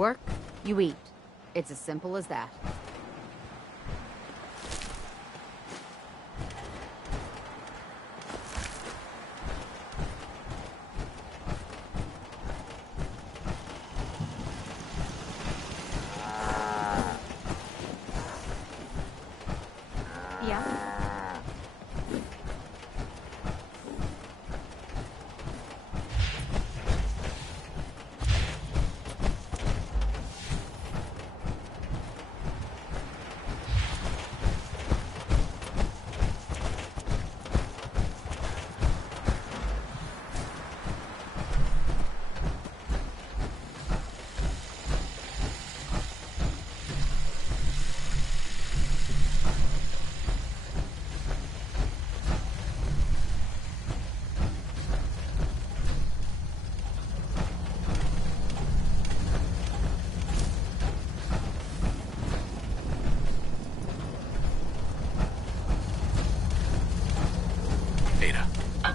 work, you eat. It's as simple as that.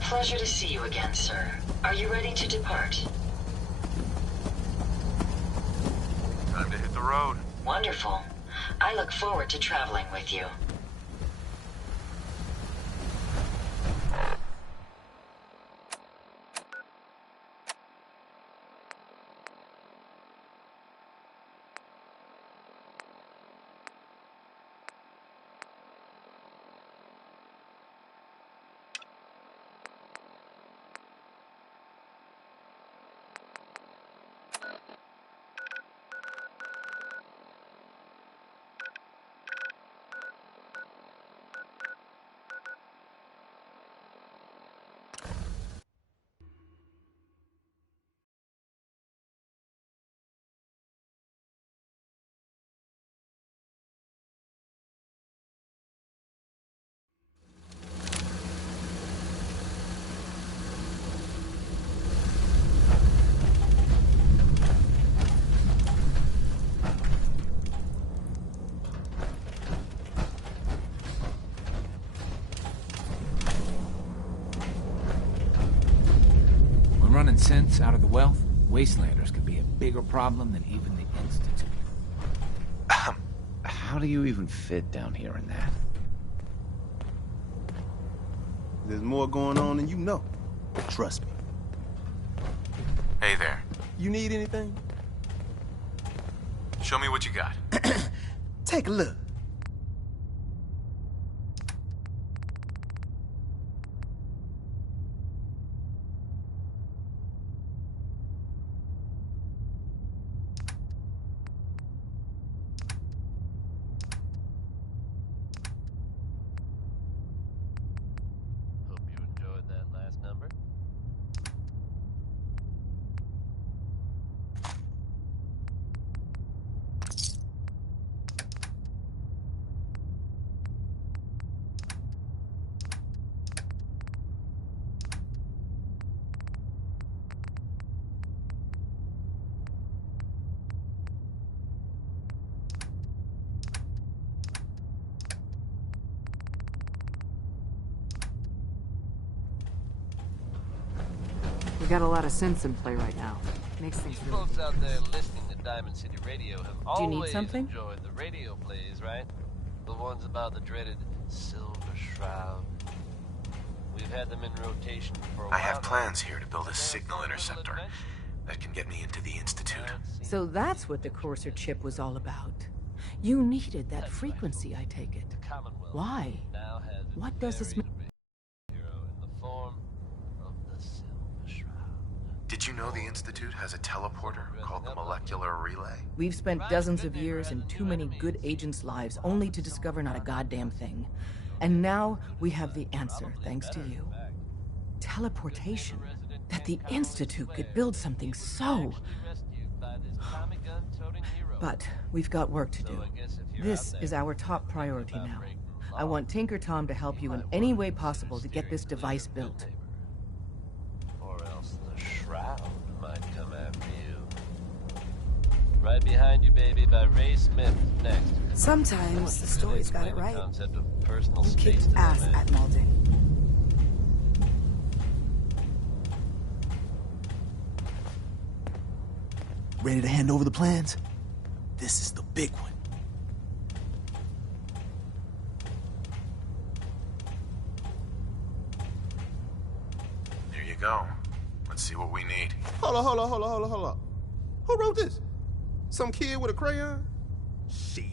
Pleasure to see you again, sir. Are you ready to depart? Time to hit the road. Wonderful. I look forward to traveling with you. Running sense out of the wealth, wastelanders could be a bigger problem than even the Institute. How do you even fit down here in that? There's more going on than you know. Trust me. Hey there. You need anything? Show me what you got. Take a look. We got a lot of sense in play right now. Makes things You really folks out there listening to Diamond City Radio have Do you need always something? enjoyed the radio plays, right? The ones about the dreaded Silver Shroud. We've had them in rotation for a while. I have now. plans here to build a signal interceptor that can get me into the Institute. So that's what the Courser chip was all about. You needed that frequency, I take it. Why? Now has its What does this very mean? hero in the form of the Silver Shroud. Did you know the Institute has a teleporter called the Molecular Relay? We've spent dozens of years and too many good agents' lives only to discover not a goddamn thing. And now we have the answer, thanks to you. Teleportation. That the Institute could build something so... But we've got work to do. This is our top priority now. I want Tinker Tom to help you in any way possible to get this device built. Or else the Shroud might come after you. Right behind you, baby, by Ray Smith. Next. Sometimes the story's got it right. Concept of personal You space kicked to ass them, eh? at Malden. Ready to hand over the plans? This is the big one. Here you go. Let's see what we need. Hold on. Who wrote this? Some kid with a crayon? Shit.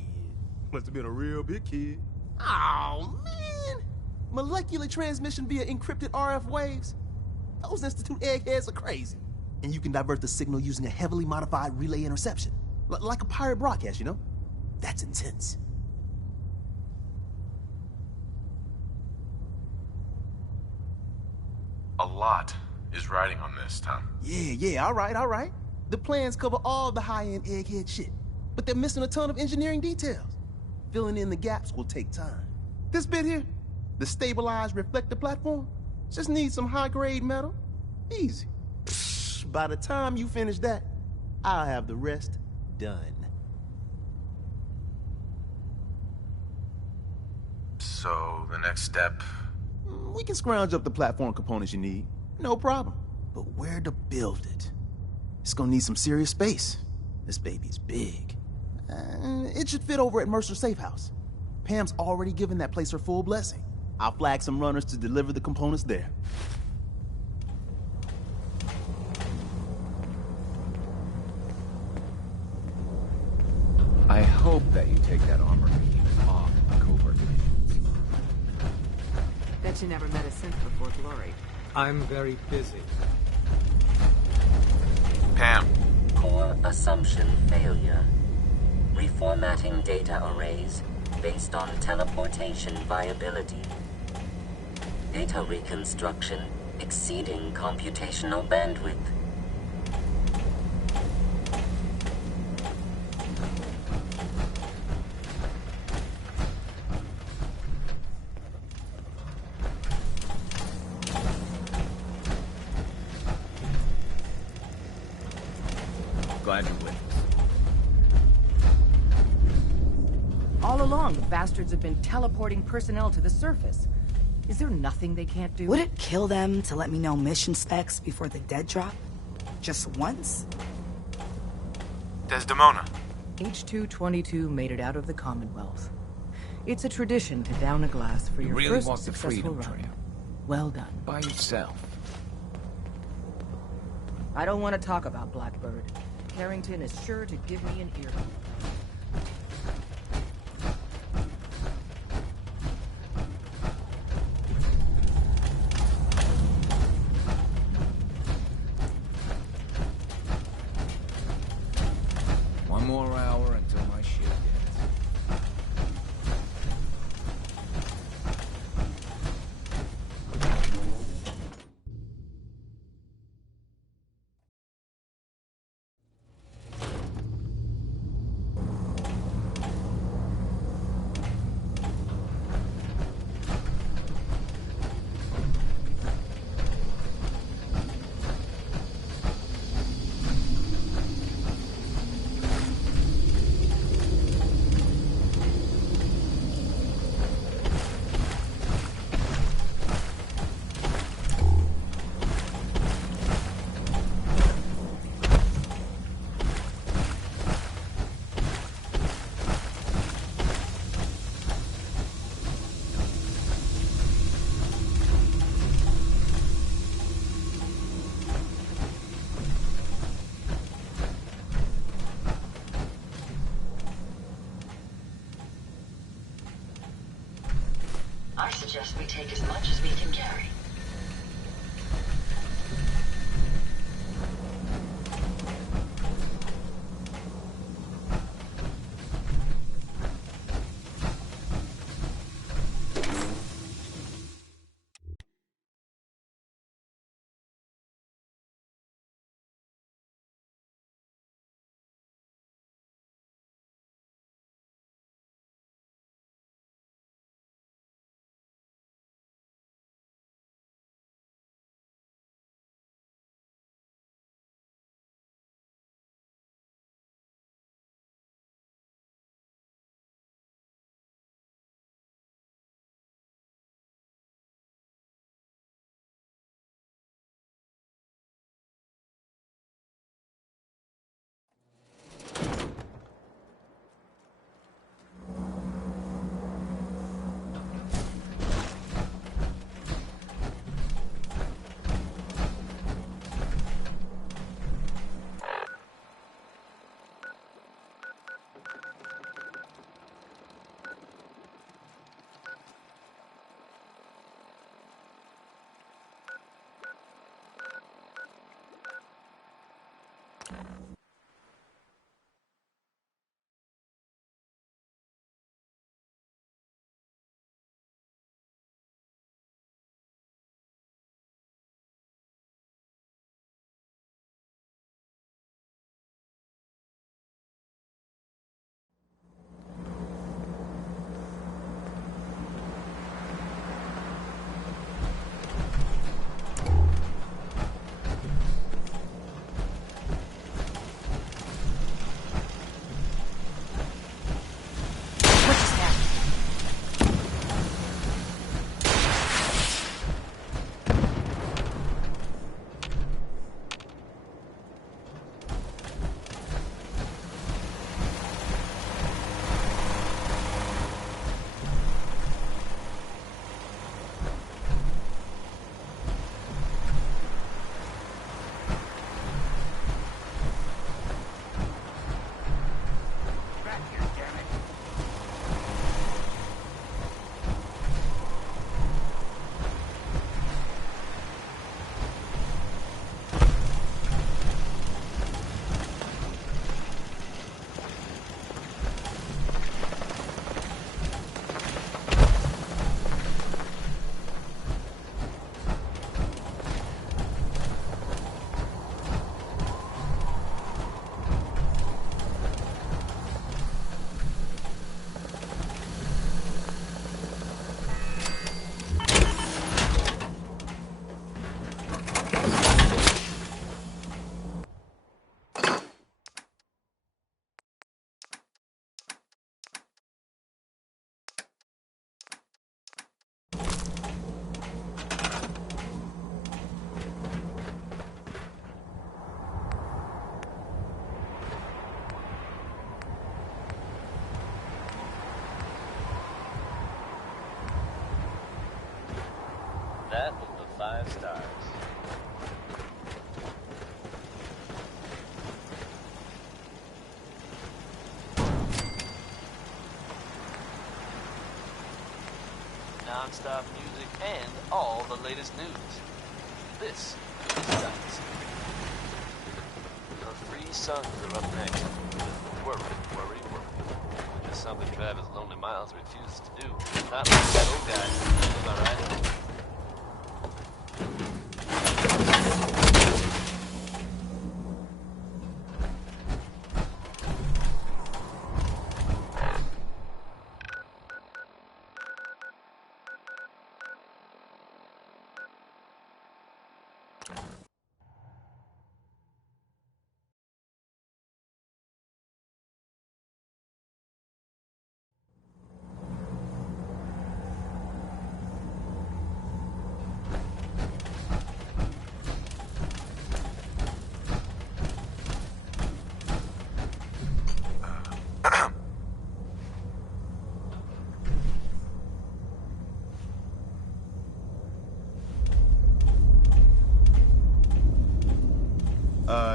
Must have been a real big kid. Oh, man. Molecular transmission via encrypted RF waves? Those Institute eggheads are crazy. And you can divert the signal using a heavily modified relay interception. Like a pirate broadcast, you know? That's intense. A lot is riding on this, Tom. Yeah, all right. The plans cover all the high-end egghead shit, but they're missing a ton of engineering details. Filling in the gaps will take time. This bit here, the stabilized reflector platform, just needs some high-grade metal. Easy. Psh, by the time you finish that, I'll have the rest done. So, the next step? We can scrounge up the platform components you need. No problem. But where to build it? It's gonna need some serious space. This baby's big. It should fit over at Mercer's safe house. Pam's already given that place her full blessing. I'll flag some runners to deliver the components there. I hope that you take that armor beam off the covert missions. Bet you never met a synth before Glory. I'm very busy. Pam. Core assumption failure. Reformatting data arrays based on teleportation viability. Data reconstruction exceeding computational bandwidth. Glad you're with us. All along, the bastards have been teleporting personnel to the surface. Is there nothing they can't do? Would it kill them to let me know mission specs before the dead drop? Just once? Desdemona. H222 made it out of the Commonwealth. It's a tradition to down a glass for You your really first walked the successful freedom run. trail. Well done. By yourself. I don't want to talk about Blackbird. Carrington is sure to give me an earful. One more hour until my ship ends. I suggest we take as much as we can carry. That was the 5 stars. Non-stop music and all the latest news. This is Sites. The free sons are up next. Worry, worry, worry. Just something Travis Lonely Miles refuses to do. Not like that old guy. Am I right?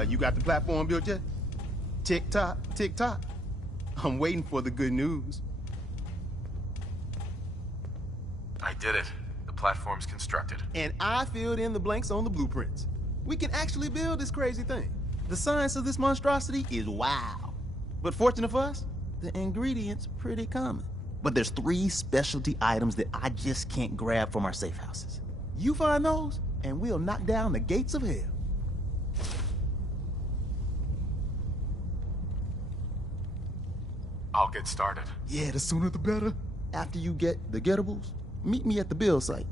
You got the platform built yet? Tick tock, tick tock. I'm waiting for the good news. I did it. The platform's constructed. And I filled in the blanks on the blueprints. We can actually build this crazy thing. The science of this monstrosity is wow. But fortunate for us, the ingredients pretty common. But there's 3 specialty items that I just can't grab from our safe houses. You find those, and we'll knock down the gates of hell. I'll get started. Yeah, the sooner the better. After you get the getables, meet me at the build site.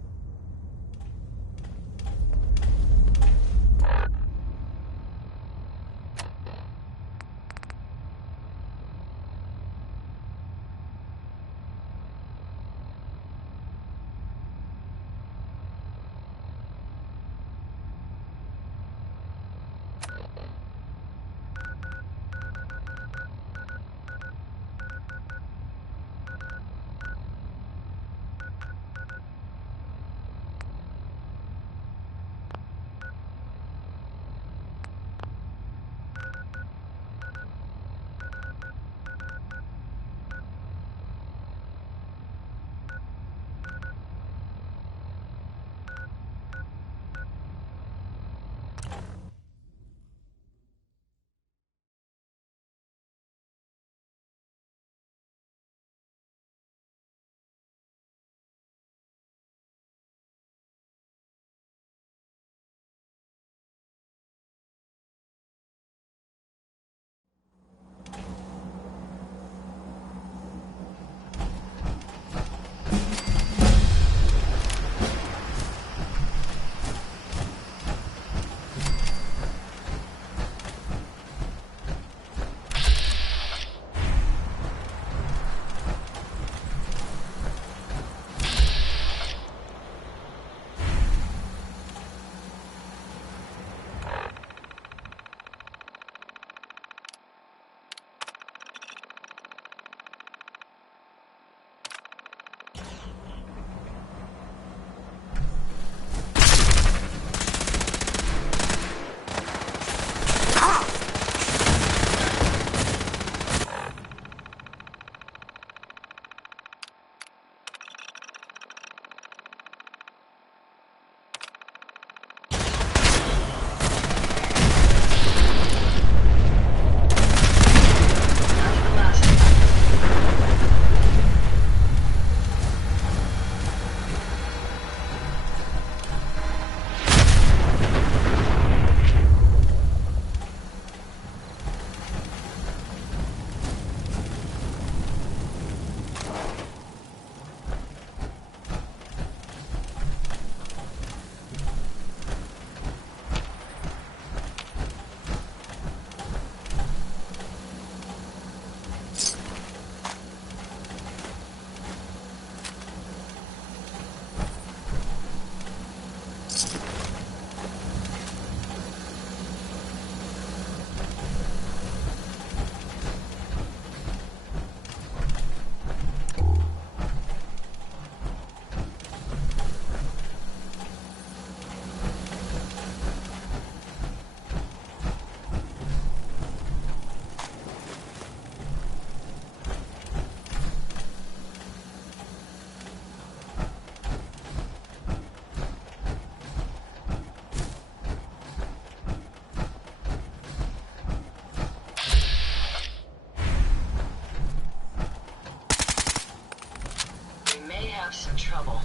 some trouble.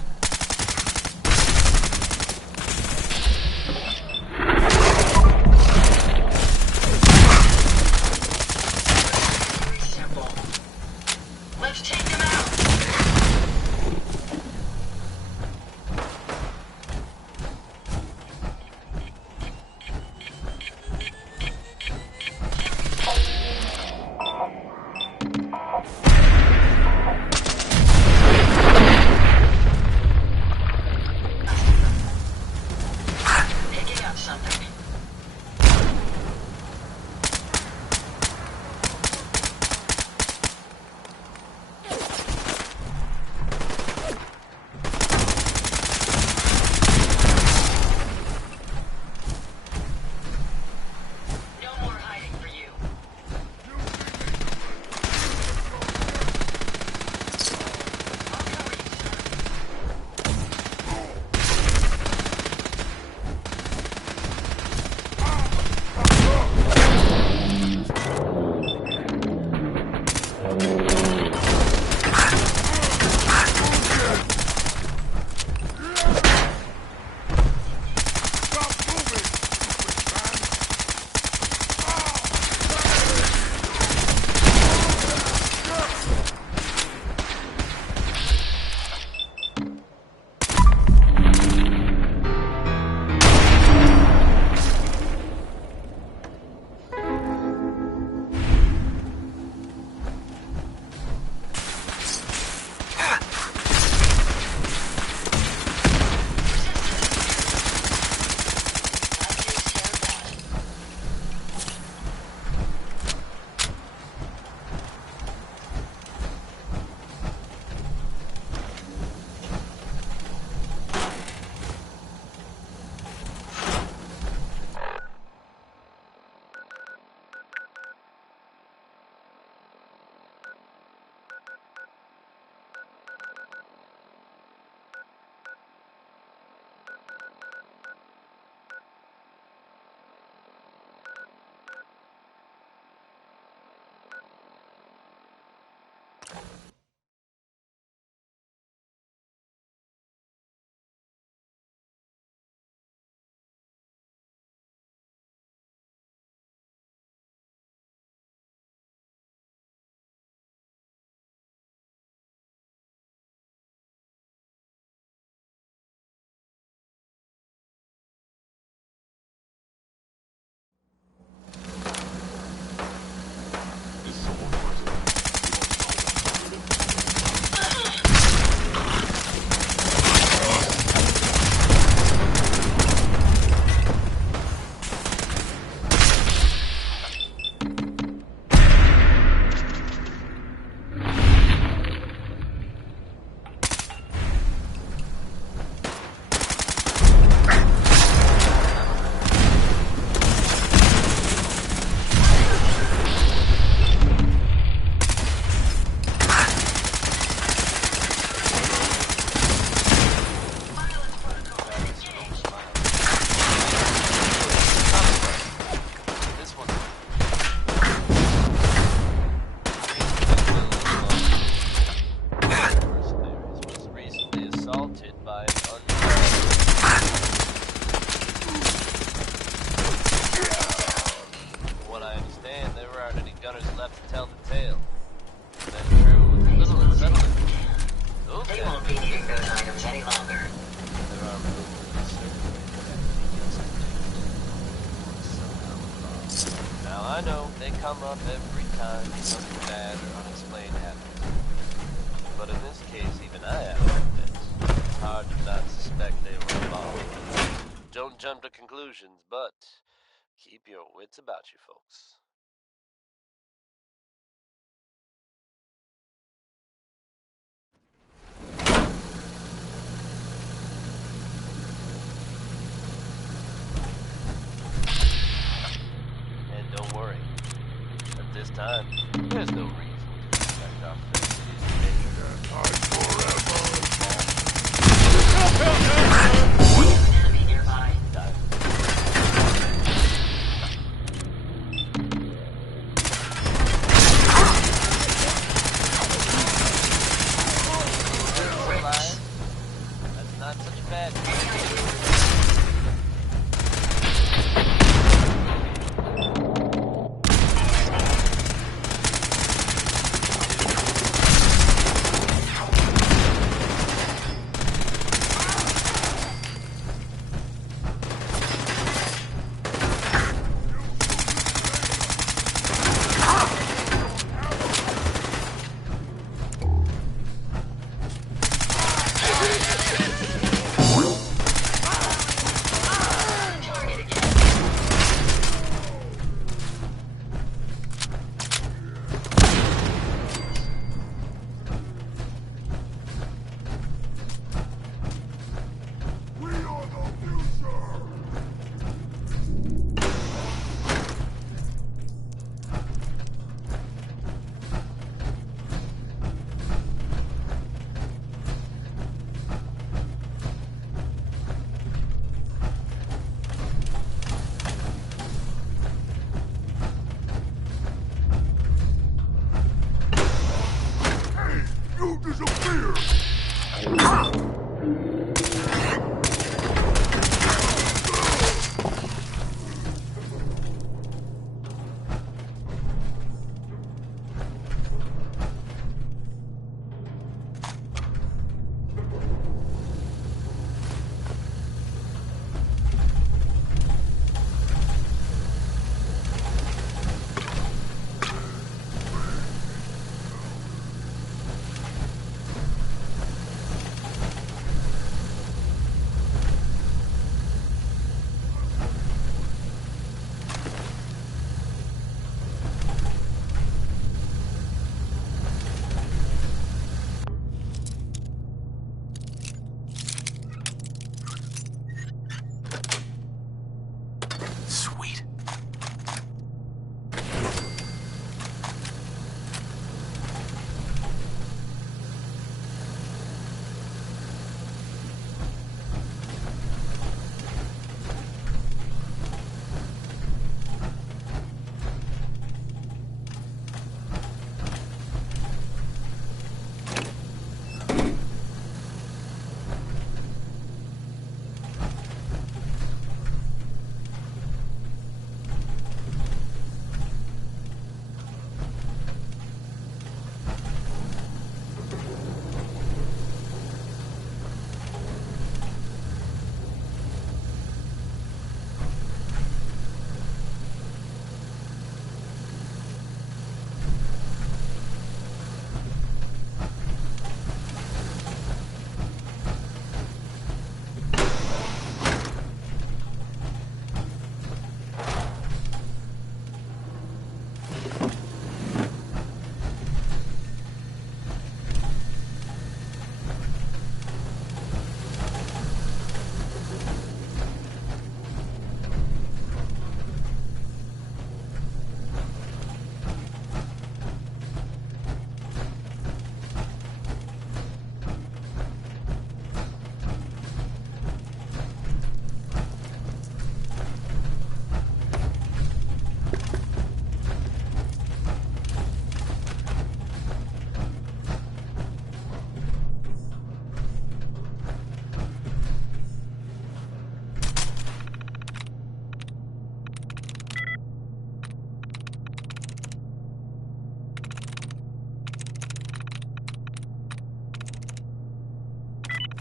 Very simple. Let's take them out. Picking up something. No more hiding for you. I'll cover you, sir. I know, they come up every time something bad or unexplained happens. But in this case, even I have evidence. It's hard to not suspect they were involved. Don't jump to conclusions, but keep your wits about you, folks. And don't worry. At this time, there's no reason to expect our facilities to Enemy nearby. bad.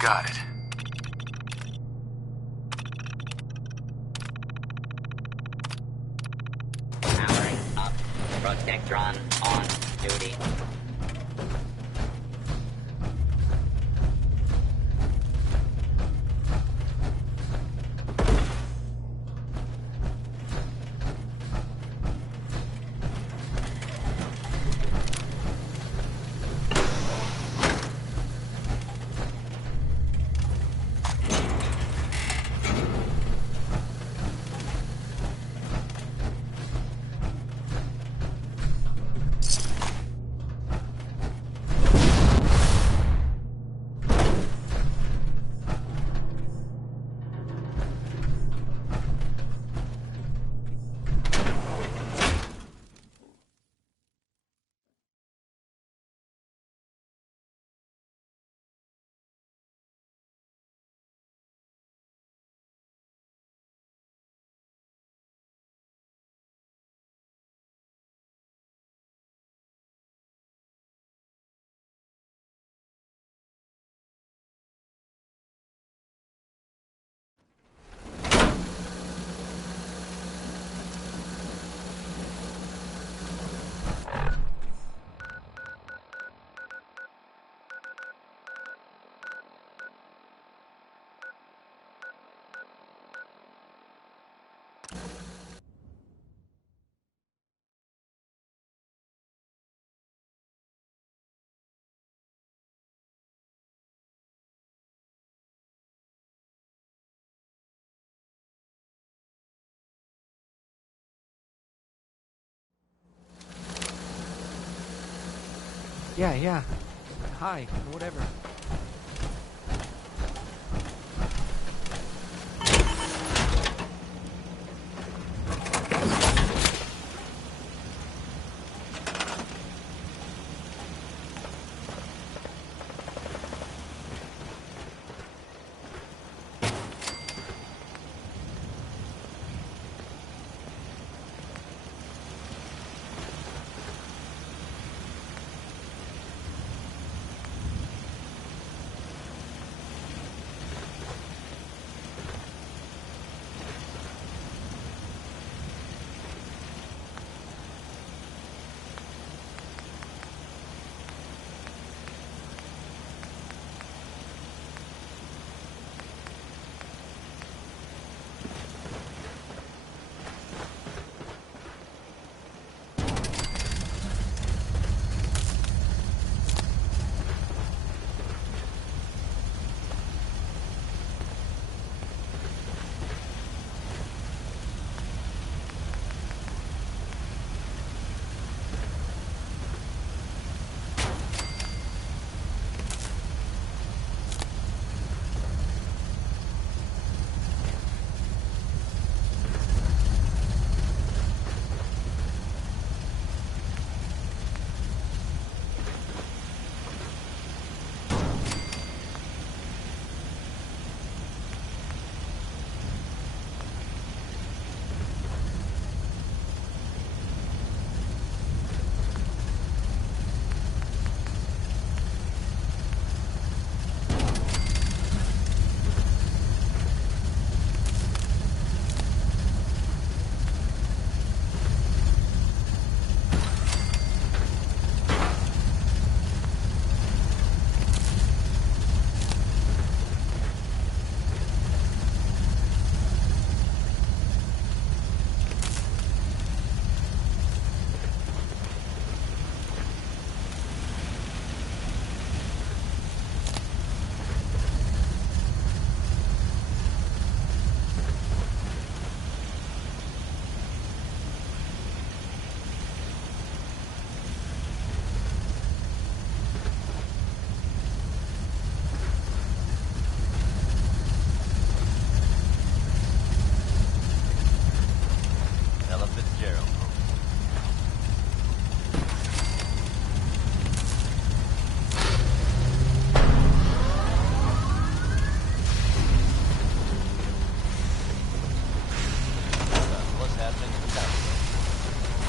Got it. Powering up. Protectron on duty. Yeah. Hi, or whatever.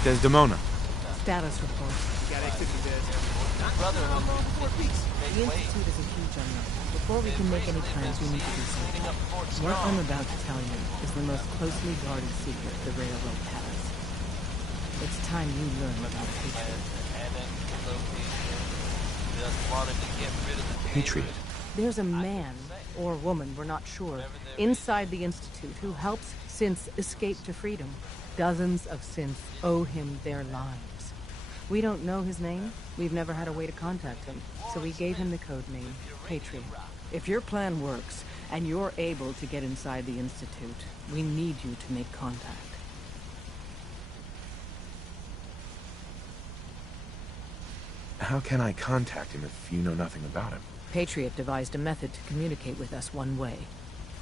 Desdemona. Status report. Got activity there. Brother, The Institute is a huge unknown. Before we can make any plans, we need to do something. What I'm about to tell you is the most closely guarded secret the Railroad has. It's time you learn about Patriot. Patriot. There's a man, or woman, we're not sure, inside the Institute who helps synths escape to freedom. Dozens of synths owe him their lives. We don't know his name. We've never had a way to contact him, so we gave him the code name, Patriot. If your plan works, and you're able to get inside the Institute, we need you to make contact. How can I contact him if you know nothing about him? Patriot devised a method to communicate with us one way.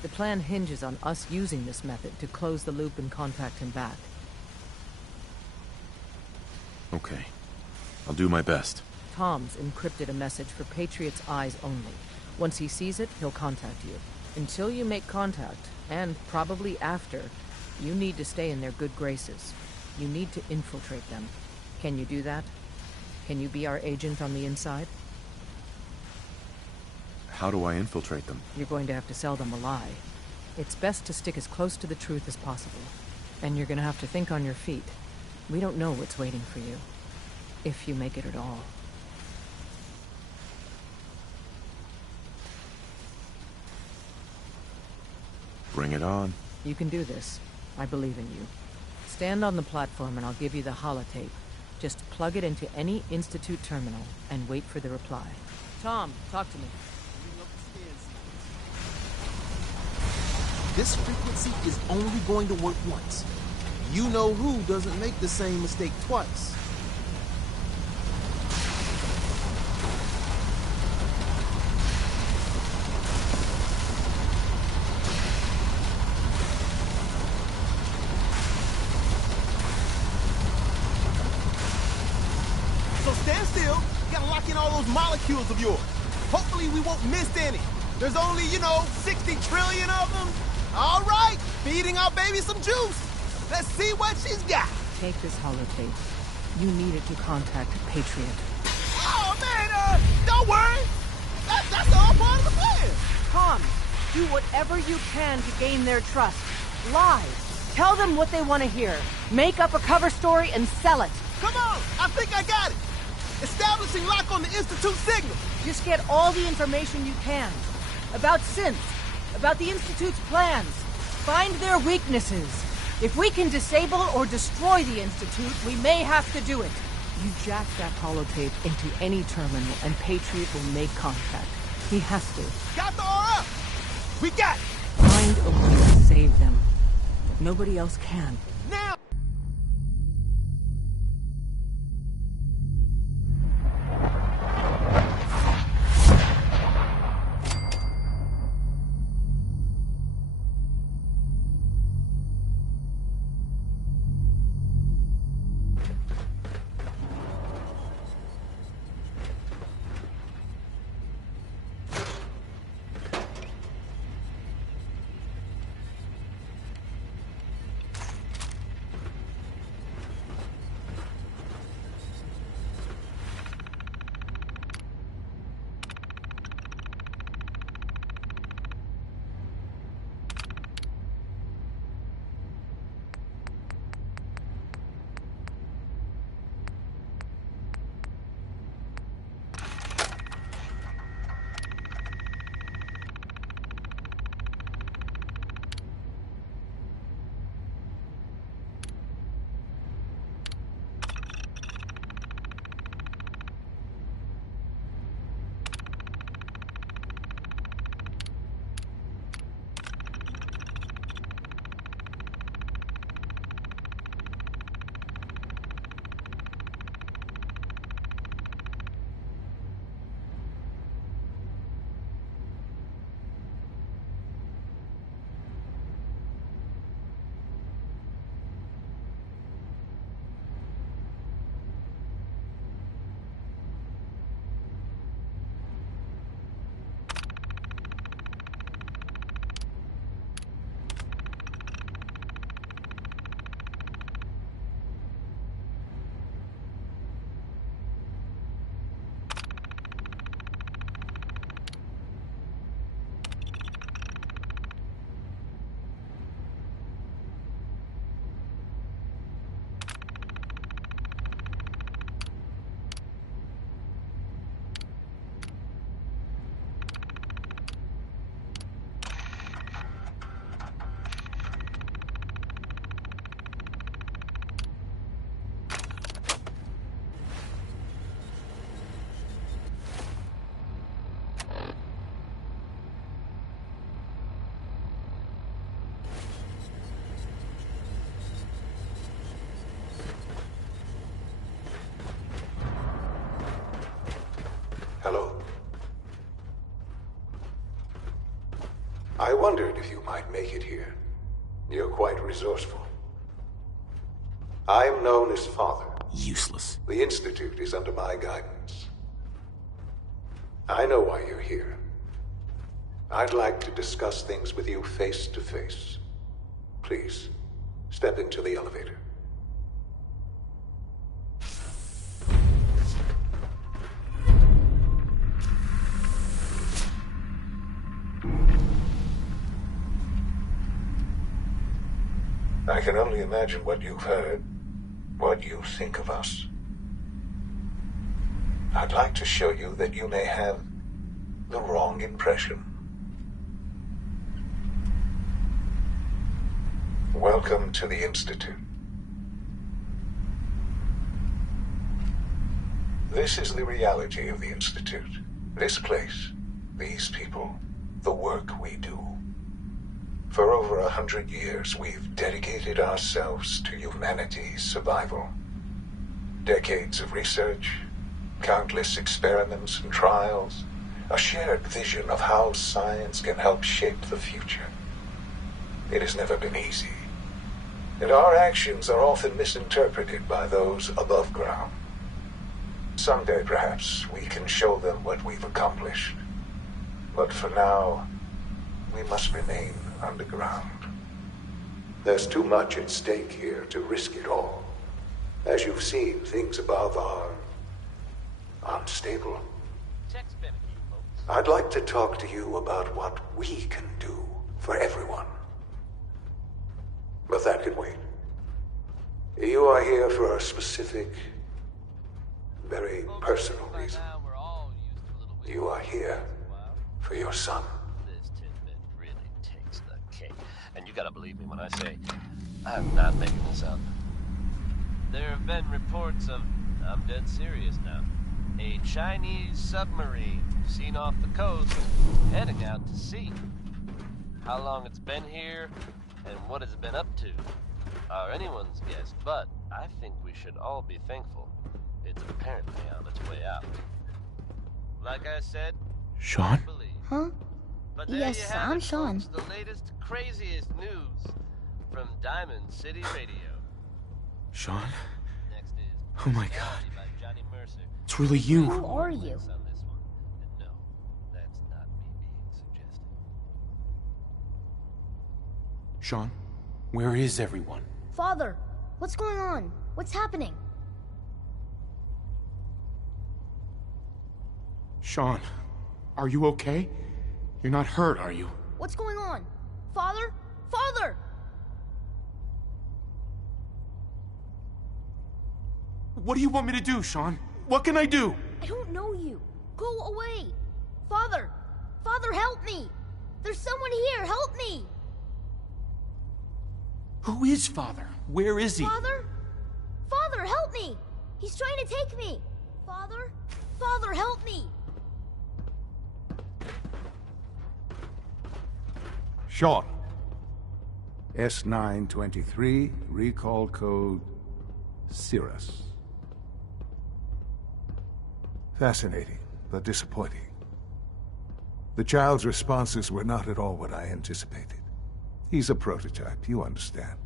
The plan hinges on us using this method to close the loop and contact him back. Okay. I'll do my best. Tom's encrypted a message for Patriot's eyes only. Once he sees it, he'll contact you. Until you make contact, and probably after, you need to stay in their good graces. You need to infiltrate them. Can you do that? Can you be our agent on the inside? How do I infiltrate them? You're going to have to sell them a lie. It's best to stick as close to the truth as possible. And you're going to have to think on your feet. We don't know what's waiting for you. If you make it at all. Bring it on. You can do this. I believe in you. Stand on the platform and I'll give you the holotape. Just plug it into any Institute terminal and wait for the reply. Tom, talk to me. This frequency is only going to work once. You know who doesn't make the same mistake twice. molecules of yours. Hopefully we won't miss any. There's only, 60 trillion of them. All right, feeding our baby some juice. Let's see what she's got. Take this holotape. You need it to contact Patriot. Oh, man, don't worry. That's all part of the plan. Tom, do whatever you can to gain their trust. Lie. Tell them what they want to hear. Make up a cover story and sell it. Come on, I think I got it. Establishing lock on the Institute signal. Just get all the information you can. About synths, about the Institute's plans. Find their weaknesses. If we can disable or destroy the Institute, we may have to do it. You jack that holotape into any terminal and Patriot will make contact. He has to. Got the RF! We got it! Find a way to save them. Nobody else can. Now! Hello. I wondered if you might make it here. You're quite resourceful. I'm known as Father. Useless. The Institute is under my guidance. I know why you're here. I'd like to discuss things with you face to face. Please, step into the elevator. I can only imagine what you've heard, what you think of us. I'd like to show you that you may have the wrong impression. Welcome to the Institute. This is the reality of the Institute. This place, these people, the work we do. For over 100 years, we've dedicated ourselves to humanity's survival. Decades of research, countless experiments and trials, a shared vision of how science can help shape the future. It has never been easy, and our actions are often misinterpreted by those above ground. Someday, perhaps, we can show them what we've accomplished. But for now, we must remain underground. There's too much at stake here to risk it all. As you've seen, things above are unstable. I'd like to talk to you about what we can do for everyone. But that can wait. You are here for a specific, very personal reason. You are here for your son. This tidbit really takes the cake. And you gotta believe me when I say, I'm not making this up. There have been reports of, I'm dead serious now, a Chinese submarine seen off the coast, heading out to sea. How long it's been here, and what it's been up to, are anyone's guess, but I think we should all be thankful it's apparently on its way out. Like I said, Sean? Huh? but there Yes, you have I'm it, Sean. folks, the latest, craziest news from Diamond City Radio. Sean? Next is Oh my God. by Johnny Mercer. It's really you. Who are you? On this one. And no, that's not me being suggestive. Sean, where is everyone? Father, what's going on? What's happening? Sean, are you okay? You're not hurt, are you? What's going on? Father? Father! What do you want me to do, Sean? What can I do? I don't know you. Go away. Father! Father, help me! There's someone here, help me! Who is Father? Where is he? Father? Father, help me! He's trying to take me! Father? Father, help me! Sean. S923, recall code Cirrus. Fascinating, but disappointing. The child's responses were not at all what I anticipated. He's a prototype, you understand.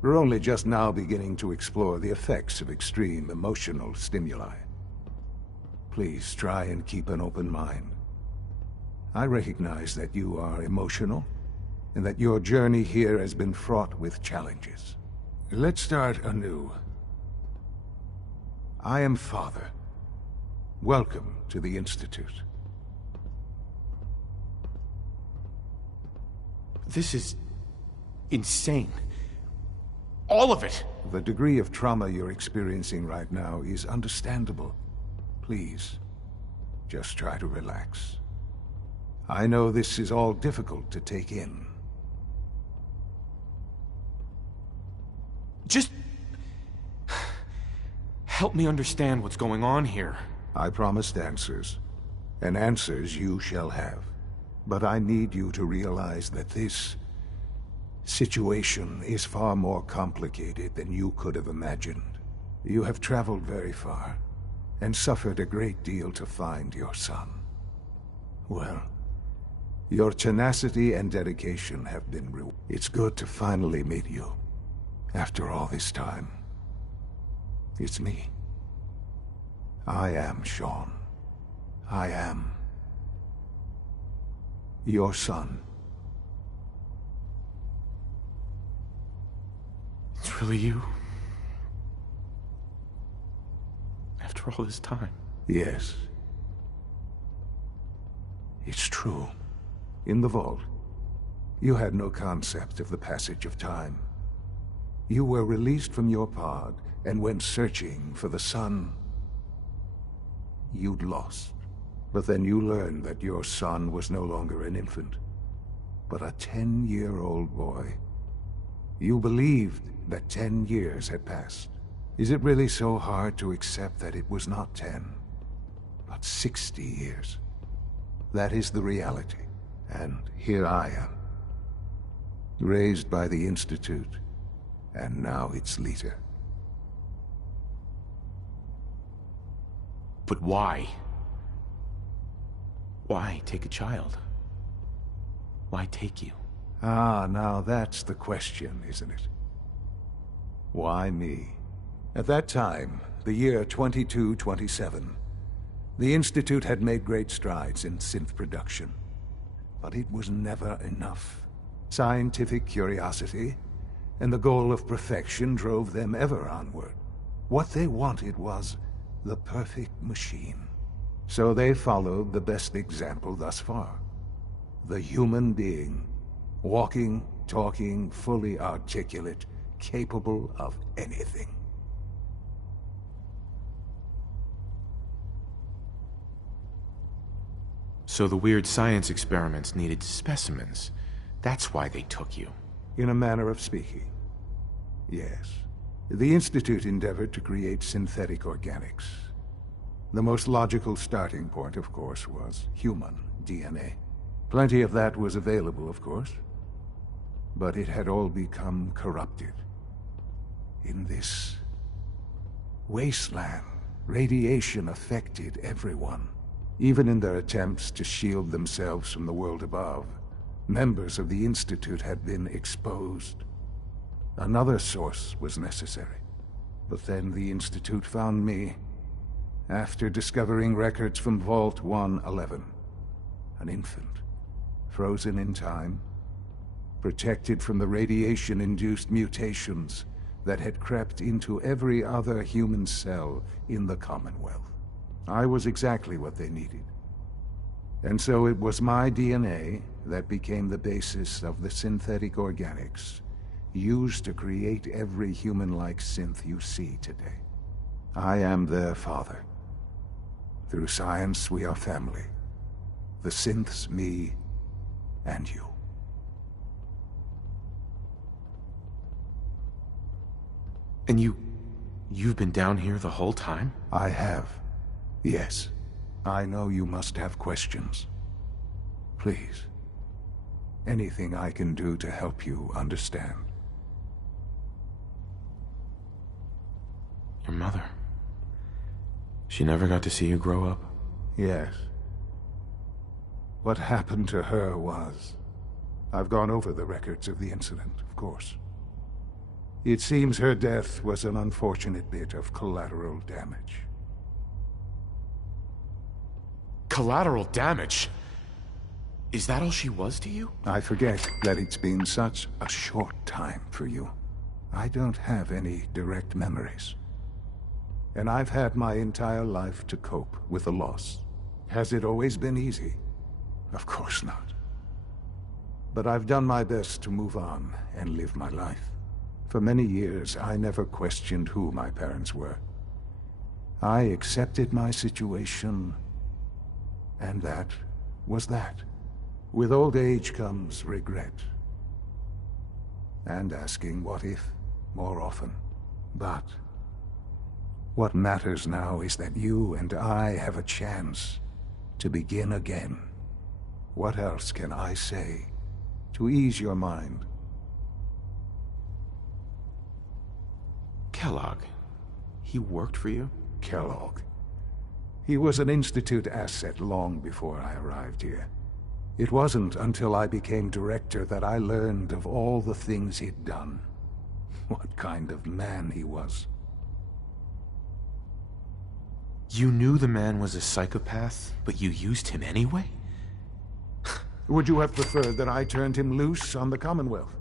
We're only just now beginning to explore the effects of extreme emotional stimuli. Please try and keep an open mind. I recognize that you are emotional, and that your journey here has been fraught with challenges. Let's start anew. I am Father. Welcome to the Institute. This is insane. All of it. The degree of trauma you're experiencing right now is understandable. Please, just try to relax. I know this is all difficult to take in. Just help me understand what's going on here. I promised answers, and answers you shall have. But I need you to realize that this situation is far more complicated than you could have imagined. You have traveled very far, and suffered a great deal to find your son. Well, your tenacity and dedication have been rewarded. It's good to finally meet you, after all this time. It's me. I am Sean. I am your son. It's really you. After all this time. Yes. It's true. In the vault, you had no concept of the passage of time. You were released from your pod and went searching for the son you'd lost. But then you learned that your son was no longer an infant, but a 10-year-old boy. You believed that 10 years had passed. Is it really so hard to accept that it was not 10, but 60 years? That is the reality. And here I am, raised by the Institute, and now its leader. But why? Why take a child? Why take you? Ah, now that's the question, isn't it? Why me? At that time, the year 2227. The Institute had made great strides in synth production, but it was never enough. Scientific curiosity and the goal of perfection drove them ever onward. What they wanted was the perfect machine. So they followed the best example thus far. The human being. Walking, talking, fully articulate, capable of anything. So the weird science experiments needed specimens. That's why they took you. In a manner of speaking. Yes. The Institute endeavored to create synthetic organics. The most logical starting point, of course, was human DNA. Plenty of that was available, of course. But it had all become corrupted. In this wasteland, radiation affected everyone. Even in their attempts to shield themselves from the world above, members of the Institute had been exposed. Another source was necessary. But then the Institute found me, after discovering records from Vault 111. An infant, frozen in time, protected from the radiation-induced mutations that had crept into every other human cell in the Commonwealth. I was exactly what they needed. And so it was my DNA that became the basis of the synthetic organics used to create every human-like synth you see today. I am their father. Through science, we are family. The synths, me, and you. And you've been down here the whole time? I have. Yes. I know you must have questions. Please. Anything I can do to help you understand. Your mother. She never got to see you grow up? Yes. What happened to her was... I've gone over the records of the incident, of course. It seems her death was an unfortunate bit of collateral damage. Collateral damage? Is that all she was to you? I forget that it's been such a short time for you. I don't have any direct memories. And I've had my entire life to cope with the loss. Has it always been easy? Of course not. But I've done my best to move on and live my life. For many years, I never questioned who my parents were. I accepted my situation, and that was that. With old age comes regret. And asking what if more often. But what matters now is that you and I have a chance to begin again. What else can I say to ease your mind? Kellogg. He worked for you? Kellogg. He was an Institute asset long before I arrived here. It wasn't until I became director that I learned of all the things he'd done. What kind of man he was. You knew the man was a psychopath, but you used him anyway? Would you have preferred that I turned him loose on the Commonwealth?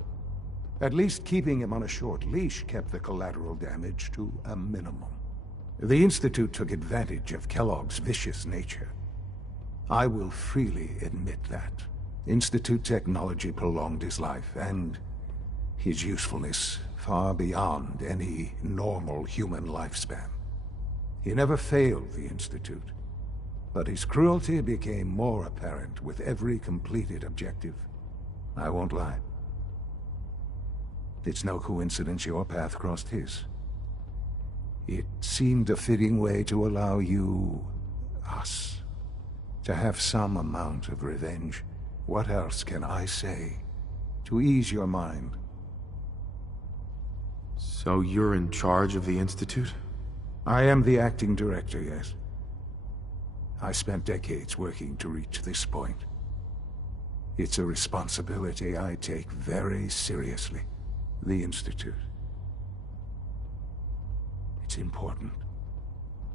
At least keeping him on a short leash kept the collateral damage to a minimum. The Institute took advantage of Kellogg's vicious nature. I will freely admit that. Institute technology prolonged his life, and his usefulness far beyond any normal human lifespan. He never failed the Institute, but his cruelty became more apparent with every completed objective. I won't lie. It's no coincidence your path crossed his. It seemed a fitting way to allow you, us, to have some amount of revenge. What else can I say to ease your mind? So you're in charge of the Institute? I am the acting director, yes. I spent decades working to reach this point. It's a responsibility I take very seriously. The Institute. It's important.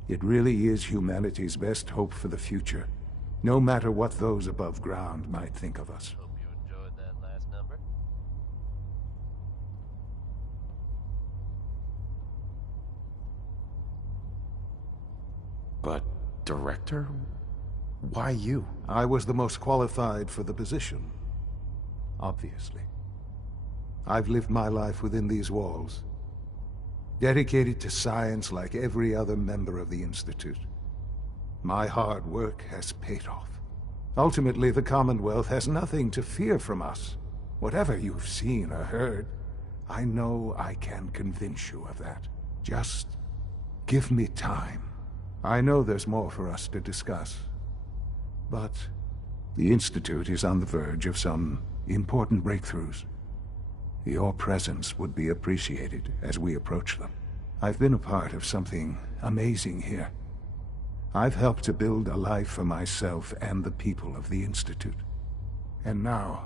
It really is humanity's best hope for the future, no matter what those above ground might think of us. Hope you enjoyed that last number. But, Director? Why you? I was the most qualified for the position, obviously. I've lived my life within these walls, dedicated to science like every other member of the Institute. My hard work has paid off. Ultimately, the Commonwealth has nothing to fear from us. Whatever you've seen or heard, I know I can convince you of that. Just give me time. I know there's more for us to discuss. But the Institute is on the verge of some important breakthroughs. Your presence would be appreciated as we approach them. I've been a part of something amazing here. I've helped to build a life for myself and the people of the Institute. And now,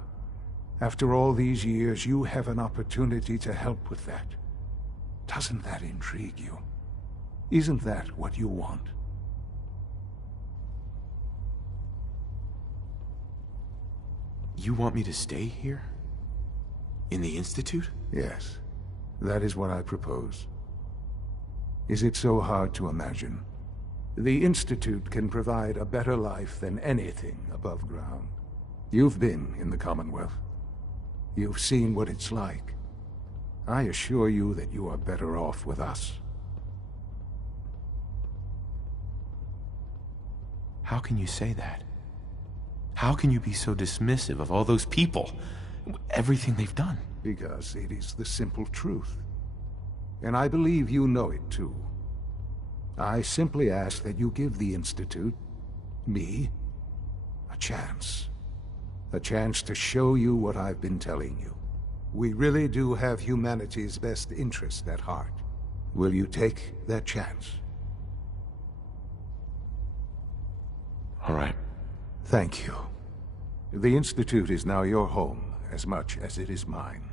after all these years, you have an opportunity to help with that. Doesn't that intrigue you? Isn't that what you want? You want me to stay here? In the Institute? Yes. That is what I propose. Is it so hard to imagine? The Institute can provide a better life than anything above ground. You've been in the Commonwealth. You've seen what it's like. I assure you that you are better off with us. How can you say that? How can you be so dismissive of all those people? Everything they've done? Because it is the simple truth. And I believe you know it too. I simply ask that you give the Institute, me, a chance. A chance to show you what I've been telling you. We really do have humanity's best interest at heart. Will you take that chance? All right. Thank you. The Institute is now your home, as much as it is mine.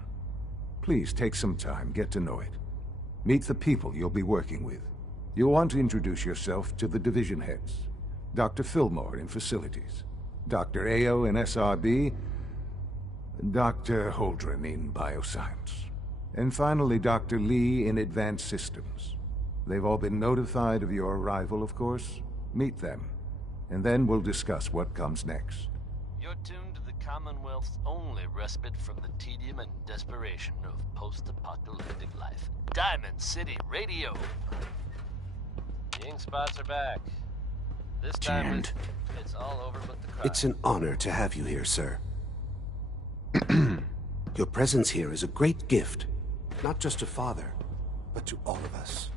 Please take some time, get to know it. Meet the people you'll be working with. You'll want to introduce yourself to the division heads. Dr. Fillmore in Facilities, Dr. Ao in SRB, Dr. Holdren in Bioscience, and finally Dr. Lee in Advanced Systems. They've all been notified of your arrival, of course. Meet them, and then we'll discuss what comes next. You're tuned to the Commonwealth's only respite from the tedium and desperation of post-apocalyptic life. Diamond City Radio. The ink spots are back. This time it's all over but the crowd. It's an honor to have you here, sir. Your presence here is a great gift, not just to Father, but to all of us.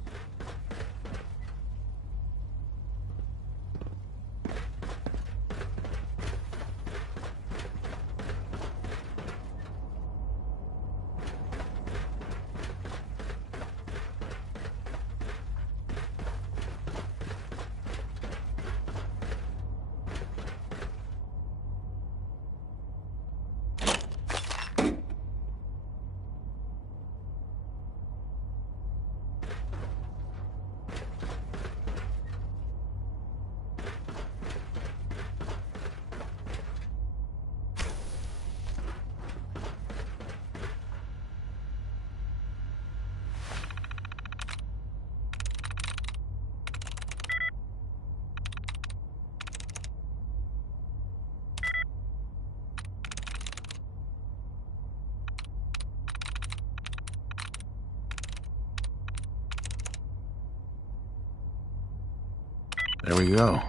There we go.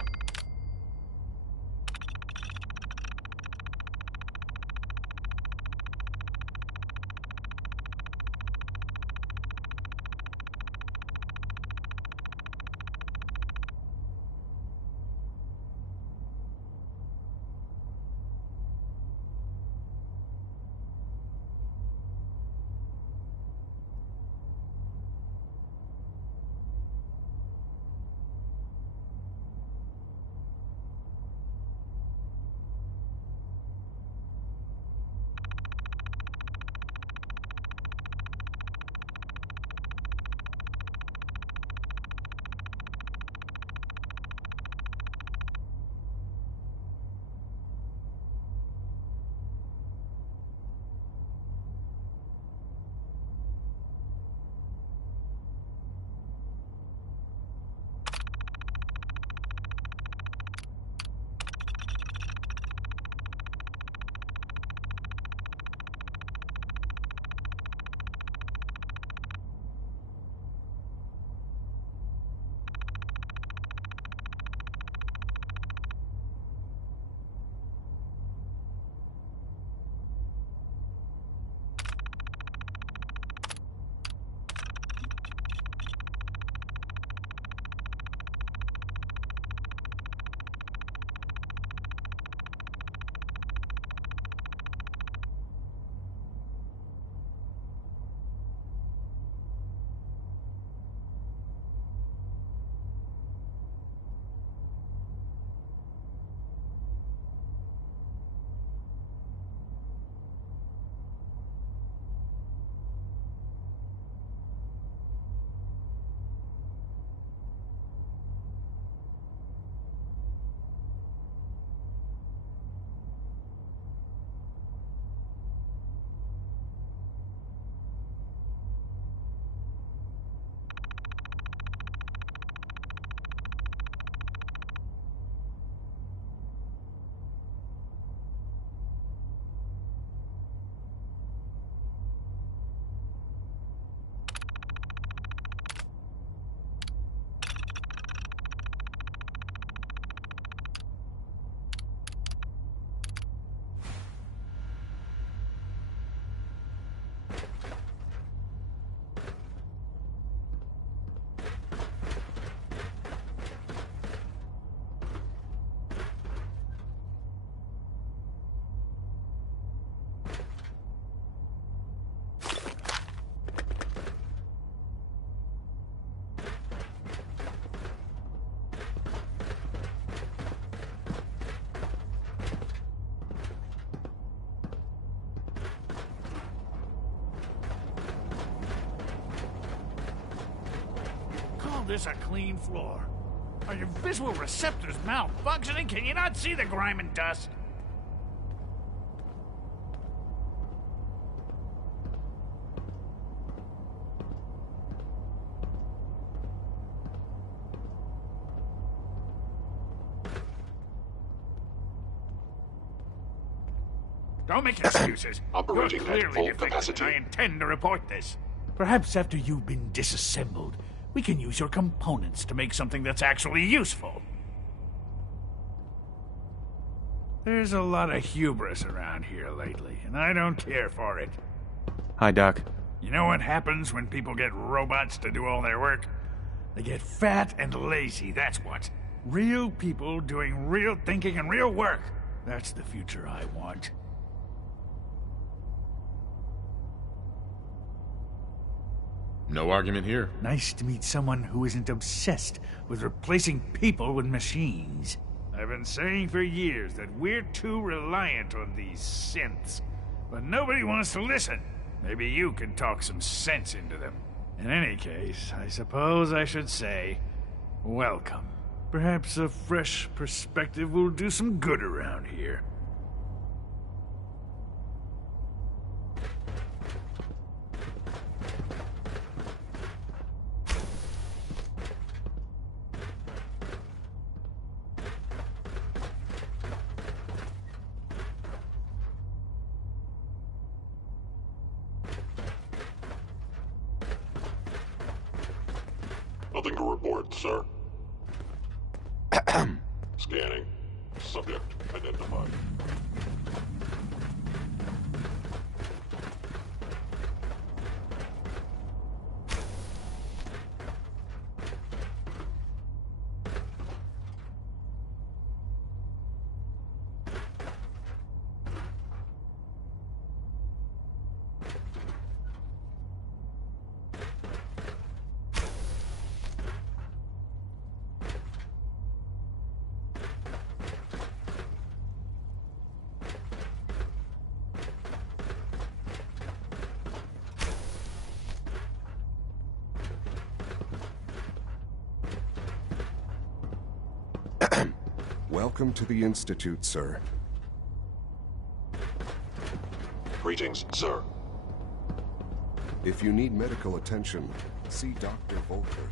call this a clean floor? Are your visual receptors malfunctioning? Can you not see the grime and dust? Don't make excuses. Operating You're at clearly full defective, capacity. and I intend to report this. Perhaps after you've been disassembled, we can use your components to make something that's actually useful. There's a lot of hubris around here lately, and I don't care for it. Hi, Doc. You know what happens when people get robots to do all their work? They get fat and lazy, that's what. Real people doing real thinking and real work. That's the future I want. No argument here. Nice to meet someone who isn't obsessed with replacing people with machines. I've been saying for years that we're too reliant on these synths, but nobody wants to listen. Maybe you can talk some sense into them. In any case, I suppose I should say, welcome. Perhaps a fresh perspective will do some good around here. Nothing to report, sir. Scanning. Subject identified. Welcome to the Institute, sir. Greetings, sir. If you need medical attention, see Dr. Volker.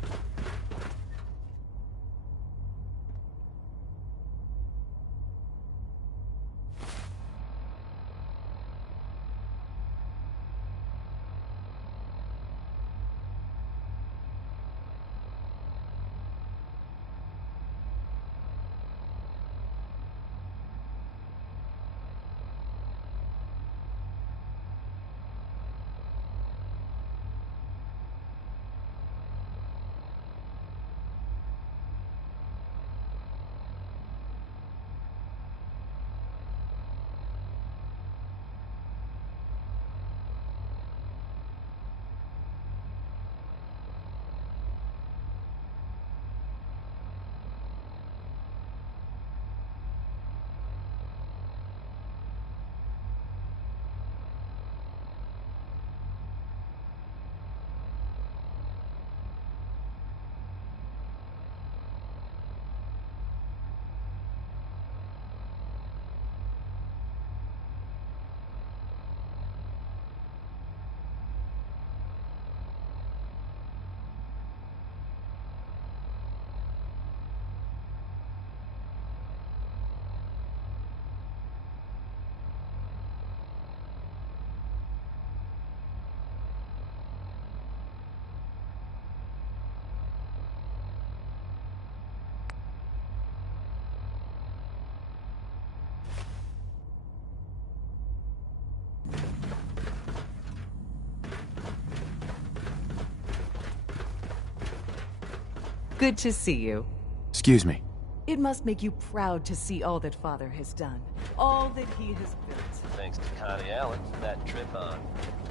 Good to see you. Excuse me. It must make you proud to see all that Father has done. All that he has built. Thanks to Connie Allen for that trip on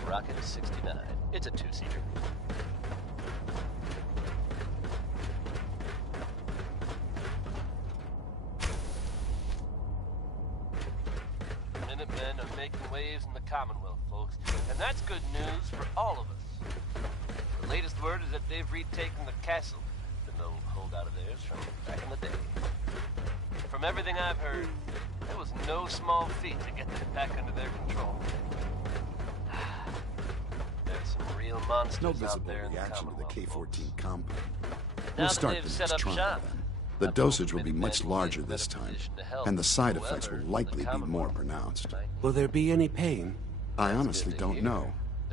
Rocket 69. It's a two-seater. Minutemen are making waves in the Commonwealth, folks. And that's good news for all of us. The latest word is that they've retaken the castle, old holdout of theirs from back in the day. From everything I've heard, it was no small feat to get them back under their control. There's some real monsters No out visible there in the reaction to the Commonwealth. K-14 compound. Now We'll that start they've the set next up trial shop, then. The dosage will be much larger this time, and the side effects will likely be more pronounced. Will there be any pain? I honestly don't know.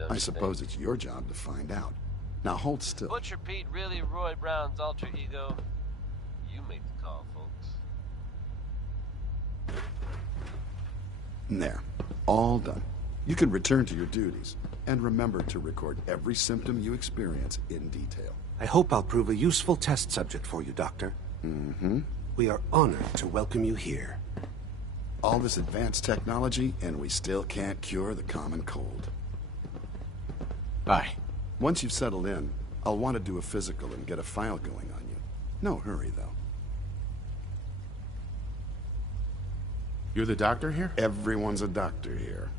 I suppose it's your job to find out. Now hold still. Butcher Pete really Roy Brown's alter ego? You make the call, folks. There. All done. You can return to your duties, and remember to record every symptom you experience in detail. I hope I'll prove a useful test subject for you, Doctor. Mm-hmm. We are honored to welcome you here. All this advanced technology, and we still can't cure the common cold. Bye. Once you've settled in, I'll want to do a physical and get a file going on you. No hurry, though. You're the doctor here? Everyone's a doctor here.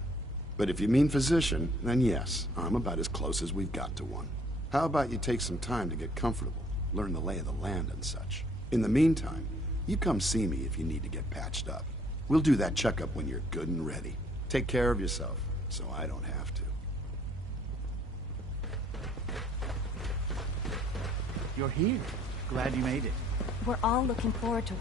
But if you mean physician, then yes, I'm about as close as we've got to one. How about you take some time to get comfortable, learn the lay of the land and such. In the meantime, you come see me if you need to get patched up. We'll do that checkup when you're good and ready. Take care of yourself, so I don't have to. You're here. Glad you made it. We're all looking forward to...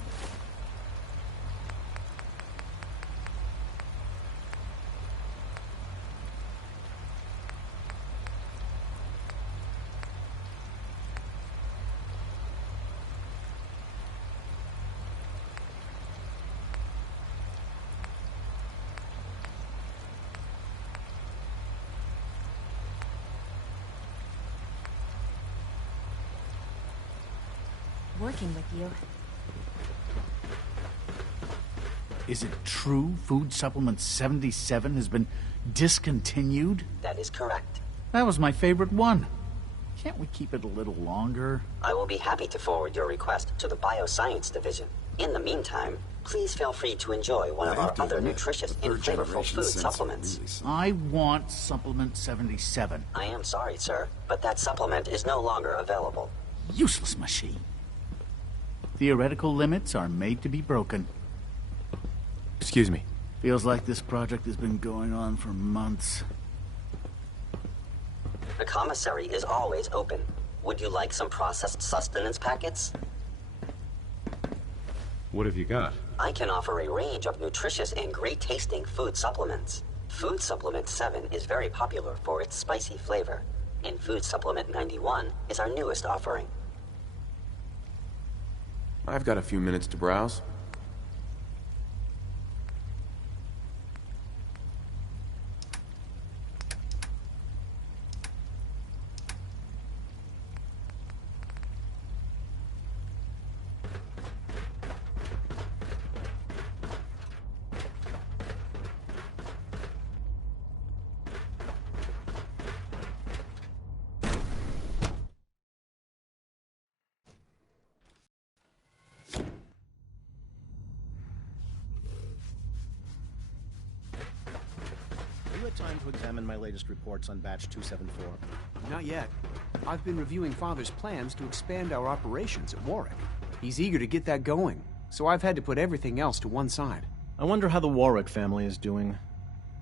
working with you. Is it true Food Supplement 77 has been discontinued? That is correct. That was my favorite one. Can't we keep it a little longer? I will be happy to forward your request to the Bioscience Division. In the meantime, please feel free to enjoy one of our other nutritious and flavorful food supplements. I want Supplement 77. I am sorry, sir, but that supplement is no longer available. Useless machine. Theoretical limits are made to be broken. Excuse me. Feels like this project has been going on for months. The commissary is always open. Would you like some processed sustenance packets? What have you got? I can offer a range of nutritious and great-tasting food supplements. Food Supplement 7 is very popular for its spicy flavor, and Food Supplement 91 is our newest offering. I've got a few minutes to browse. Time to examine my latest reports on batch 274. Not yet. I've been reviewing Father's plans to expand our operations at Warwick. He's eager to get that going, so I've had to put everything else to one side. I wonder how the Warwick family is doing.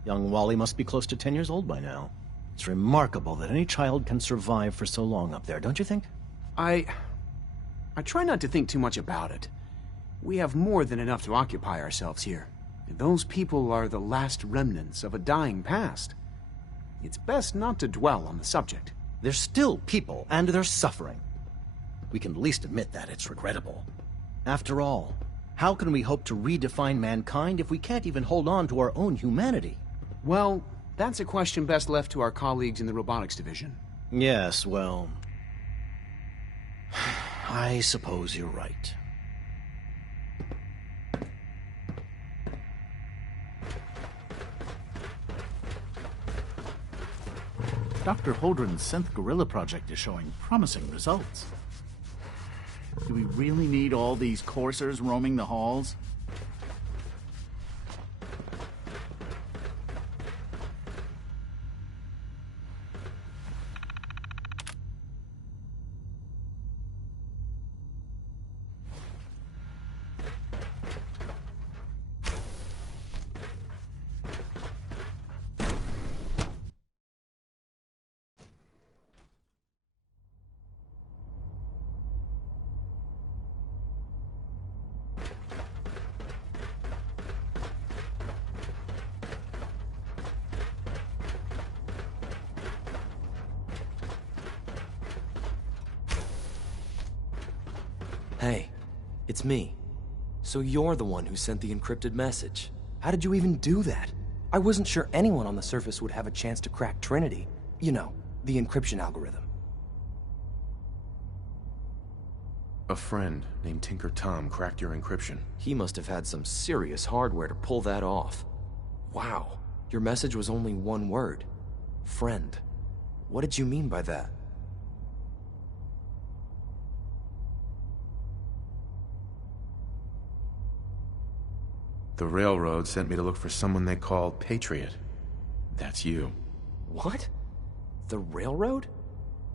Young Wally must be close to 10 years old by now. It's remarkable that any child can survive for so long up there, don't you think? I try not to think too much about it. We have more than enough to occupy ourselves here. And those people are the last remnants of a dying past. It's best not to dwell on the subject. They're still people, and they're suffering. We can at least admit that it's regrettable. After all, how can we hope to redefine mankind if we can't even hold on to our own humanity? Well, that's a question best left to our colleagues in the robotics division. Yes, well... I suppose you're right. Dr. Holdren's synth gorilla project is showing promising results. Do we really need all these coursers roaming the halls? Hey, it's me. So you're the one who sent the encrypted message. How did you even do that? I wasn't sure anyone on the surface would have a chance to crack Trinity. You know, the encryption algorithm. A friend named Tinker Tom cracked your encryption. He must have had some serious hardware to pull that off. Wow, your message was only one word. Friend. What did you mean by that? The Railroad sent me to look for someone they call Patriot. That's you. What? The Railroad?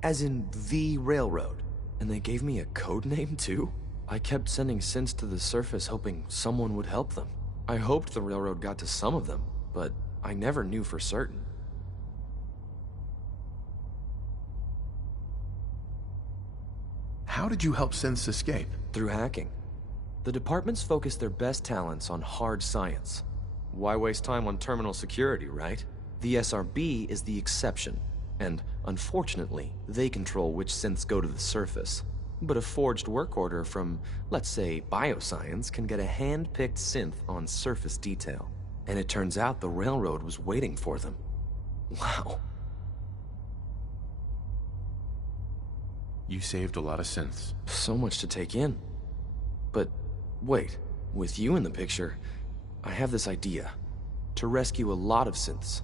As in the Railroad? And they gave me a code name too? I kept sending synths to the surface hoping someone would help them. I hoped the Railroad got to some of them, but I never knew for certain. How did you help synths escape? Through hacking. The departments focus their best talents on hard science. Why waste time on terminal security, right? The SRB is the exception, and unfortunately, they control which synths go to the surface. But a forged work order from, let's say, bioscience can get a hand-picked synth on surface detail. And it turns out the Railroad was waiting for them. Wow. You saved a lot of synths. So much to take in. But wait, with you in the picture, I have this idea. To rescue a lot of synths.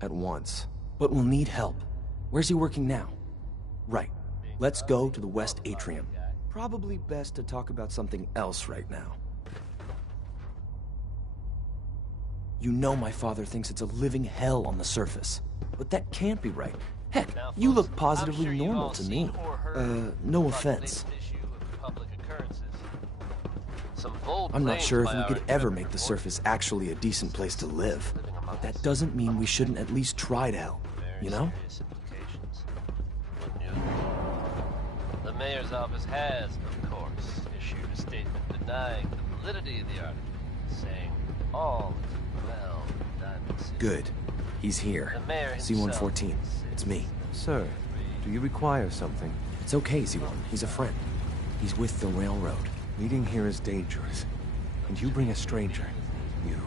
At once. But we'll need help. Where's he working now? Right. Let's go to the West Atrium. Probably best to talk about something else right now. You know my father thinks it's a living hell on the surface. But that can't be right. Heck, you look positively normal to me. No offense. I'm not sure if we could ever make the surface actually a decent place to live. But that doesn't mean we shouldn't at least try to help, you know? The mayor's office has, of course, issued a statement denying the validity of the article, saying all is well done. Good. He's here. C-114. It's me. Sir, do you require something? It's okay, Z1. He's a friend. He's with the Railroad. Meeting here is dangerous. And you bring a stranger. You.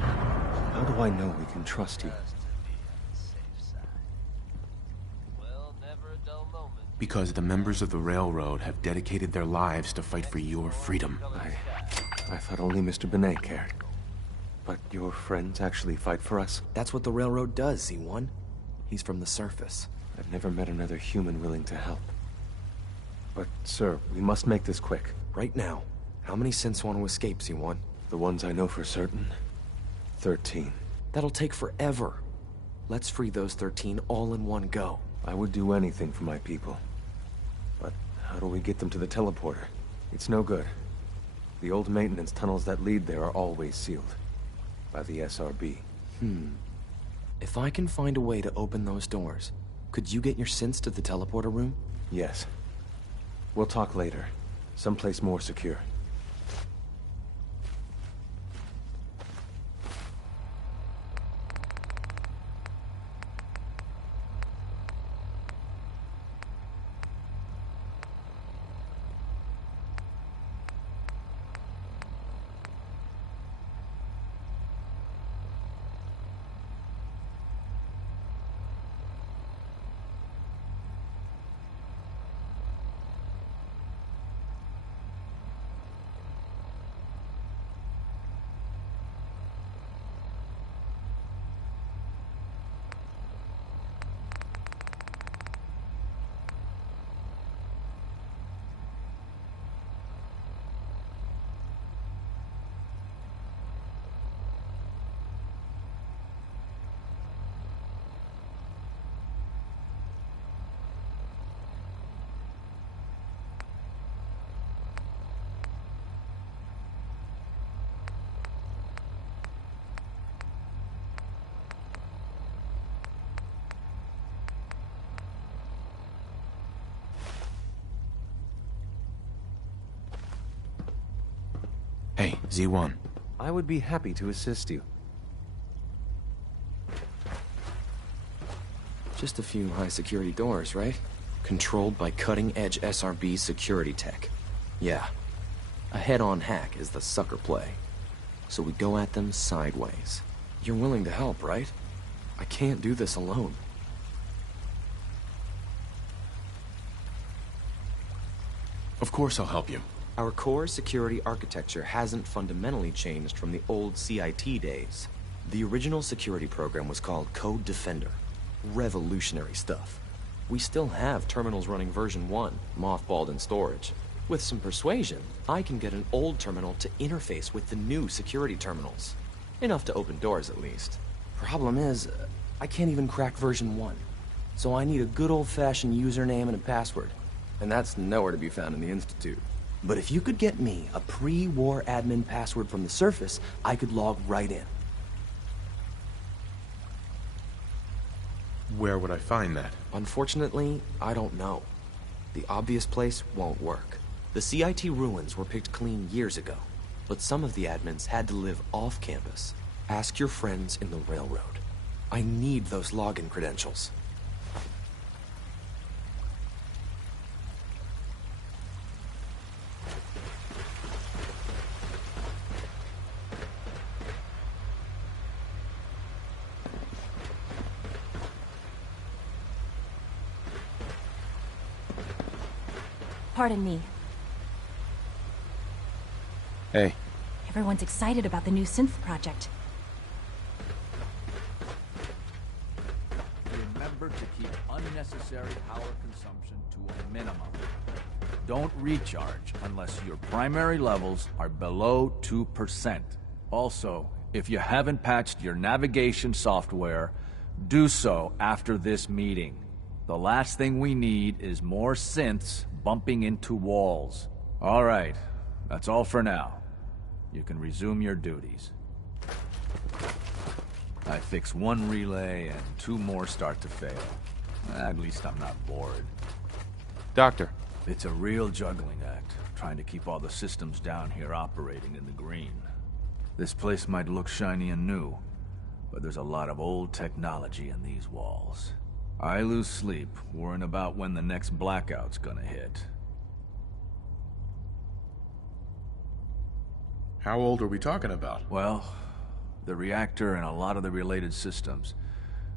How do I know we can trust you? Because the members of the Railroad have dedicated their lives to fight for your freedom. I thought only Mr. Benet cared. But your friends actually fight for us? That's what the Railroad does, Z1. He's from the surface. I've never met another human willing to help. But, sir, we must make this quick. Right now. How many synths want to escape, Z1? The ones I know for certain. 13. That'll take forever. Let's free those 13 all in one go. I would do anything for my people. But how do we get them to the teleporter? It's no good. The old maintenance tunnels that lead there are always sealed. By the SRB. If I can find a way to open those doors, could you get your synths to the teleporter room? Yes. We'll talk later. Someplace more secure. Hey, Z1. I would be happy to assist you. Just a few high-security doors, right? Controlled by cutting-edge SRB security tech. Yeah. A head-on hack is the sucker play. So we go at them sideways. You're willing to help, right? I can't do this alone. Of course I'll help you. Our core security architecture hasn't fundamentally changed from the old CIT days. The original security program was called Code Defender. Revolutionary stuff. We still have terminals running version 1, mothballed in storage. With some persuasion, I can get an old terminal to interface with the new security terminals. Enough to open doors, at least. Problem is, I can't even crack version 1. So I need a good old-fashioned username and a password. And that's nowhere to be found in the Institute. But if you could get me a pre-war admin password from the surface, I could log right in. Where would I find that? Unfortunately, I don't know. The obvious place won't work. The CIT ruins were picked clean years ago, but some of the admins had to live off campus. Ask your friends in the railroad. I need those login credentials. Pardon me. Hey. Everyone's excited about the new synth project. Remember to keep unnecessary power consumption to a minimum. Don't recharge unless your primary levels are below 2%. Also, if you haven't patched your navigation software, do so after this meeting. The last thing we need is more synths bumping into walls. All right, that's all for now. You can resume your duties. I fix one relay and 2 more start to fail. At least I'm not bored. Doctor. It's a real juggling act, trying to keep all the systems down here operating in the green. This place might look shiny and new, but there's a lot of old technology in these walls. I lose sleep worrying about when the next blackout's gonna hit. How old are we talking about? Well, the reactor and a lot of the related systems.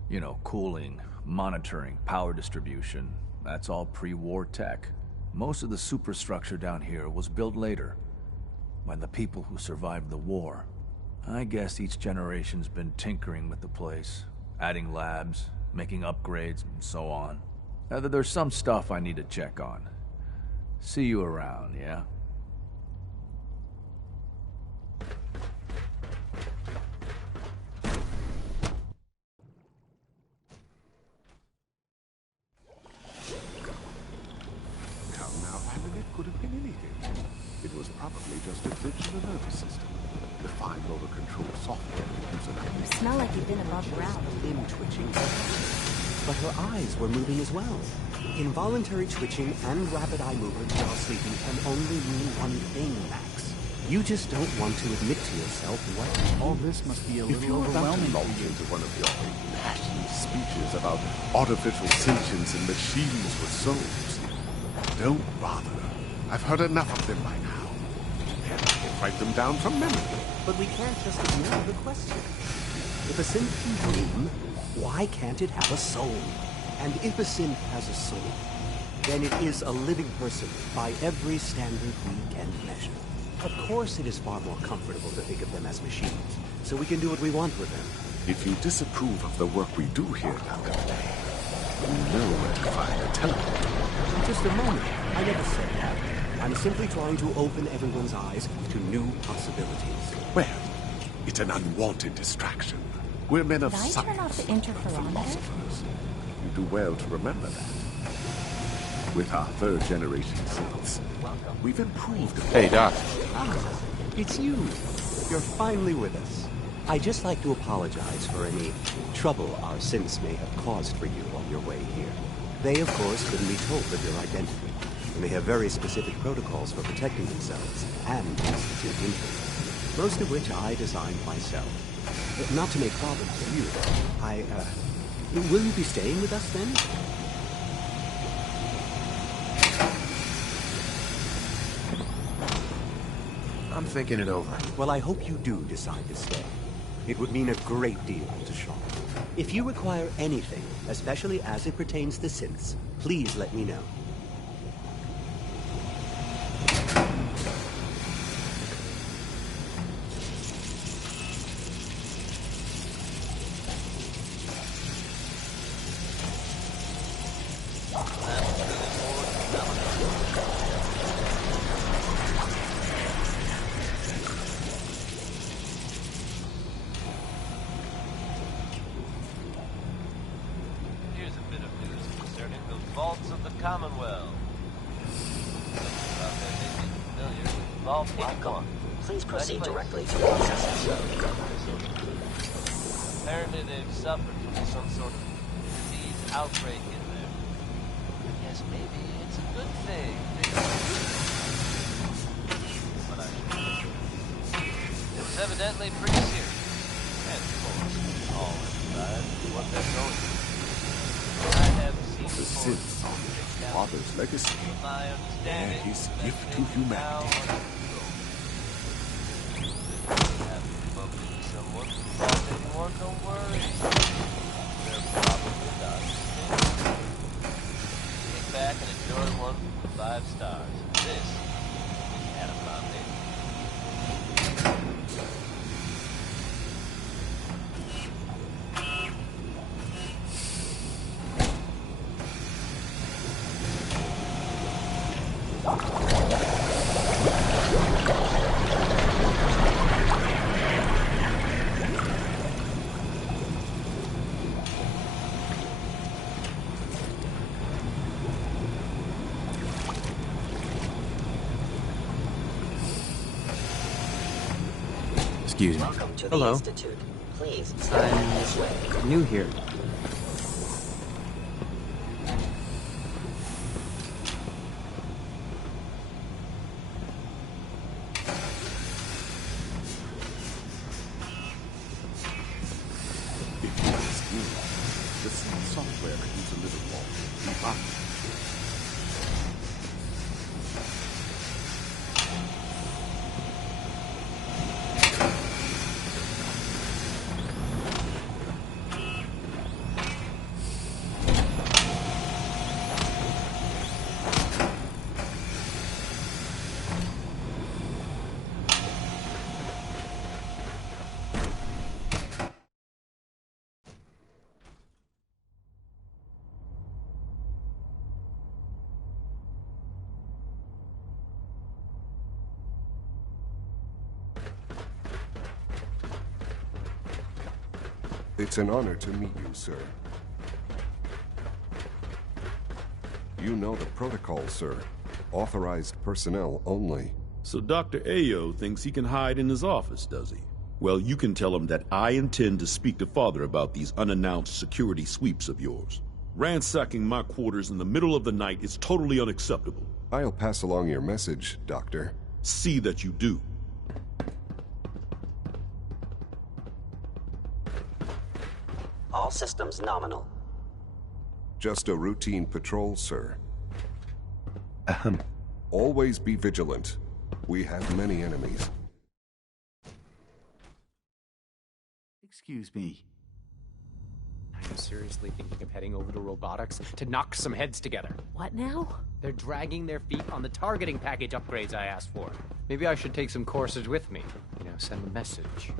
You know, cooling, monitoring, power distribution. That's all pre-war tech. Most of the superstructure down here was built later, by the people who survived the war. I guess each generation's been tinkering with the place, adding labs, making upgrades, and so on. There's some stuff I need to check on. See you around, yeah? Could have been anything. It was probably just a glitch in the nervous system. The fine motor control software You smell like you've been above ground. limb twitching. But her eyes were moving as well. Involuntary twitching and rapid eye movement while sleeping can only mean one thing, Max. You just don't want to admit to yourself what... All this must be a If little you're about to overwhelming launch for you. into one of your impassioned speeches about artificial sentience and machines with souls, don't bother. I've heard enough of them by now. And I can write them down from memory. But we can't just ignore the question. If a synth can dream, why can't it have a soul? And if a synth has a soul, then it is a living person by every standard we can measure. Of course it is far more comfortable to think of them as machines, so we can do what we want with them. If you disapprove of the work we do here, Duncan, you know where to find the teleporter. Just a moment. I never said that. I'm simply trying to open everyone's eyes to new possibilities. Well, it's an unwanted distraction. We're men of Did I turn science, off the not interferometer? philosophers. You do well to remember that. With our third-generation synths, we've improved upon... Hey, Doc. Ah, it's you. You're finally with us. I'd just like to apologize for any trouble our synths may have caused for you on your way here. They, of course, couldn't be told of your identity, and they have very specific protocols for protecting themselves and Institute interests, most of which I designed myself. Not to make problems for you, will you be staying with us then? I'm thinking it over. Well, I hope you do decide to stay. It would mean a great deal to Shaw. If you require anything, especially as it pertains to synths, please let me know. Welcome. Please proceed directly to access. Apparently they've suffered from some sort of disease outbreak in there. I guess maybe it's a good thing. But it was evidently pretty serious. And of course, all inside what they're going through. I have seen The synths are his father's legacy. And his gift to humanity. Anyone, don't worry. They're probably not. Kick back and enjoy 1 from 5 stars. This is Anapon, Excuse me. Welcome to the Hello. Institute. Please stay this way. I'm new here. If you ask me, the software is a little more refined. It's an honor to meet you, sir. You know the protocol, sir. Authorized personnel only. So Dr. Ayo thinks he can hide in his office, does he? Well, you can tell him that I intend to speak to Father about these unannounced security sweeps of yours. Ransacking my quarters in the middle of the night is totally unacceptable. I'll pass along your message, Doctor. See that you do. All systems nominal. Just a routine patrol, sir. Always be vigilant. We have many enemies. Excuse me. Are you seriously thinking of heading over to robotics to knock some heads together? What now? They're dragging their feet on the targeting package upgrades I asked for. Maybe I should take some courses with me. You know, send a message.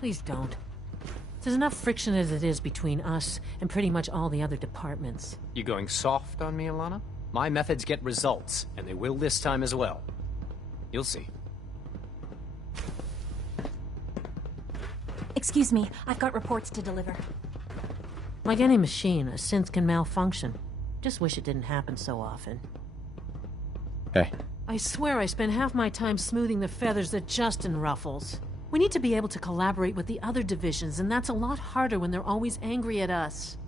Please don't. There's enough friction as it is between us and pretty much all the other departments. You going soft on me, Alana? My methods get results, and they will this time as well. You'll see. Excuse me, I've got reports to deliver. Like any machine, a synth can malfunction. Just wish it didn't happen so often. Hey. I swear I spend half my time smoothing the feathers that Justin ruffles. We need to be able to collaborate with the other divisions, and that's a lot harder when they're always angry at us.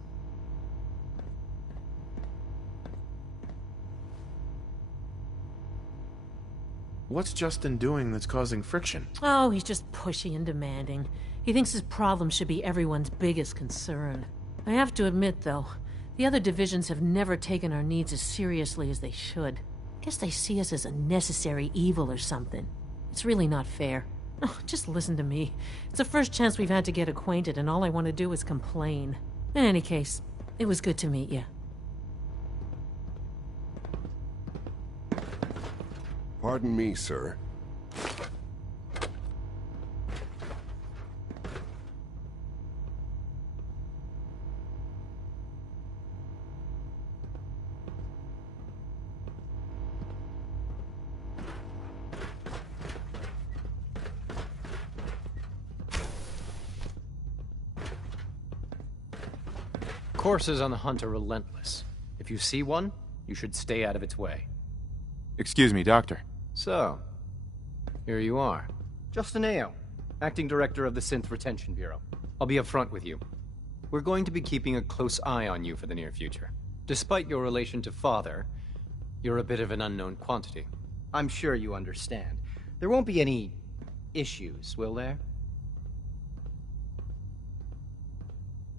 What's Justin doing that's causing friction? Oh, he's just pushy and demanding. He thinks his problem should be everyone's biggest concern. I have to admit, though, the other divisions have never taken our needs as seriously as they should. Guess they see us as a necessary evil or something. It's really not fair. Oh, just listen to me. It's the first chance we've had to get acquainted, and all I want to do is complain. In any case, it was good to meet you. Pardon me, sir. Coursers on the hunt are relentless. If you see one, you should stay out of its way. Excuse me, Doctor. So, here you are. Justin Ao, Acting Director of the Synth Retention Bureau. I'll be upfront with you. We're going to be keeping a close eye on you for the near future. Despite your relation to Father, you're a bit of an unknown quantity. I'm sure you understand. There won't be any issues, will there?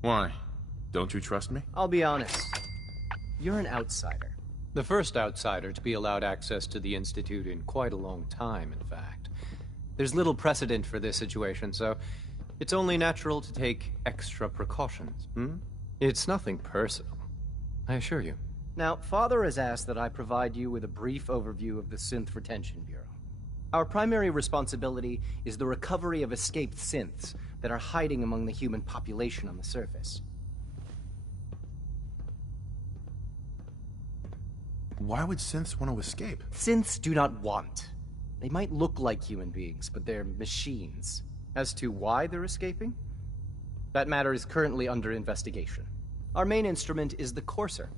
Why? Don't you trust me? I'll be honest. You're an outsider. The first outsider to be allowed access to the Institute in quite a long time, in fact. There's little precedent for this situation, so it's only natural to take extra precautions, It's nothing personal, I assure you. Now, Father has asked that I provide you with a brief overview of the Synth Retention Bureau. Our primary responsibility is the recovery of escaped synths that are hiding among the human population on the surface. Why would synths want to escape? Synths do not want. They might look like human beings, but they're machines. As to why they're escaping? That matter is currently under investigation. Our main instrument is the Courser,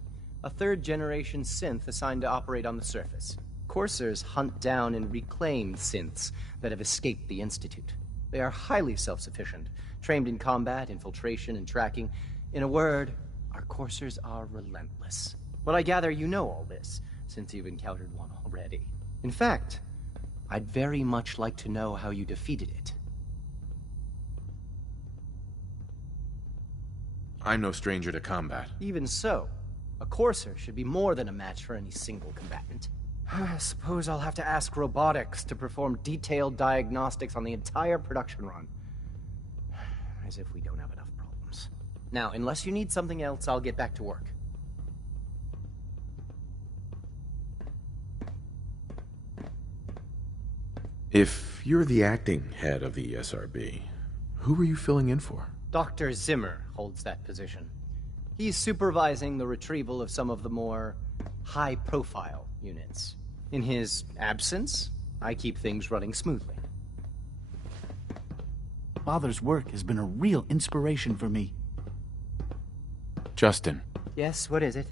a third-generation synth assigned to operate on the surface. Coursers hunt down and reclaim synths that have escaped the Institute. They are highly self-sufficient, trained in combat, infiltration, and tracking. In a word, our Coursers are relentless. But I gather you know all this, since you've encountered one already. In fact, I'd very much like to know how you defeated it. I'm no stranger to combat. Even so, a Courser should be more than a match for any single combatant. I suppose I'll have to ask robotics to perform detailed diagnostics on the entire production run. As if we don't have enough problems. Now, unless you need something else, I'll get back to work. If you're the acting head of the SRB, who were you filling in for? Dr. Zimmer holds that position. He's supervising the retrieval of some of the more high-profile units. In his absence, I keep things running smoothly. Father's work has been a real inspiration for me. Justin. Yes, what is it?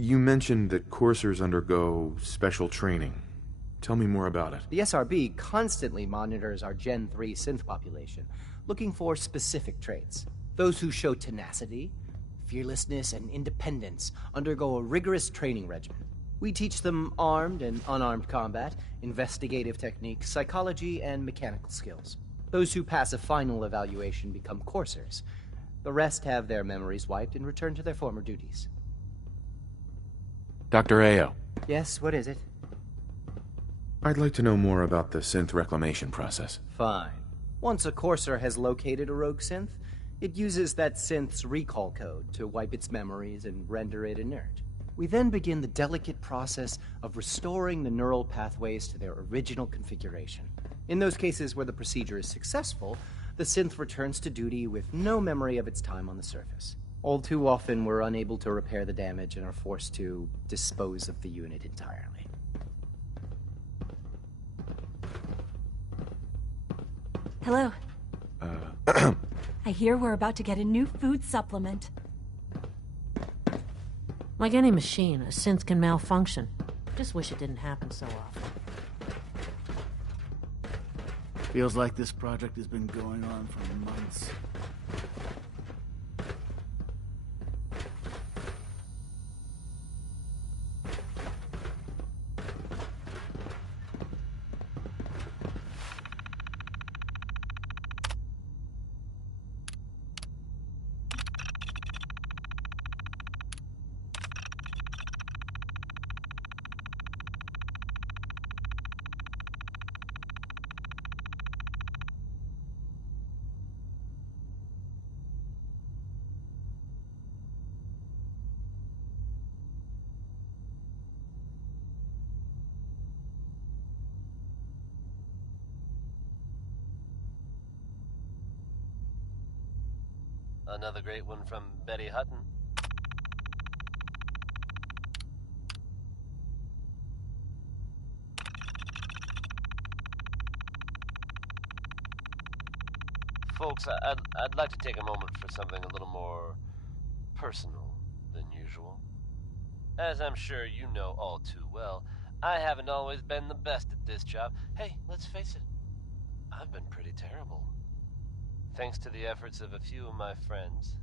You mentioned that coursers undergo special training. Tell me more about it. The SRB constantly monitors our Gen 3 synth population, looking for specific traits. Those who show tenacity, fearlessness, and independence undergo a rigorous training regimen. We teach them armed and unarmed combat, investigative techniques, psychology, and mechanical skills. Those who pass a final evaluation become coursers. The rest have their memories wiped and return to their former duties. Dr. Ao. Yes, what is it? I'd like to know more about the synth reclamation process. Fine. Once a courser has located a rogue synth, it uses that synth's recall code to wipe its memories and render it inert. We then begin the delicate process of restoring the neural pathways to their original configuration. In those cases where the procedure is successful, the synth returns to duty with no memory of its time on the surface. All too often, we're unable to repair the damage and are forced to dispose of the unit entirely. Hello. I hear we're about to get a new food supplement. Like any machine, a synth can malfunction. Just wish it didn't happen so often. Feels like this project has been going on for months. Another great one from Betty Hutton. Folks, I'd like to take a moment for something a little more personal than usual. As I'm sure you know all too well, I haven't always been the best at this job. Hey, let's face it, I've been pretty terrible. Thanks to the efforts of a few of my friends,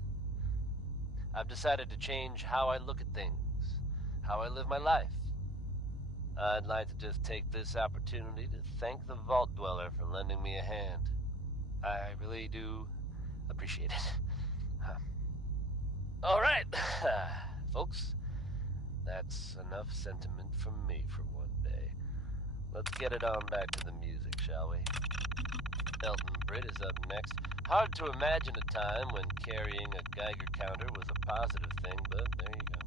I've decided to change how I look at things, how I live my life. I'd like to just take this opportunity to thank the Vault Dweller for lending me a hand. I really do appreciate it. All right, folks. That's enough sentiment from me for one day. Let's get it on back to the music, shall we? Elton Britt is up next. Hard to imagine a time when carrying a Geiger counter was a positive thing, but there you go.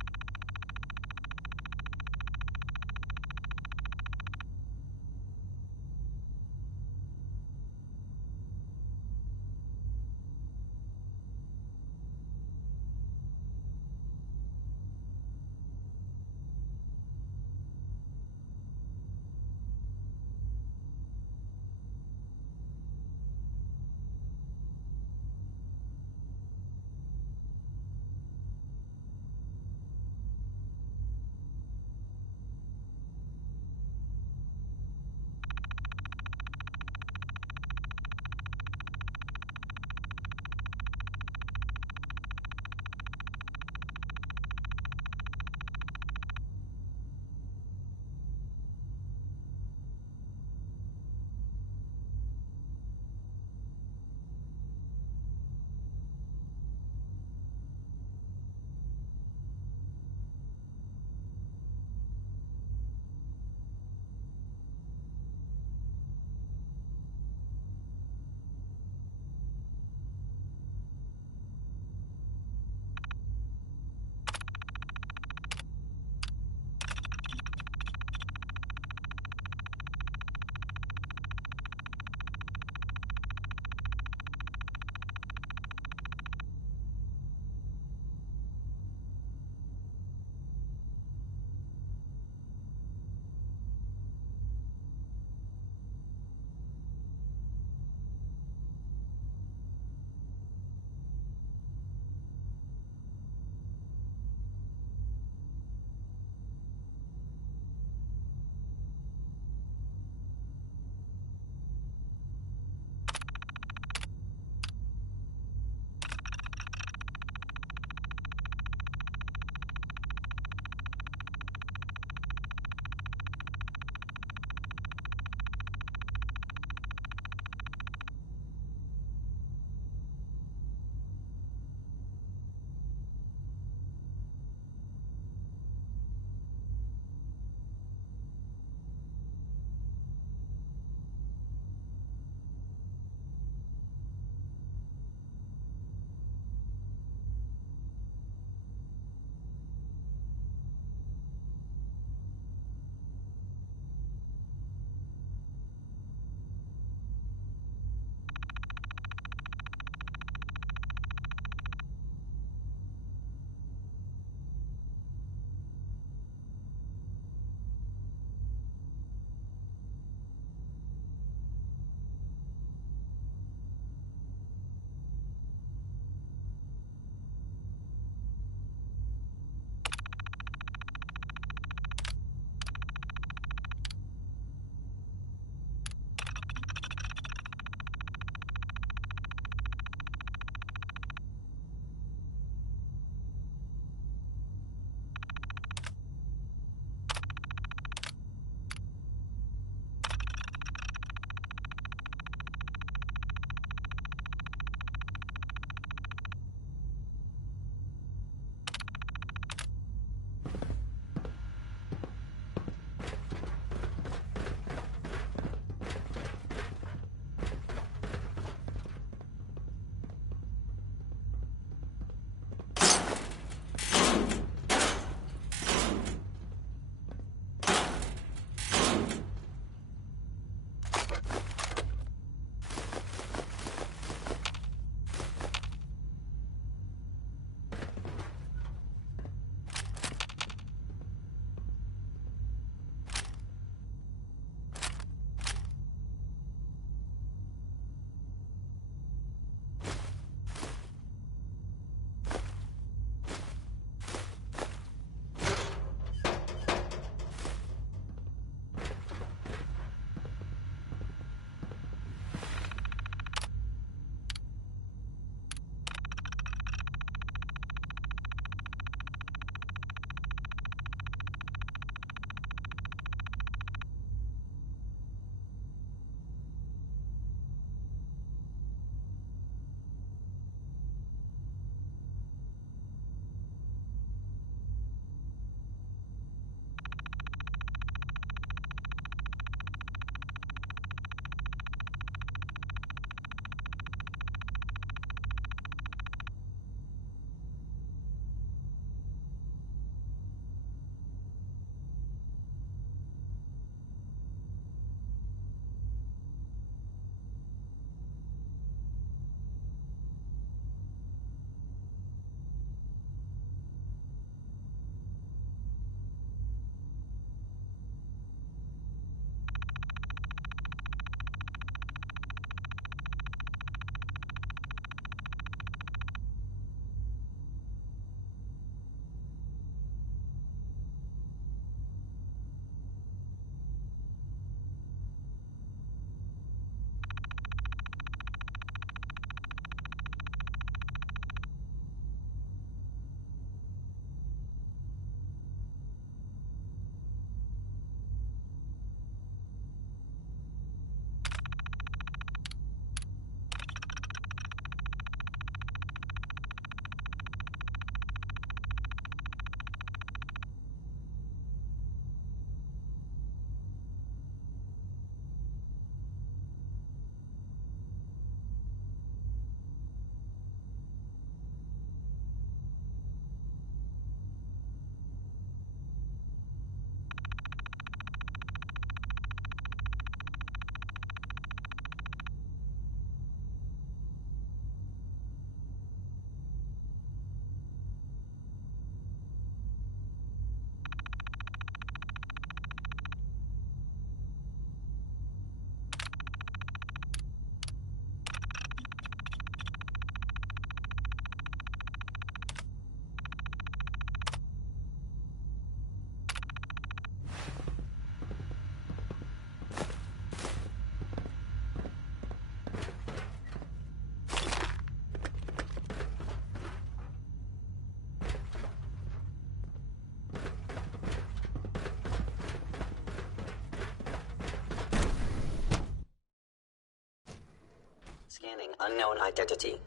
Scanning unknown identity.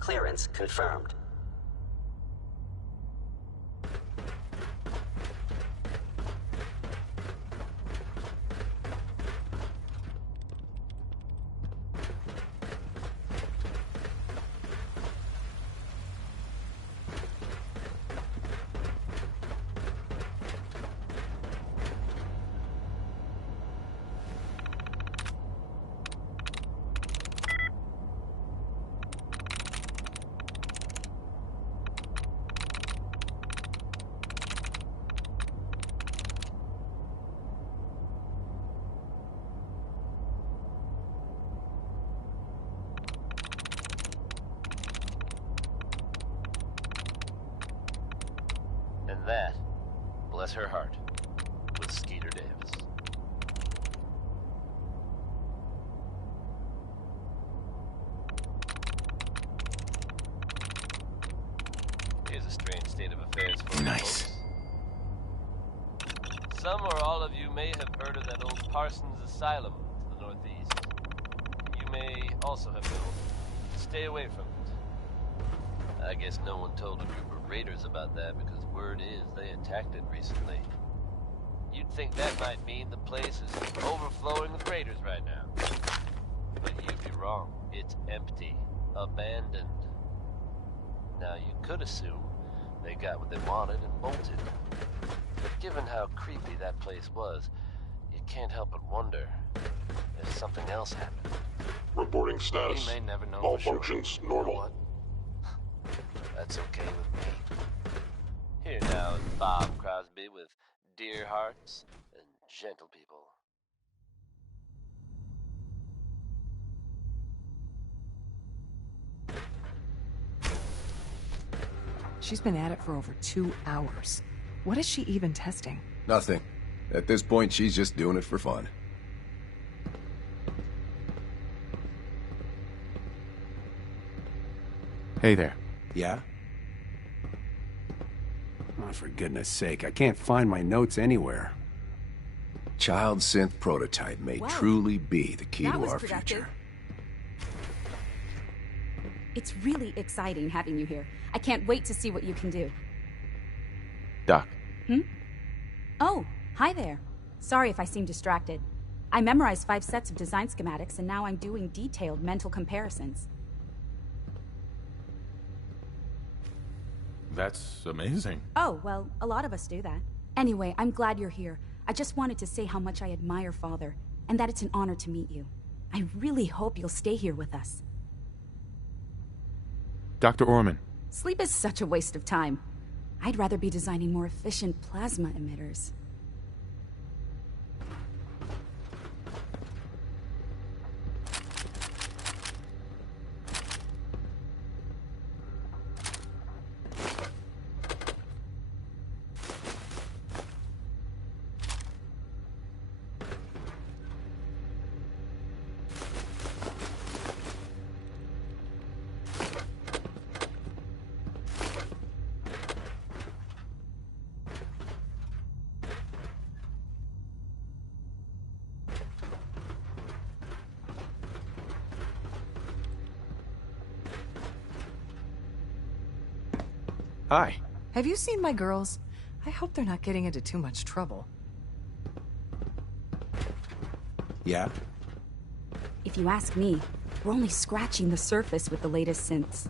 Clearance confirmed. And that, bless her heart, was Skeeter Davis. Here's a strange state of affairs for you folks. Some or all of you may have heard of that old Parsons Asylum to the northeast. You may also have known. Stay away from it. I guess no one told a group of raiders about that because word is they attacked it recently. You'd think that might mean the place is overflowing with raiders right now. But you'd be wrong. It's empty. Abandoned. Now you could assume they got what they wanted and bolted. But given how creepy that place was, you can't help but wonder if something else happened. Reporting status. We may never know All for sure. functions You know normal. what? That's okay with me. Here now is Bob Crosby with dear hearts and gentle people. She's been at it for over 2 hours. What is she even testing? Nothing. At this point, she's just doing it for fun. Hey there. Yeah? Oh, for goodness sake, I can't find my notes anywhere. Child synth prototype may Wow. truly be the key That to was our productive. future. It's really exciting having you here. I can't wait to see what you can do. Doc. Oh, hi there. Sorry if I seem distracted. I memorized 5 sets of design schematics, and now I'm doing detailed mental comparisons. That's amazing. Oh, well, a lot of us do that. Anyway, I'm glad you're here. I just wanted to say how much I admire Father, and that it's an honor to meet you. I really hope you'll stay here with us. Dr. Orman. Sleep is such a waste of time. I'd rather be designing more efficient plasma emitters. Hi. Have you seen my girls? I hope they're not getting into too much trouble. Yeah? If you ask me, we're only scratching the surface with the latest synths.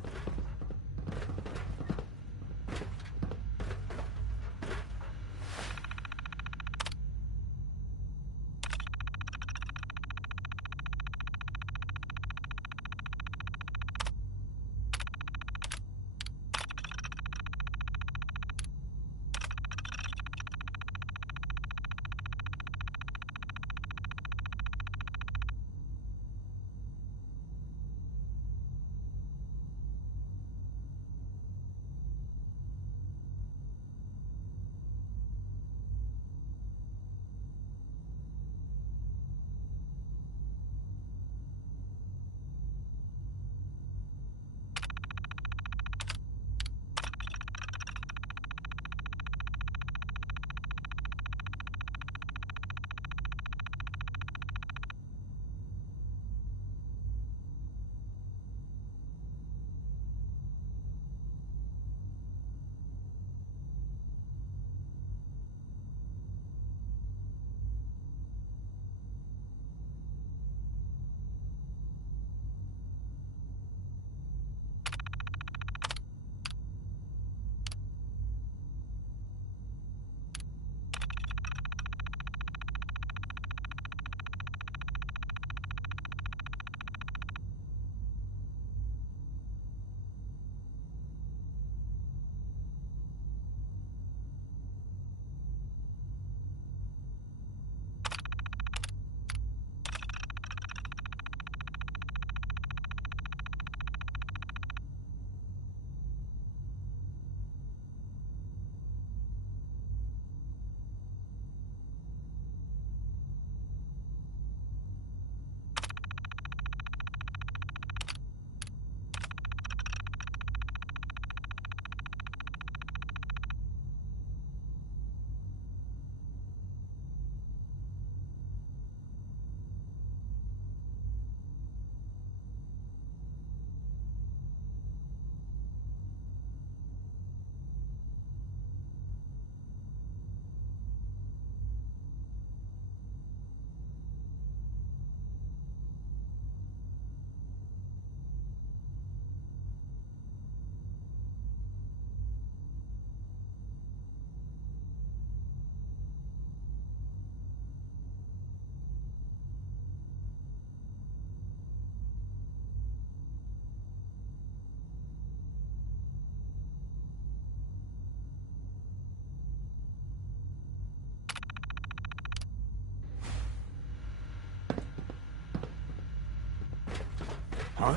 Huh?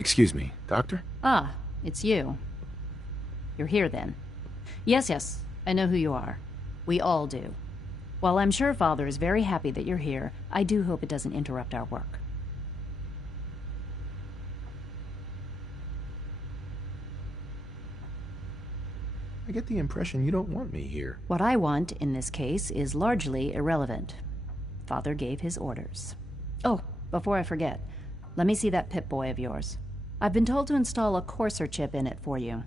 Excuse me, Doctor? Ah, it's you. You're here then. Yes, I know who you are. We all do. While I'm sure Father is very happy that you're here, I do hope it doesn't interrupt our work. I get the impression you don't want me here. What I want, in this case, is largely irrelevant. Father gave his orders. Oh, before I forget, let me see that Pip-Boy of yours. I've been told to install a Courser chip in it for you.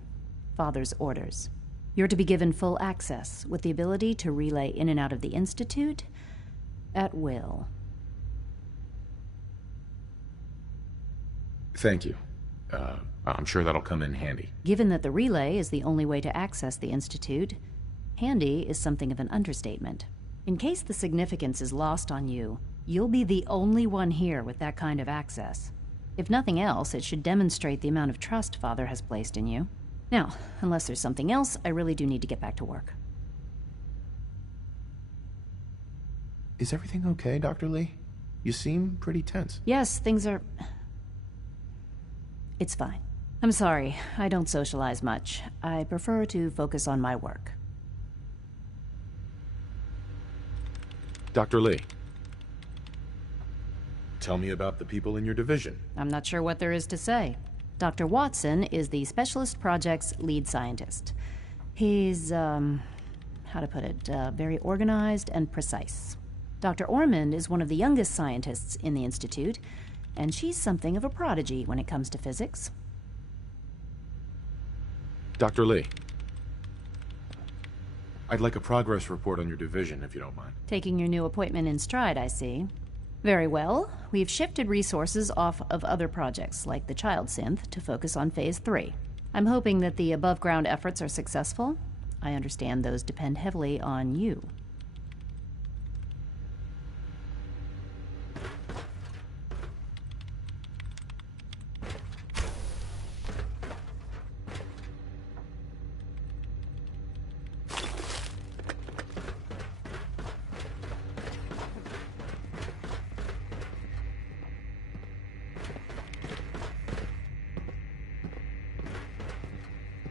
Father's orders. You're to be given full access, with the ability to relay in and out of the Institute at will. Thank you. I'm sure that'll come in handy. Given that the relay is the only way to access the Institute, handy is something of an understatement. In case the significance is lost on you, you'll be the only one here with that kind of access. If nothing else, it should demonstrate the amount of trust Father has placed in you. Now, unless there's something else, I really do need to get back to work. Is everything okay, Dr. Lee? You seem pretty tense. Yes, things are... It's fine. I'm sorry, I don't socialize much. I prefer to focus on my work. Dr. Lee, tell me about the people in your division. I'm not sure what there is to say. Dr. Watson is the Specialist Project's lead scientist. He's, how to put it, very organized and precise. Dr. Ormond is one of the youngest scientists in the Institute, and she's something of a prodigy when it comes to physics. Dr. Lee, I'd like a progress report on your division, if you don't mind. Taking your new appointment in stride, I see. Very well. We've shifted resources off of other projects, like the Child Synth, to focus on Phase 3. I'm hoping that the above-ground efforts are successful. I understand those depend heavily on you.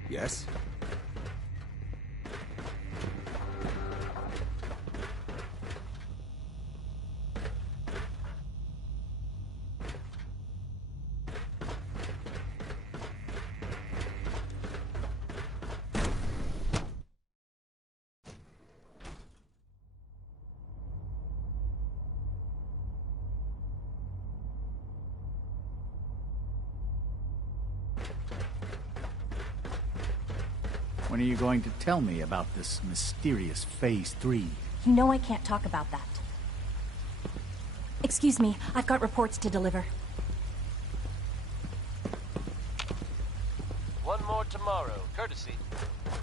Yes? When are you going to tell me about this mysterious Phase 3? You know I can't talk about that. Excuse me, I've got reports to deliver. One more tomorrow, courtesy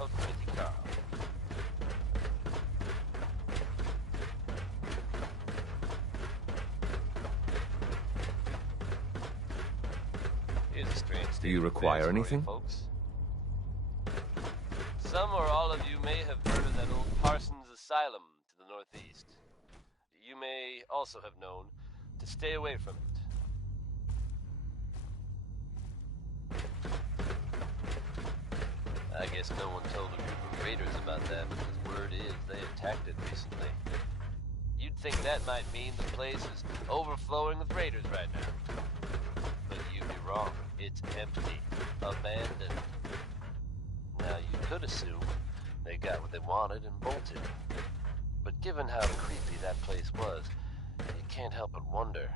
of Timothy Carl. Here's a strange state. Do you require anything? Folks. Some or all of you may have heard of that old Parsons Asylum to the northeast. You may also have known to stay away from it. I guess no one told a group of raiders about that because word is they attacked it recently. You'd think that might mean the place is overflowing with raiders right now. But you'd be wrong. It's empty. Abandoned. Now, you could assume they got what they wanted and bolted. But given how creepy that place was, you can't help but wonder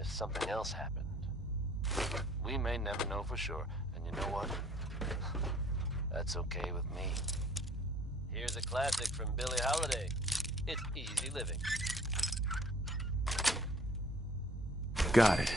if something else happened. We may never know for sure, and you know what? That's okay with me. Here's a classic from Billie Holiday. It's Easy Living. Got it.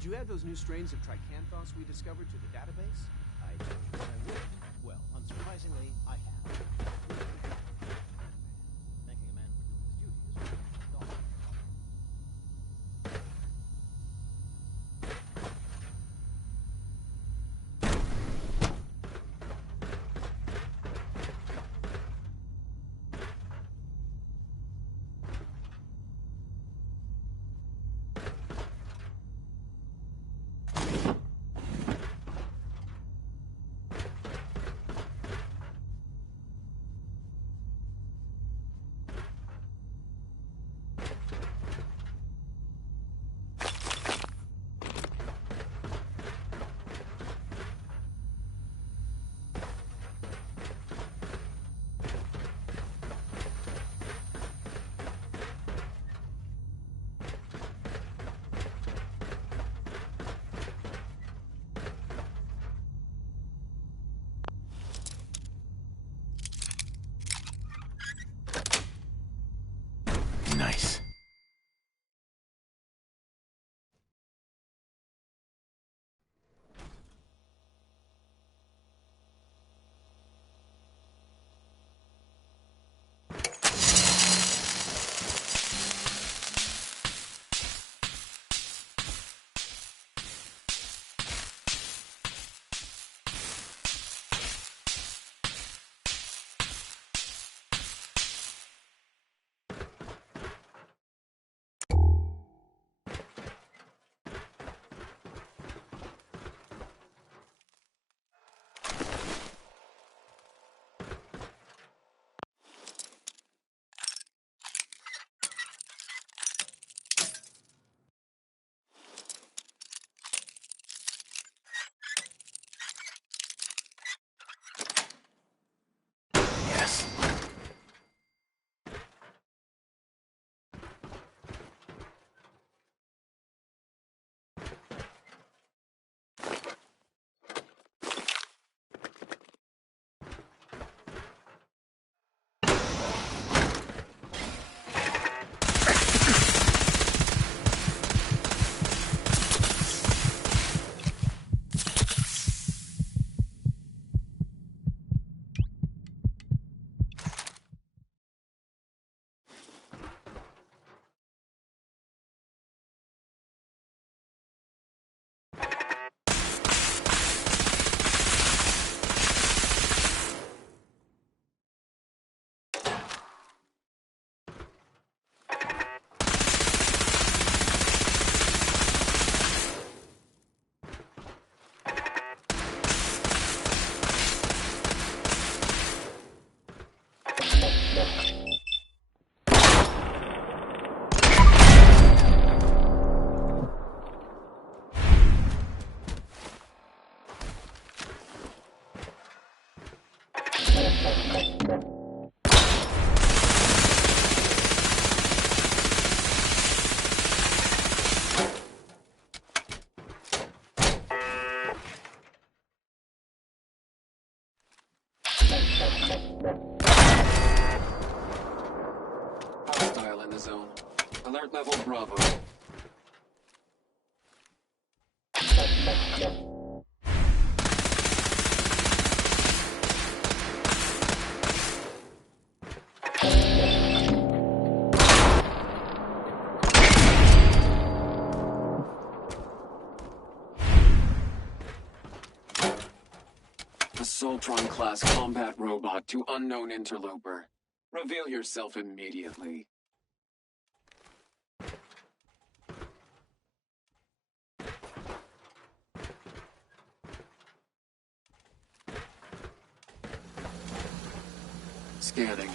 Did you add those new strains of tricanthos we discovered to the database? I told you that I would. Well, unsurprisingly, I have. Thanking a man for doing his duty is one of the dog. Nice. Hostile in the zone. Alert level Bravo. Assaultron-class combat robot to unknown interloper. Reveal yourself immediately. Scanning.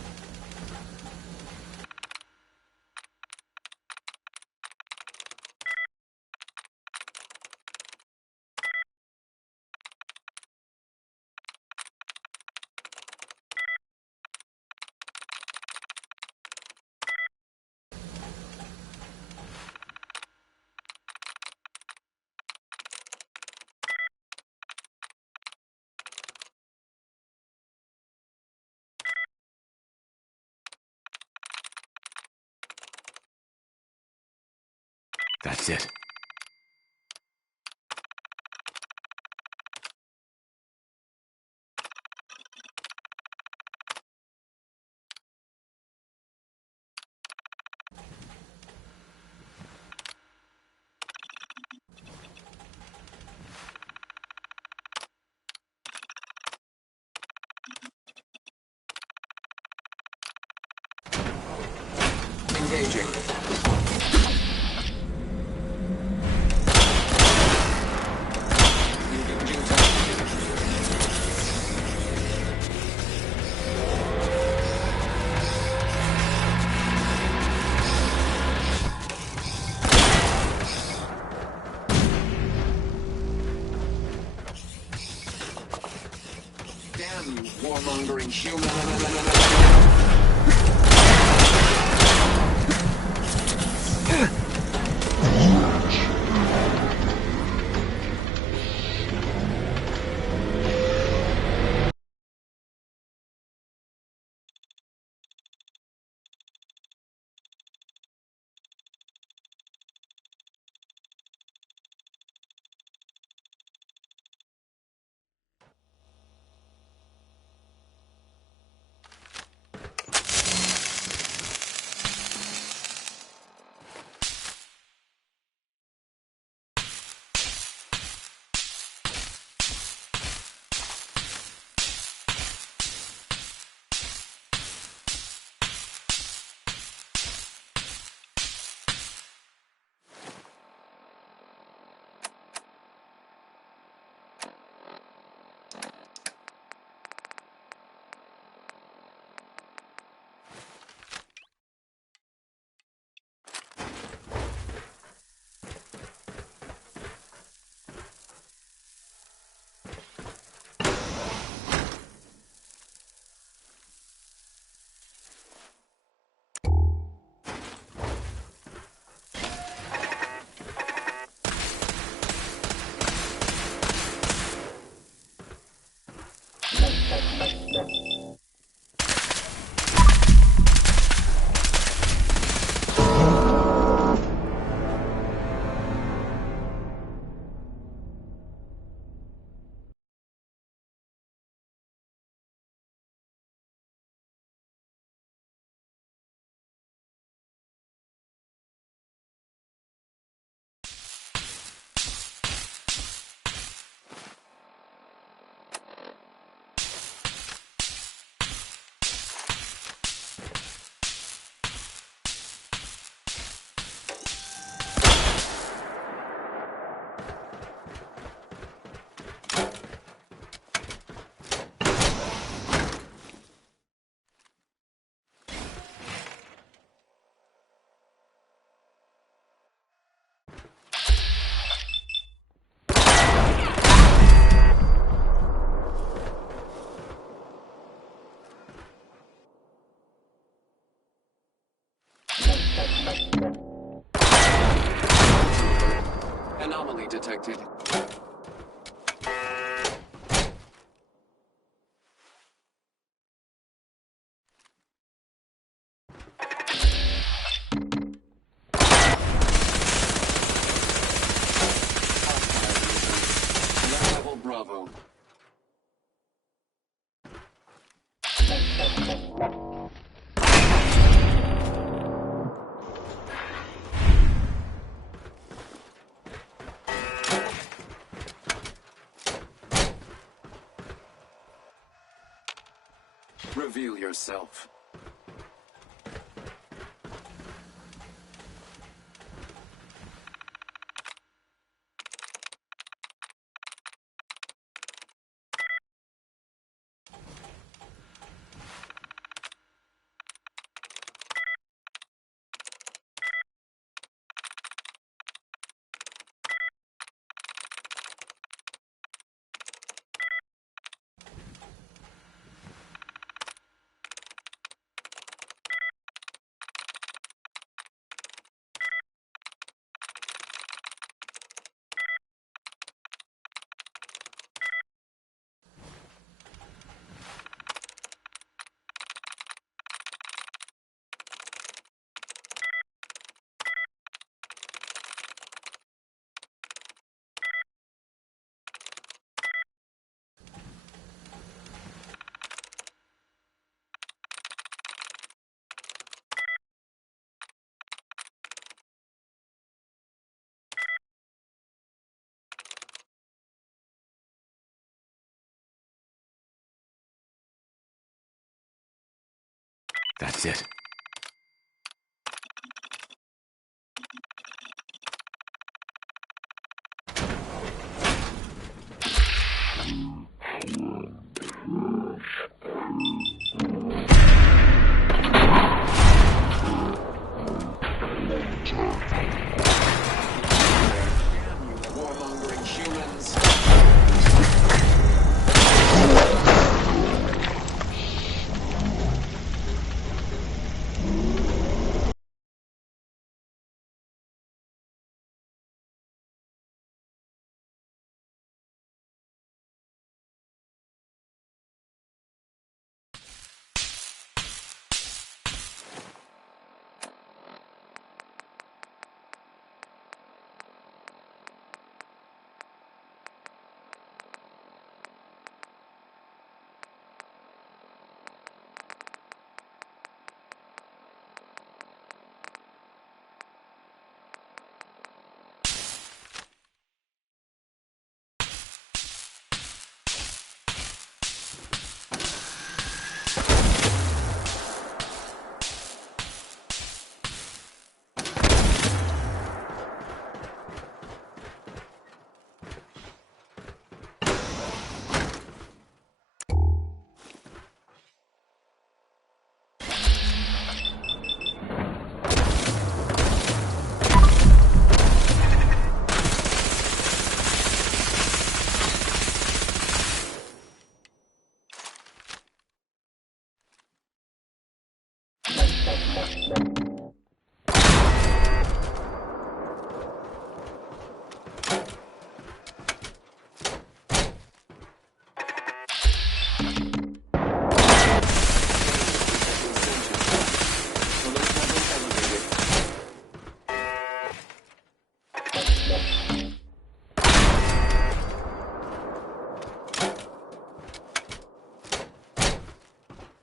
That's it. Engaging. Damn you, warmongering human. Anomaly detected. Level Bravo. Reveal yourself. That's it. Warmongering humans.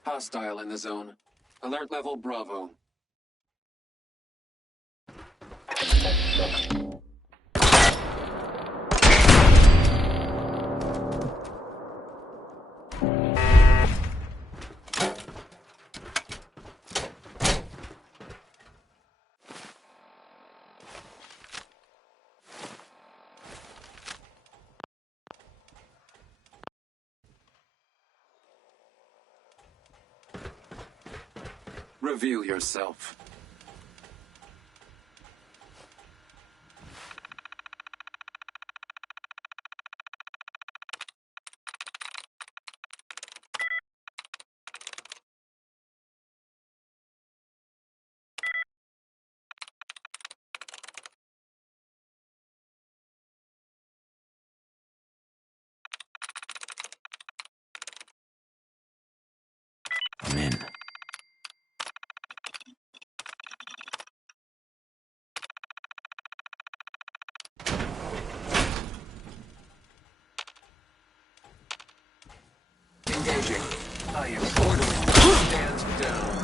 Hostile in the zone. Alert level Bravo. Reveal yourself. I'm in. Engaging. I am ordering you to stand down.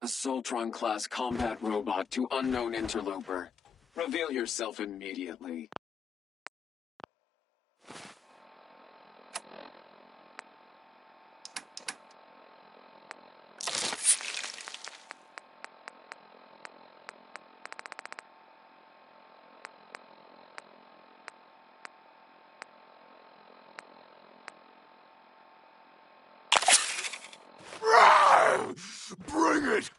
A Soltron-class combat robot to unknown interloper. Reveal yourself immediately. Bring it!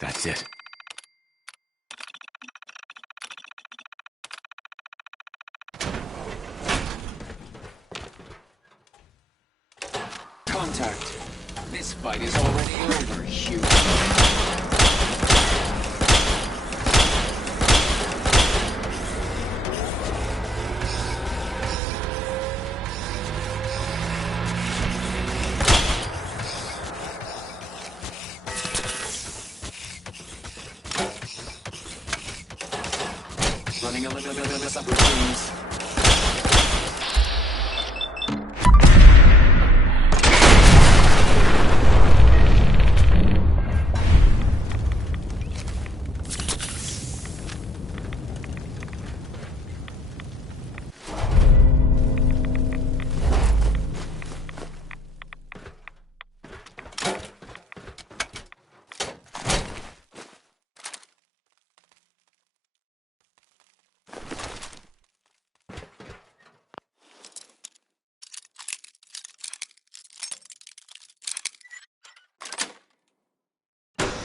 That's it. Contact. This fight is already over, human. Running a little bit of routines.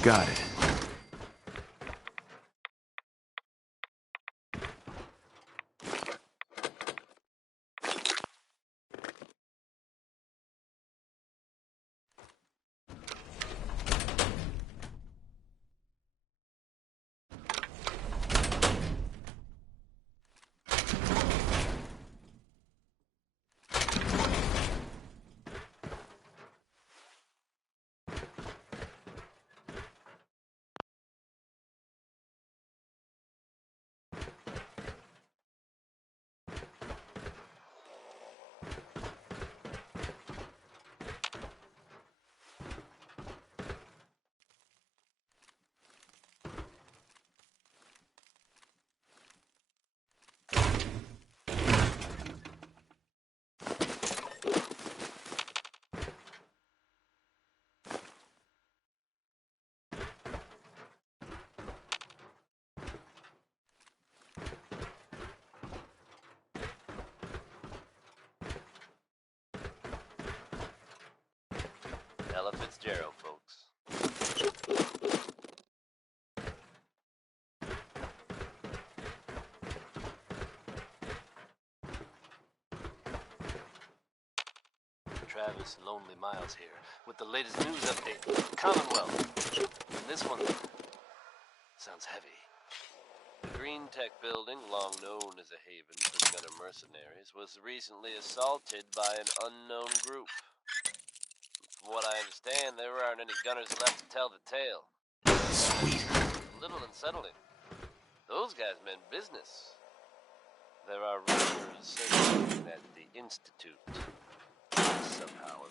Got it. Ella Fitzgerald, folks. Travis Lonely Miles here with the latest news update. Commonwealth. And this one sounds heavy. The Green Tech building, long known as a haven for gunner mercenaries, was recently assaulted by an unknown group. From what I understand, there aren't any gunners left to tell the tale. Sweet. A little unsettling. Those guys meant business. There are rumors circulating at the Institute. Somehow.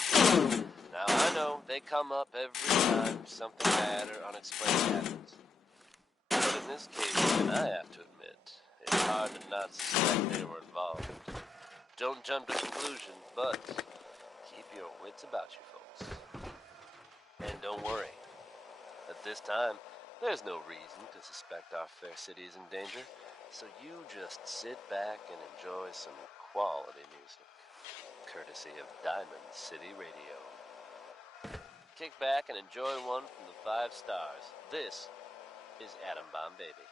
Now I know they come up every time something bad or unexplained happens. But in this case, even I have to admit, it's hard to not suspect they were involved. Don't jump to conclusions, but keep your wits about you, folks. And don't worry. At this time, there's no reason to suspect our fair city is in danger, so you just sit back and enjoy some quality music, courtesy of Diamond City Radio. Kick back and enjoy one from the 5 stars. This is Atom Bomb Baby.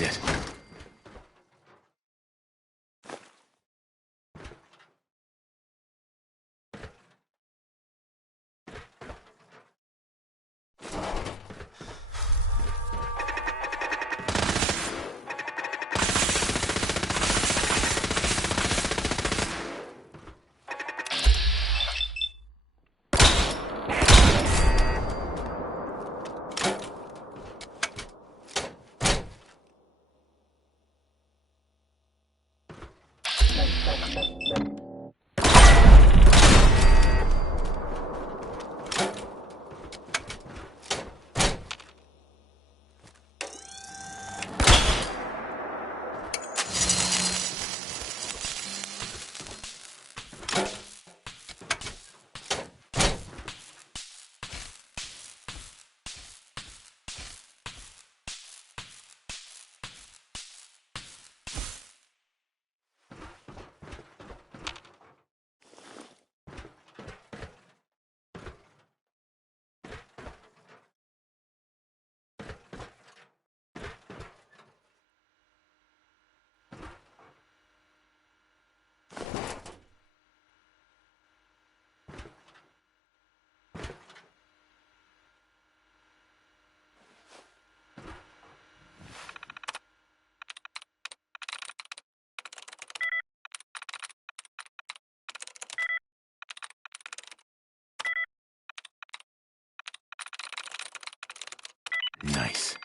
is it? Nice.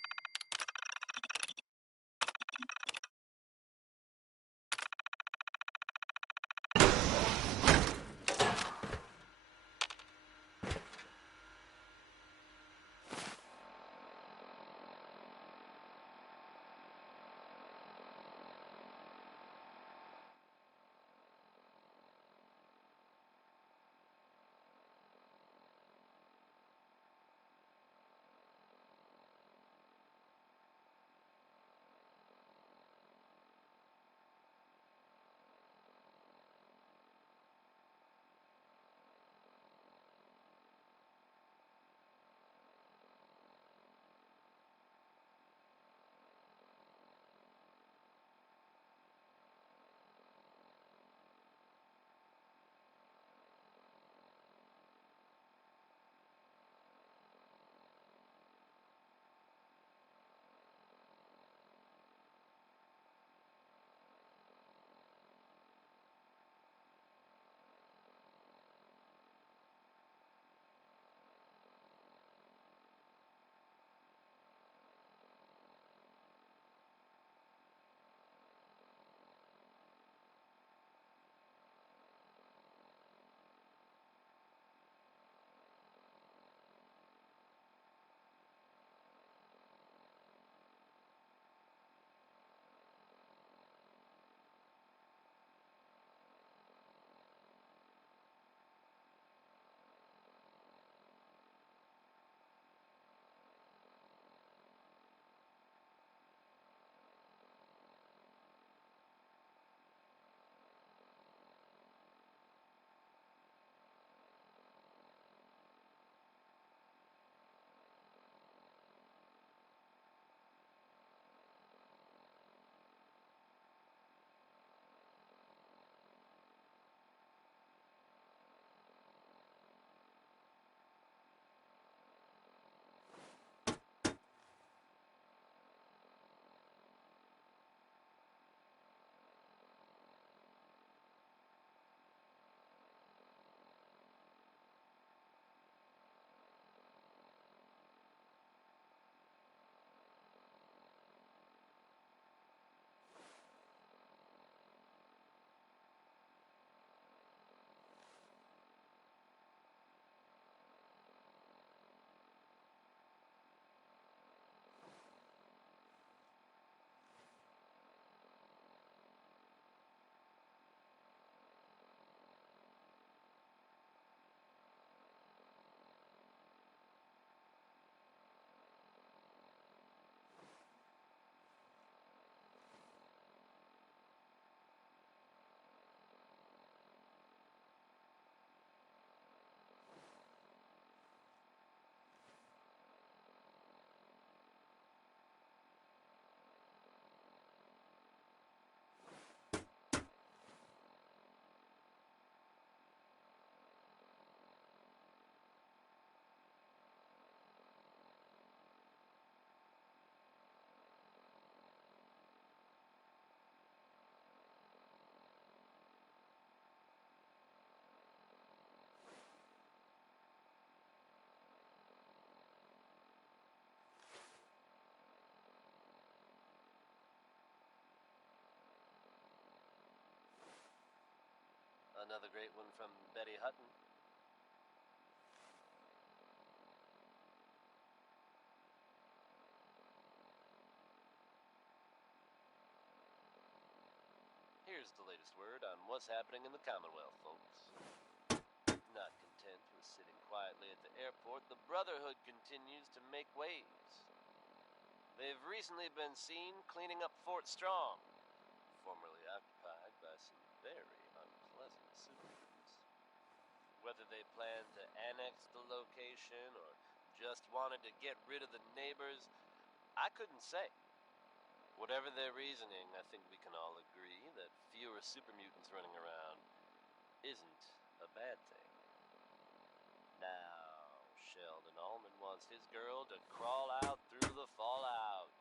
Another great one from Betty Hutton. Here's the latest word on what's happening in the Commonwealth, folks. Not content with sitting quietly at the airport, the Brotherhood continues to make waves. They've recently been seen cleaning up Fort Strong, formerly occupied by some very unpleasant citizens. Whether they plan to annex the location or just wanted to get rid of the neighbors, I couldn't say. Whatever their reasoning, I think we can all agree that fewer super mutants running around isn't a bad thing. Now, Sheldon Allman wants his girl to crawl out through the fallout.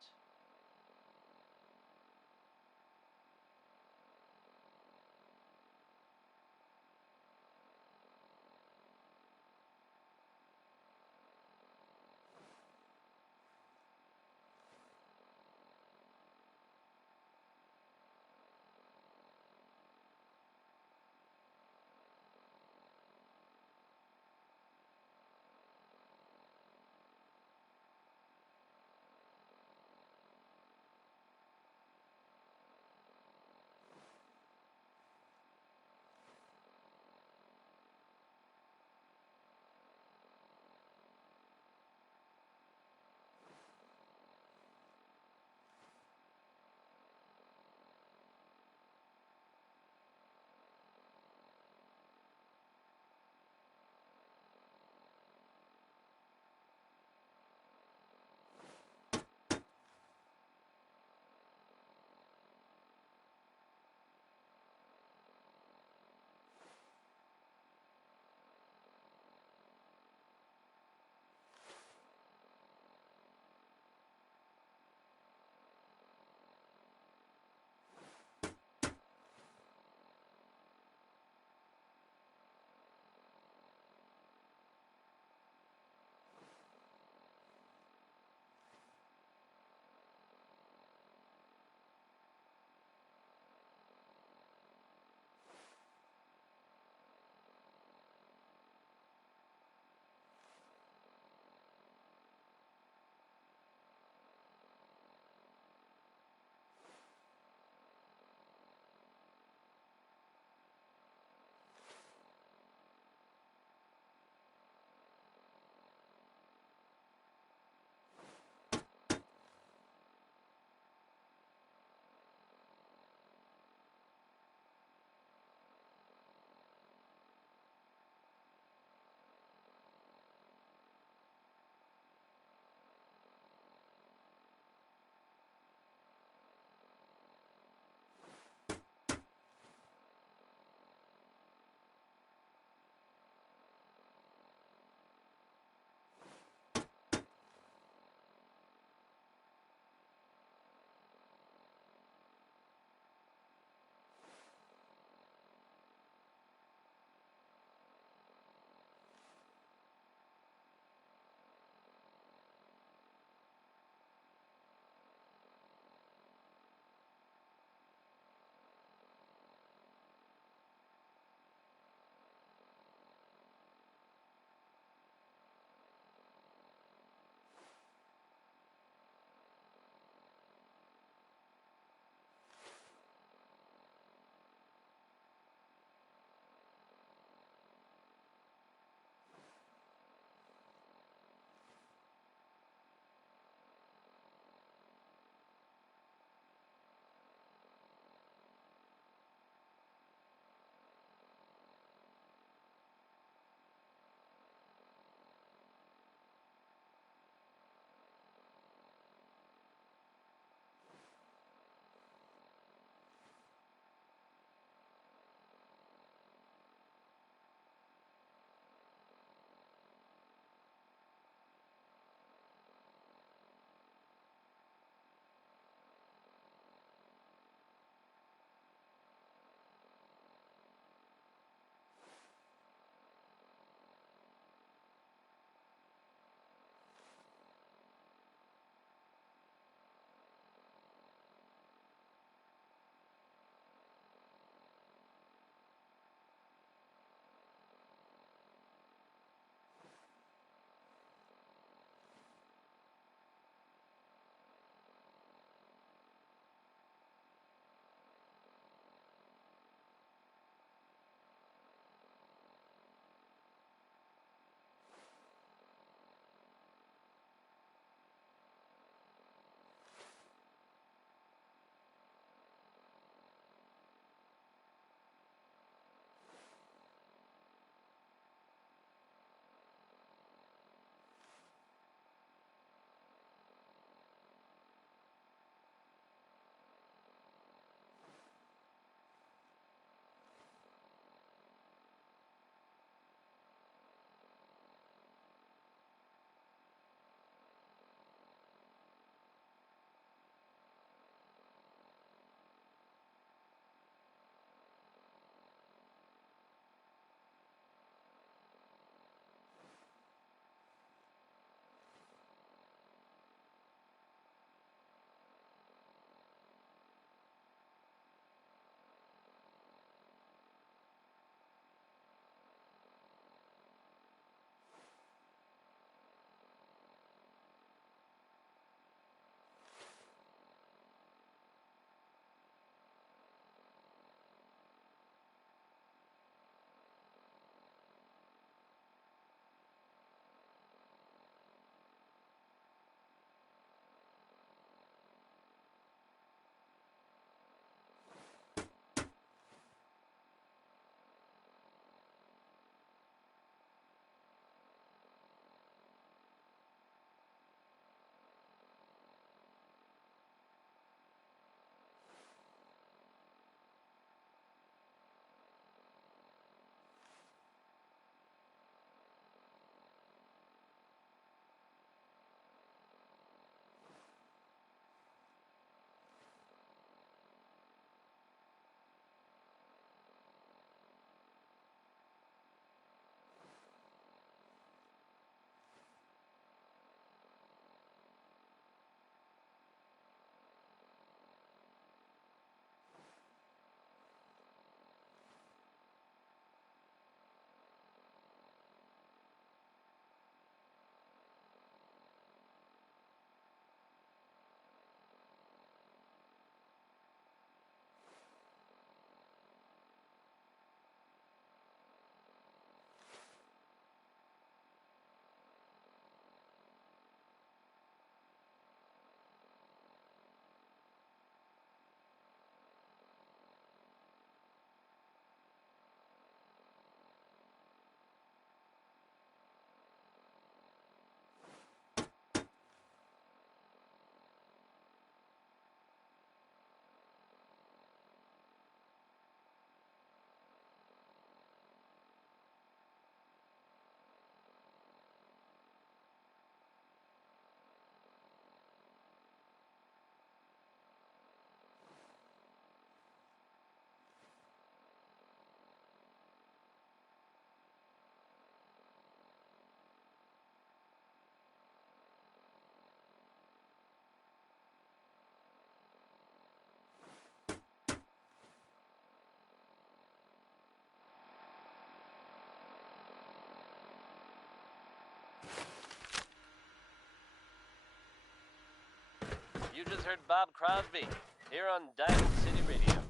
just heard Bob Crosby here on Diamond City Radio.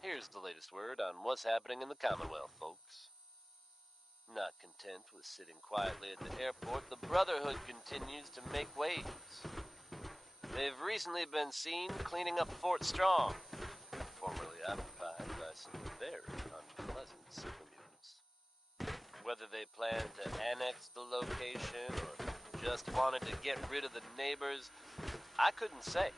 Here's the latest word on what's happening in the Commonwealth, folks. Not content with sitting quietly at the airport, the Brotherhood continues to make waves. They've recently been seen cleaning up Fort Strong, formerly occupied by some very unpleasant super mutants. Whether they plan to annex the location or just wanted to get rid of the neighbors, I couldn't say.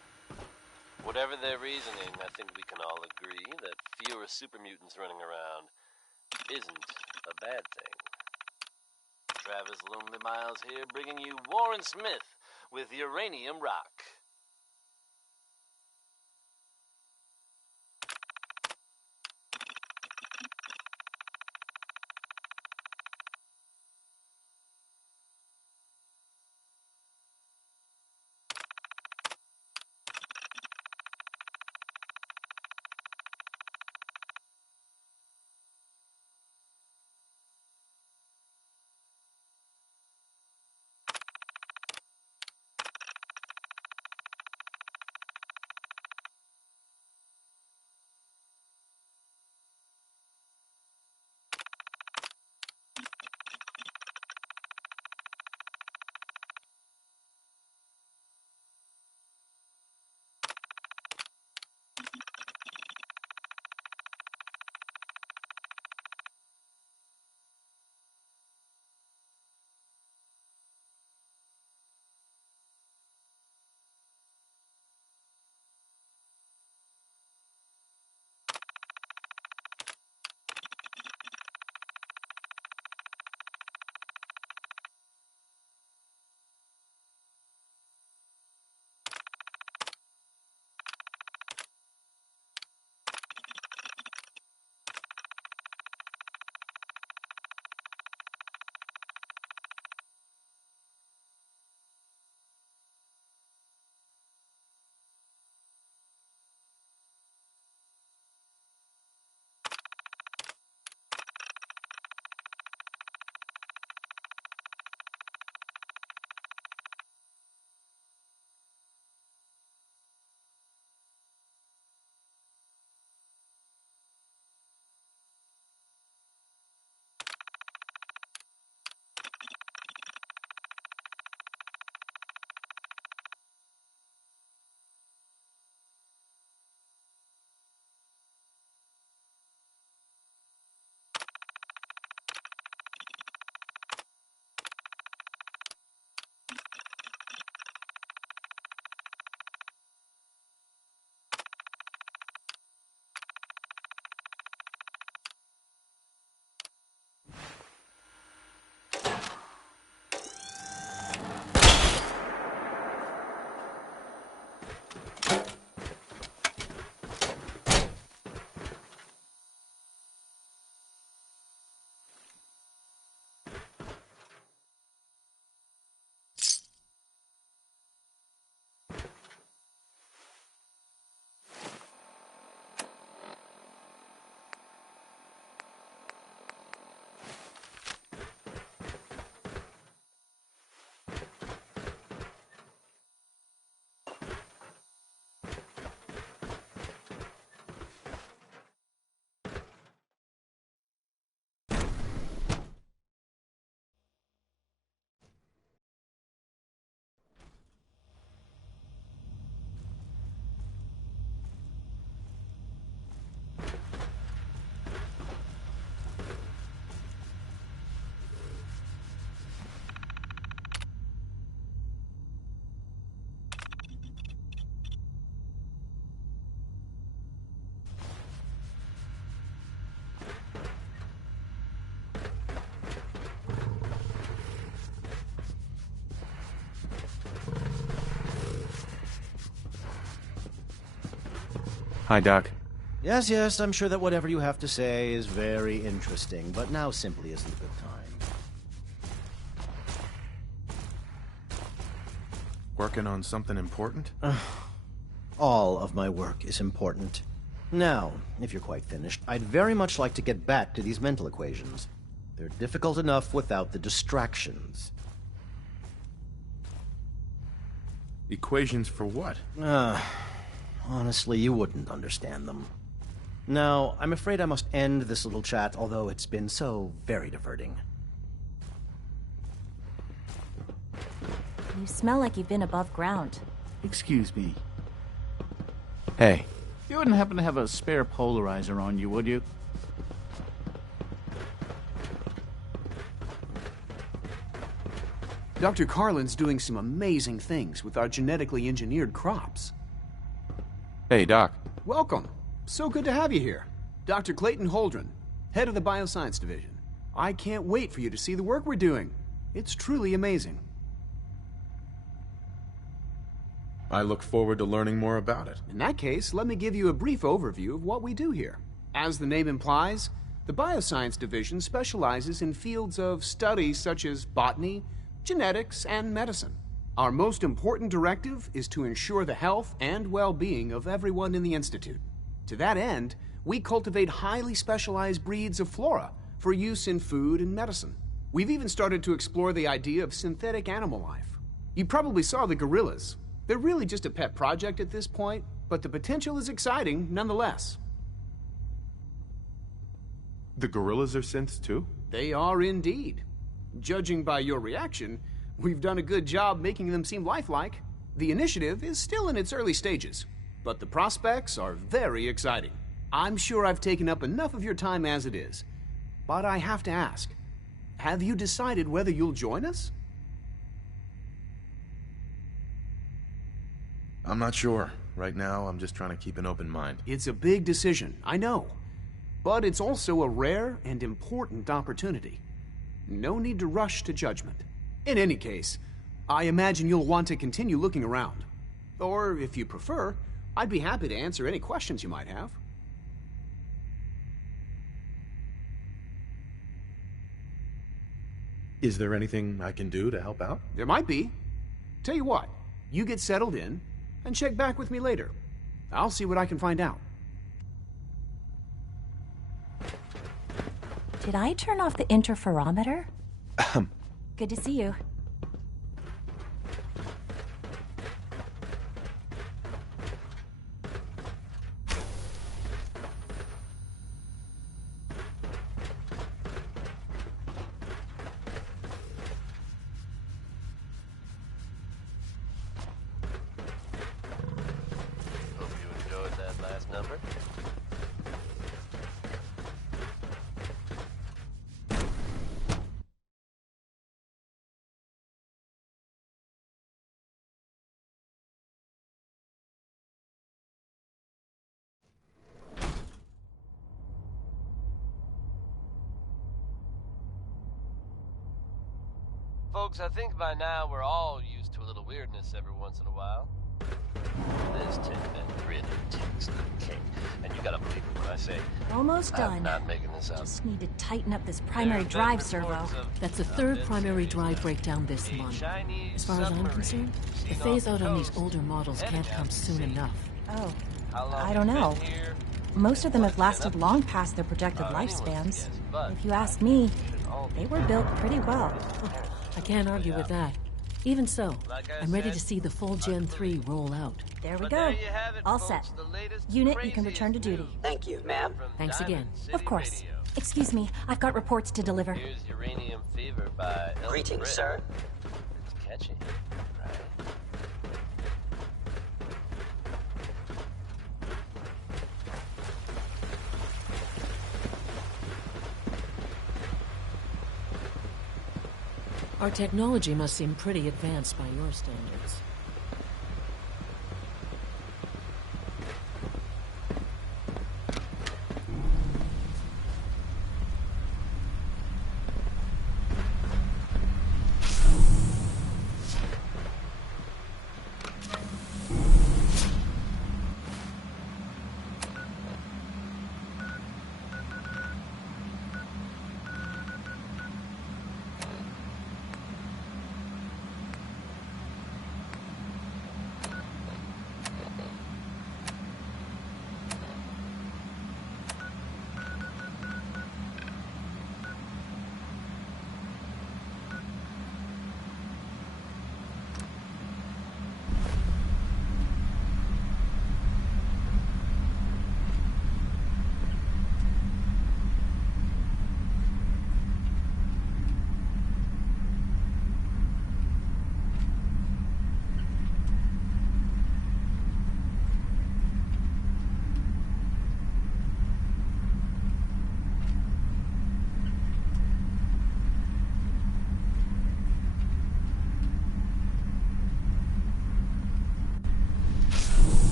Whatever their reasoning, I think we can all agree that fewer super mutants running around isn't a bad thing. Travis Lonely Miles here, bringing you Warren Smith with Uranium Rock. Hi, Doc. Yes, yes, I'm sure that whatever you have to say is very interesting, but now simply isn't a good time. Working on something important? All of my work is important. Now, if you're quite finished, I'd very much like to get back to these mental equations. They're difficult enough without the distractions. Equations for what? Honestly, you wouldn't understand them. Now, I'm afraid I must end this little chat, although it's been so very diverting. You smell like you've been above ground. Excuse me. Hey. You wouldn't happen to have a spare polarizer on you, would you? Dr. Carlin's doing some amazing things with our genetically engineered crops. Hey, Doc. Welcome. So good to have you here. Dr. Clayton Holdren, head of the Bioscience Division. I can't wait for you to see the work we're doing. It's truly amazing. I look forward to learning more about it. In that case, let me give you a brief overview of what we do here. As the name implies, the Bioscience Division specializes in fields of study such as botany, genetics, and medicine. Our most important directive is to ensure the health and well-being of everyone in the Institute. To that end, we cultivate highly specialized breeds of flora for use in food and medicine. We've even started to explore the idea of synthetic animal life. You probably saw the gorillas. They're really just a pet project at this point, but the potential is exciting nonetheless. The gorillas are synths too? They are indeed. Judging by your reaction, we've done a good job making them seem lifelike. The initiative is still in its early stages, but the prospects are very exciting. I'm sure I've taken up enough of your time as it is, but I have to ask, have you decided whether you'll join us? I'm not sure. Right now, I'm just trying to keep an open mind. It's a big decision, I know. But it's also a rare and important opportunity. No need to rush to judgment. In any case, I imagine you'll want to continue looking around. Or, if you prefer, I'd be happy to answer any questions you might have. Is there anything I can do to help out? There might be. Tell you what, you get settled in, and check back with me later. I'll see what I can find out. Did I turn off the interferometer? Good to see you. Folks, I think by now we're all used to a little weirdness every once in a while. This tidbit really takes the cake. And you gotta believe me when I say Almost done. I'm not making this up. Just need to tighten up this primary drive servo. That's the third primary drive breakdown this month. As far as I'm concerned, the phase out on these older models can't come soon enough. Oh, I don't know. Most of them have lasted long past their projected lifespans. If you ask me, they were built pretty well. I can't argue with that. Even so, I'm ready to see the full Gen 3 roll out. There we go. All set. Unit, you can return to duty. Thank you, ma'am. Thanks again. Of course. Excuse me, I've got reports to deliver. Here's Uranium Fever by Greetings, sir. It's catchy, right? Our technology must seem pretty advanced by your standards.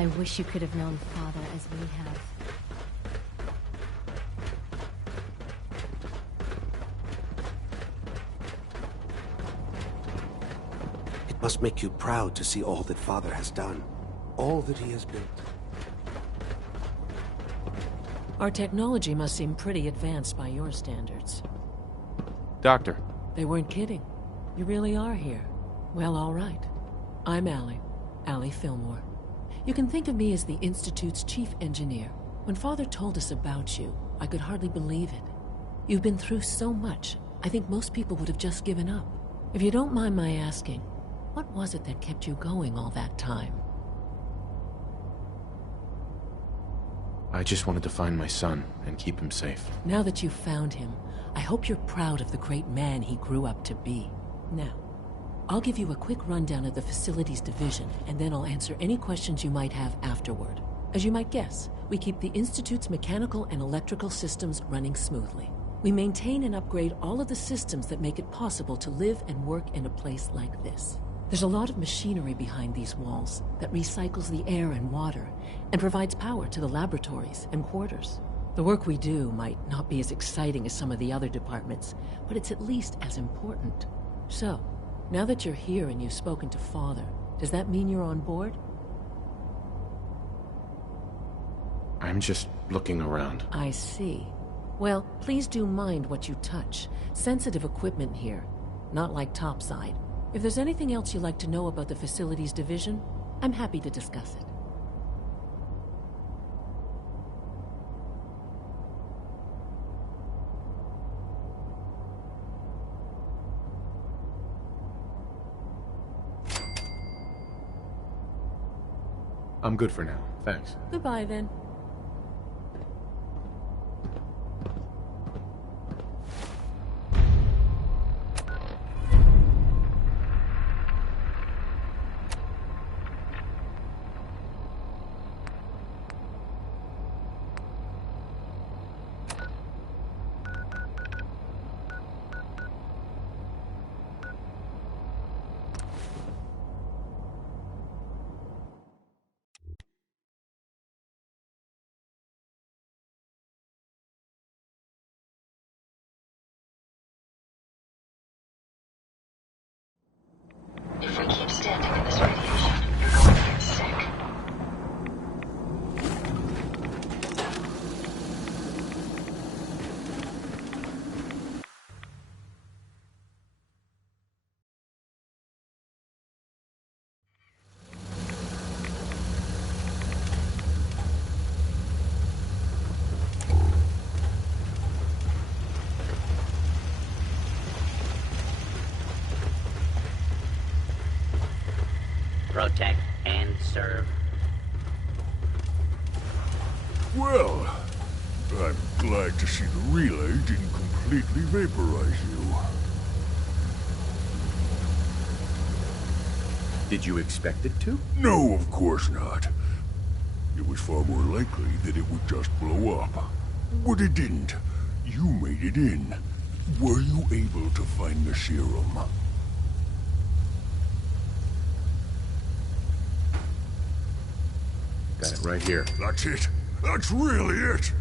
I wish you could have known Father as we have. It must make you proud to see all that Father has done. All that he has built. Our technology must seem pretty advanced by your standards. Doctor. They weren't kidding. You really are here. Well, all right. I'm Allie Fillmore. You can think of me as the Institute's chief engineer. When Father told us about you, I could hardly believe it. You've been through so much, I think most people would have just given up. If you don't mind my asking, what was it that kept you going all that time? I just wanted to find my son and keep him safe. Now that you've found him, I hope you're proud of the great man he grew up to be. Now, I'll give you a quick rundown of the facilities division, and then I'll answer any questions you might have afterward. As you might guess, we keep the Institute's mechanical and electrical systems running smoothly. We maintain and upgrade all of the systems that make it possible to live and work in a place like this. There's a lot of machinery behind these walls that recycles the air and water and provides power to the laboratories and quarters. The work we do might not be as exciting as some of the other departments, but it's at least as important. So, now that you're here and you've spoken to Father, does that mean you're on board? I'm just looking around. I see. Well, please do mind what you touch. Sensitive equipment here, not like topside. If there's anything else you'd like to know about the facilities division, I'm happy to discuss it. I'm good for now, thanks. Goodbye, then. If we keep standing in this radiation, you're going to get sick. Protect and serve. Well, I'm glad to see the relay didn't completely vaporize you. Did you expect it to? No, of course not. It was far more likely that it would just blow up. But it didn't. You made it in. Were you able to find the serum? Got it right here. That's it. That's really it.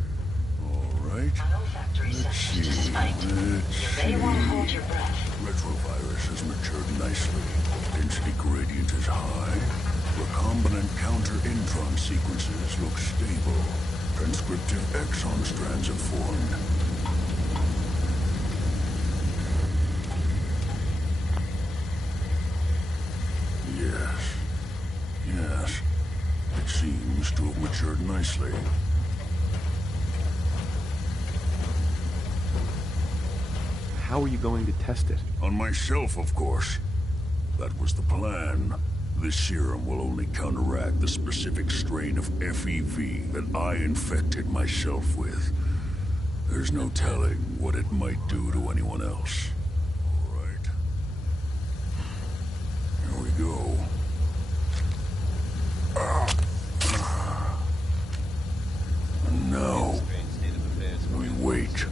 All right. Let's see. Retrovirus has matured nicely. Density gradient is high. Recombinant counter-intron sequences look stable. Transcriptive exon strands have formed. Yes. Yes. It seems to have matured nicely. How are you going to test it? On myself, of course. That was the plan. This serum will only counteract the specific strain of FEV that I infected myself with. There's no telling what it might do to anyone else. All right. Here we go. And now, we wait.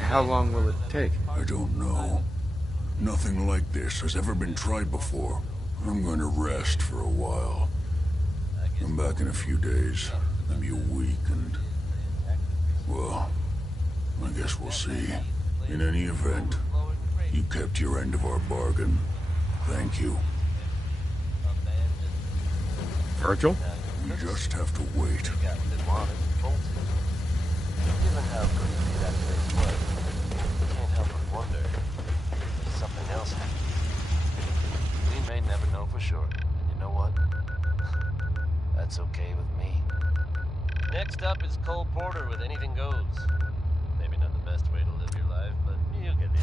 How long will it take? I don't know. Nothing like this has ever been tried before. I'm going to rest for a while. I'm back in a few days, maybe a week, and... well, I guess we'll see. In any event, you kept your end of our bargain. Thank you. Virgil? We just have to wait. Given how creepy that place was, I can't help but wonder if something else happened. We may never know for sure. And you know what? That's okay with me. Next up is Cole Porter with Anything Goes. Maybe not the best way to live your life, but you get the idea.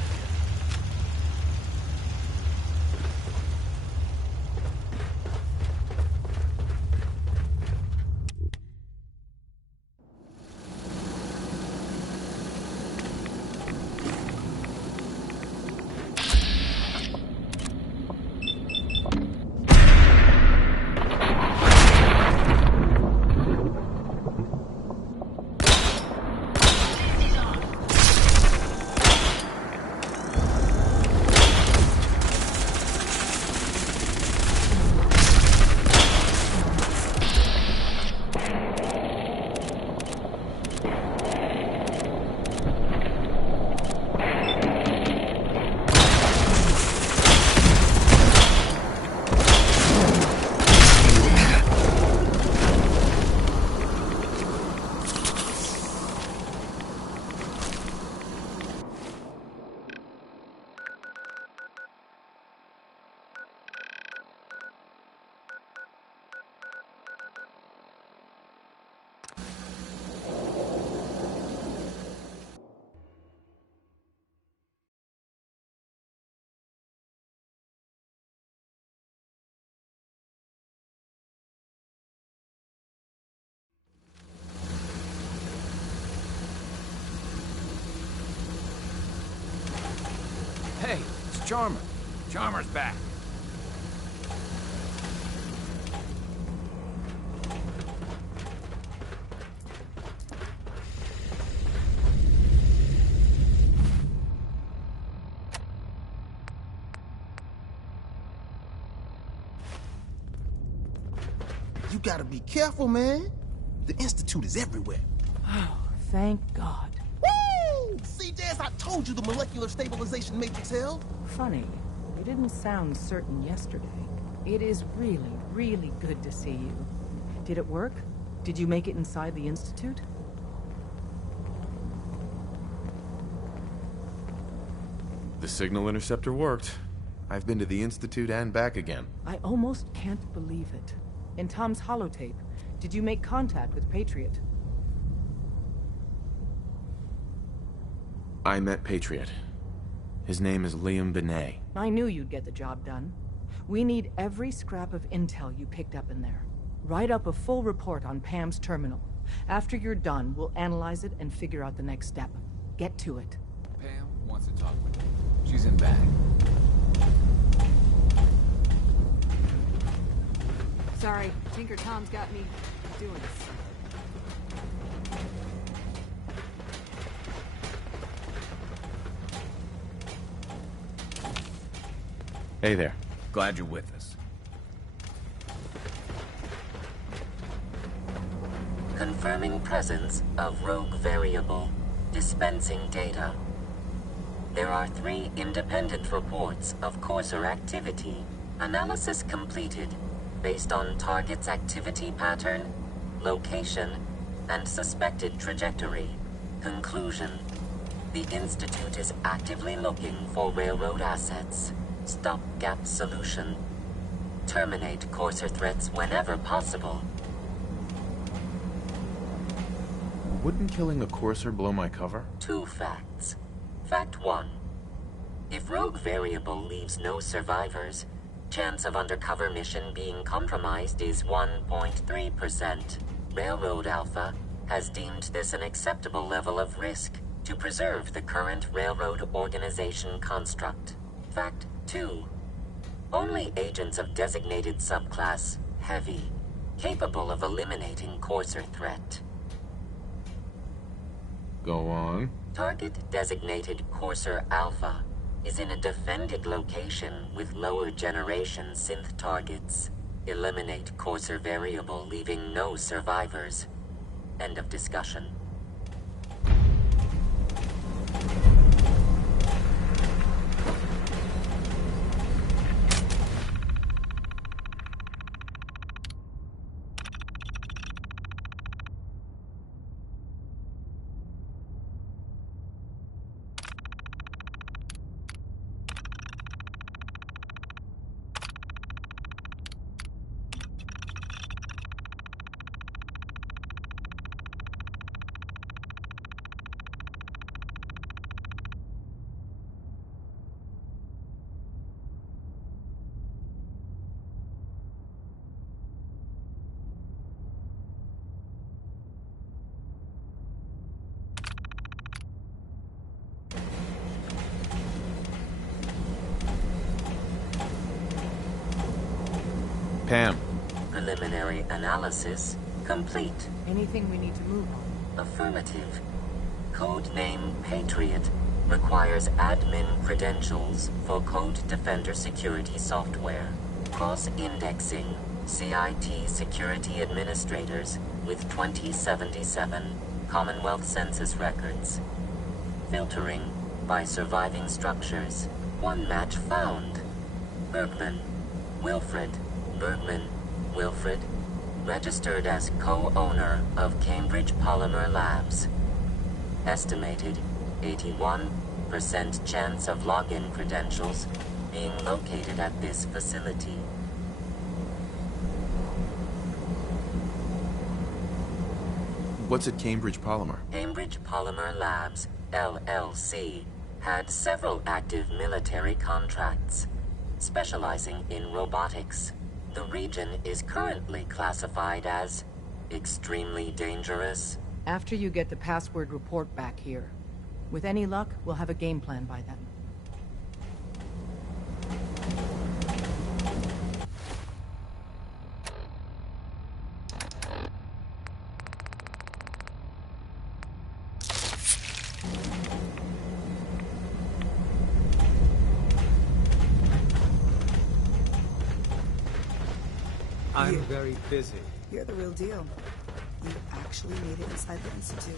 Hey, it's Charmer. Charmer's back. You gotta be careful, man. The Institute is everywhere. Oh, thank God. Woo! See, Jazz, I told you the molecular stabilization matrix held. Funny, you didn't sound certain yesterday. It is really, really good to see you. Did it work? Did you make it inside the Institute? The signal interceptor worked. I've been to the Institute and back again. I almost can't believe it. In Tom's holotape, did you make contact with Patriot? I met Patriot. His name is Liam Benet. I knew you'd get the job done. We need every scrap of intel you picked up in there. Write up a full report on Pam's terminal. After you're done, we'll analyze it and figure out the next step. Get to it. Pam wants to talk with you. She's in back. Sorry, Tinker Tom's got me doing this. Hey there. Glad you're with us. Confirming presence of rogue variable. Dispensing data. There are 3 independent reports of Courser activity. Analysis completed. Based on target's activity pattern, location, and suspected trajectory. Conclusion. The Institute is actively looking for railroad assets. Stopgap solution. Terminate Courser threats whenever possible. Wouldn't killing a Courser blow my cover? 2 facts. Fact 1. If rogue variable leaves no survivors, chance of undercover mission being compromised is 1.3%. Railroad Alpha has deemed this an acceptable level of risk to preserve the current railroad organization construct. Fact 2. Only agents of designated subclass Heavy, capable of eliminating Courser threat. Go on. Target designated Courser Alpha is in a defended location with lower generation synth targets. Eliminate courser variable, leaving no survivors. End of discussion. Pam. Preliminary analysis complete. Anything we need to move on? Affirmative. Codename Patriot requires admin credentials for Code Defender security software. Cross-indexing CIT security administrators with 2077 Commonwealth Census records. Filtering by surviving structures. One match found. Bergman, Wilfred. Bergman, Wilfred, registered as co-owner of Cambridge Polymer Labs. Estimated 81% chance of login credentials being located at this facility. What's at Cambridge Polymer? Cambridge Polymer Labs, LLC, had several active military contracts, specializing in robotics. The region is currently classified as extremely dangerous. After you get the password report back here. With any luck, we'll have a game plan by then. I'm very busy. You're the real deal. You actually made it inside the Institute.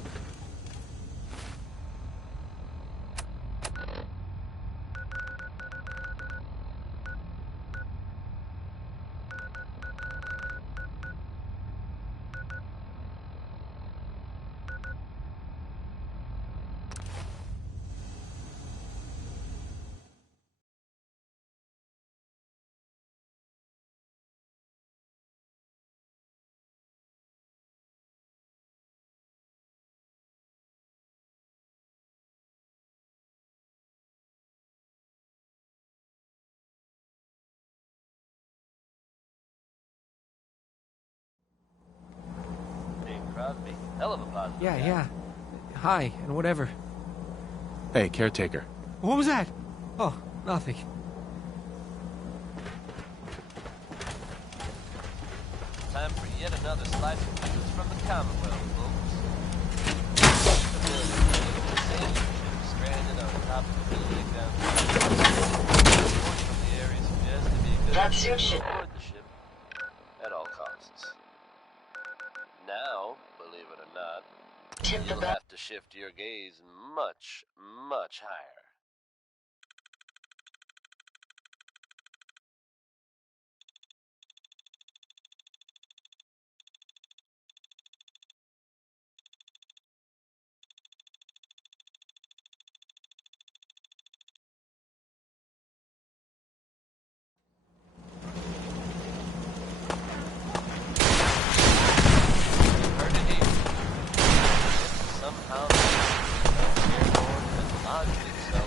Crosby, hell of a positive. Yeah. Hi, and whatever. Hey, caretaker. What was that? Oh, nothing. Time for yet another slice of news from the Commonwealth, folks. Stranded on top of the building downtown. The area suggests to be a good idea to board the ship at all costs. Now, believe it or not, you'll have to shift your gaze much, much higher. Somehow, airborne and lodged itself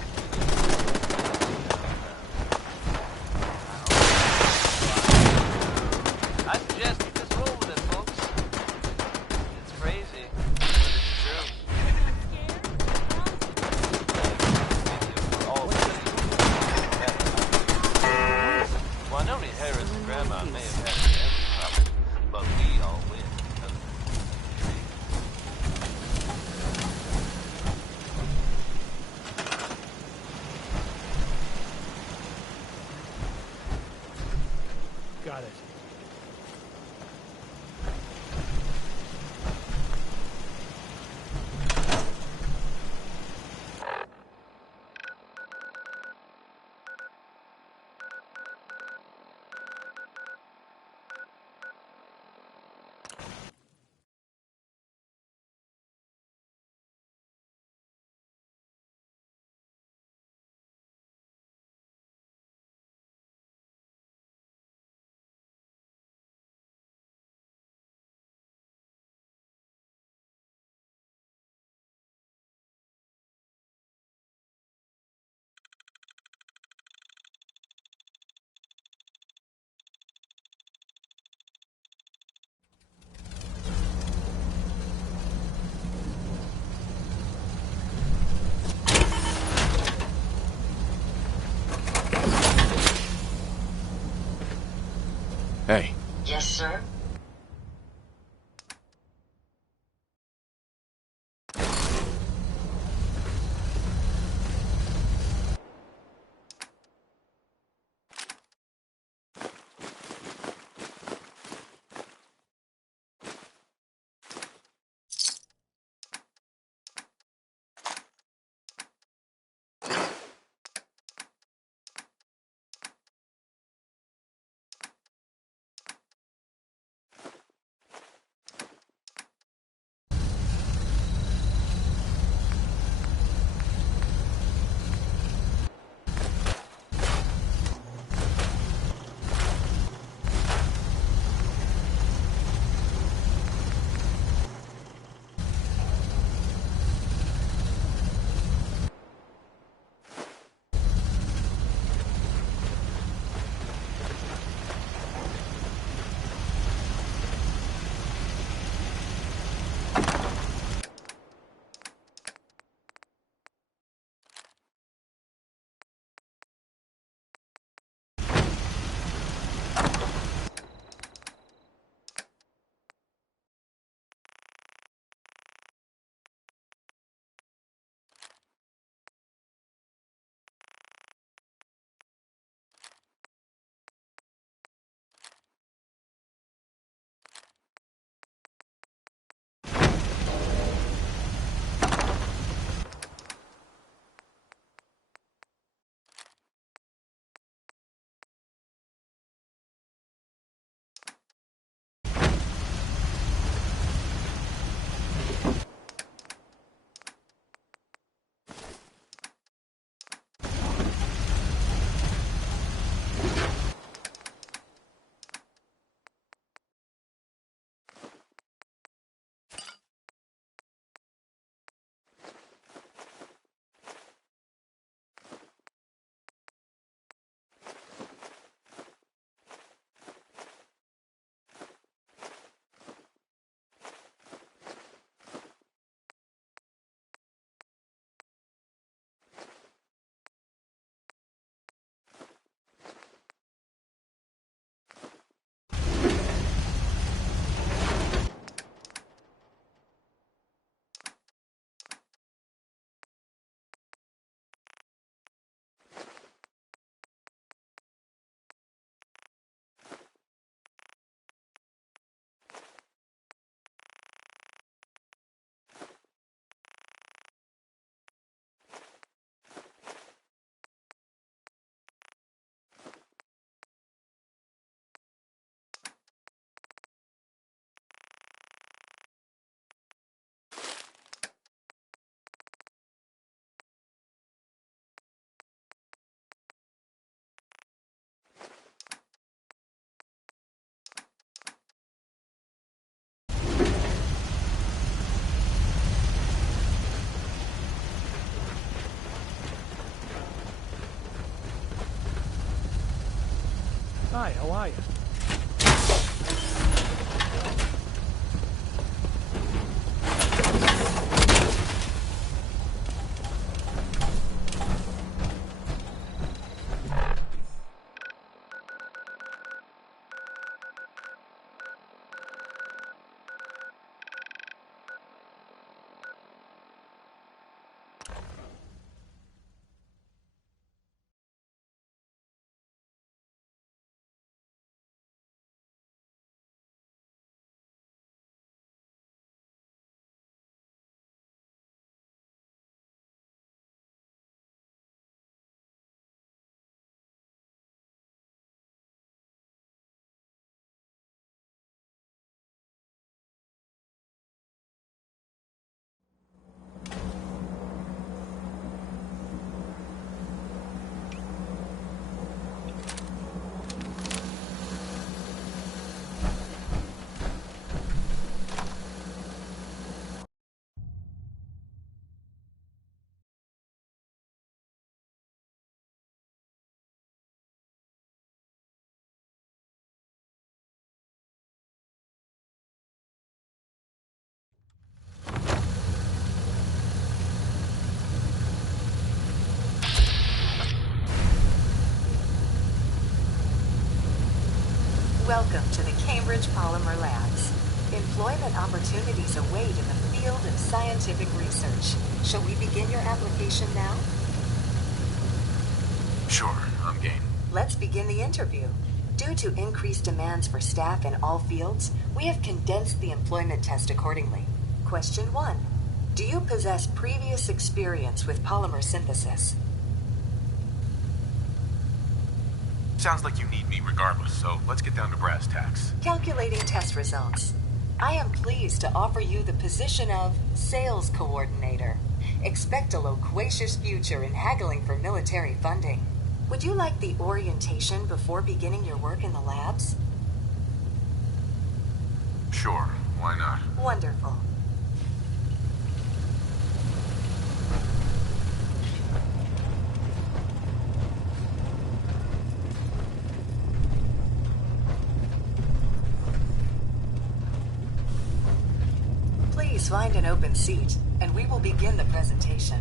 Hey. Yes, sir? Hi, how are you? Welcome to the Cambridge Polymer Labs. Employment opportunities await in the field of scientific research. Shall we begin your application now? Sure, I'm game. Let's begin the interview. Due to increased demands for staff in all fields, we have condensed the employment test accordingly. Question 1. Do you possess previous experience with polymer synthesis? Sounds like you need me regardless, so let's get down to brass tacks. Calculating test results. I am pleased to offer you the position of sales coordinator. Expect a loquacious future in haggling for military funding. Would you like the orientation before beginning your work in the labs? Sure, why not? Wonderful. Please find an open seat, and we will begin the presentation.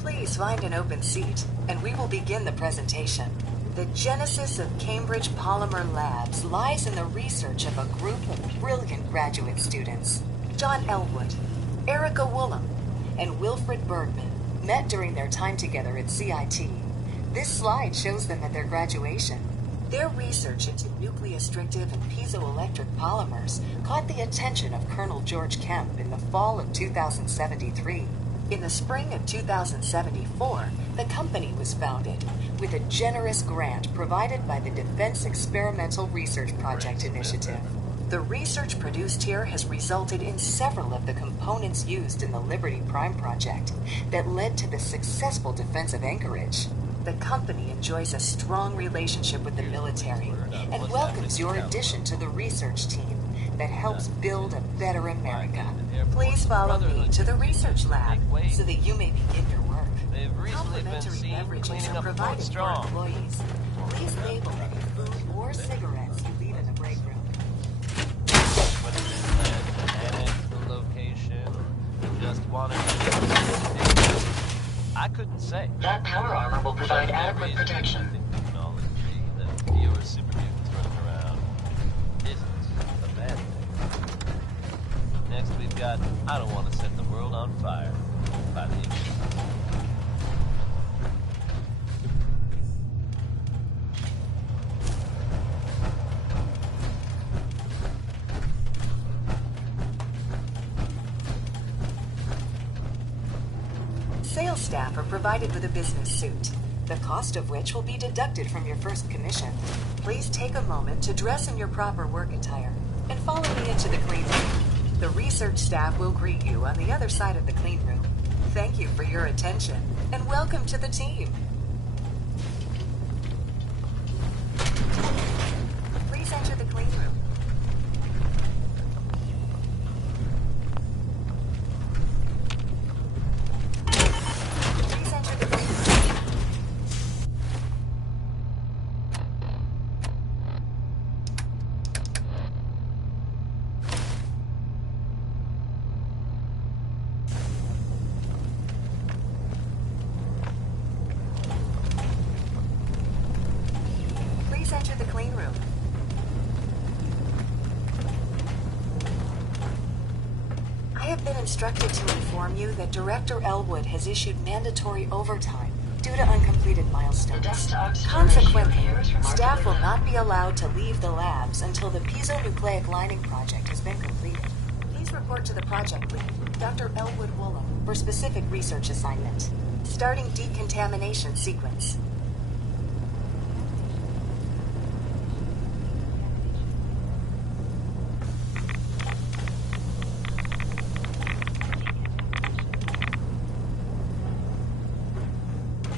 Please find an open seat, and we will begin the presentation. The genesis of Cambridge Polymer Labs lies in the research of a group of brilliant graduate students. John Elwood, Erica Woolham, and Wilfred Bergman met during their time together at CIT. This slide shows them at their graduation. Their research into nucleostrictive and piezoelectric polymers caught the attention of Colonel George Kemp in the fall of 2073. In the spring of 2074, the company was founded with a generous grant provided by the Defense Experimental Research Project Initiative. The research produced here has resulted in several of the components used in the Liberty Prime project that led to the successful defense of Anchorage. The company enjoys a strong relationship with the military and welcomes your addition to the research team that helps build a better America. Please follow me to the research lab so that you may begin your work. Complimentary beverages are provided for employees. Please label any food or cigarettes you leave in the break room. I couldn't say. That power armor will provide adequate protection. Technology that fewer supermutants running around isn't a bad thing. Next we've got I don't want to set the world on fire by the end. Sales staff are provided with a business suit, the cost of which will be deducted from your first commission. Please take a moment to dress in your proper work attire and follow me into the clean room. The research staff will greet you on the other side of the clean room. Thank you for your attention and welcome to the team. Please enter the clean room. Enter the clean room. I have been instructed to inform you that Director Elwood has issued mandatory overtime due to uncompleted milestones. Consequently, staff will not be allowed to leave the labs until the piezonucleic lining project has been completed. Please report to the project lead, Dr. Elwood Woolham, for specific research assignment. Starting decontamination sequence.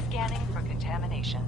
Scanning for contamination.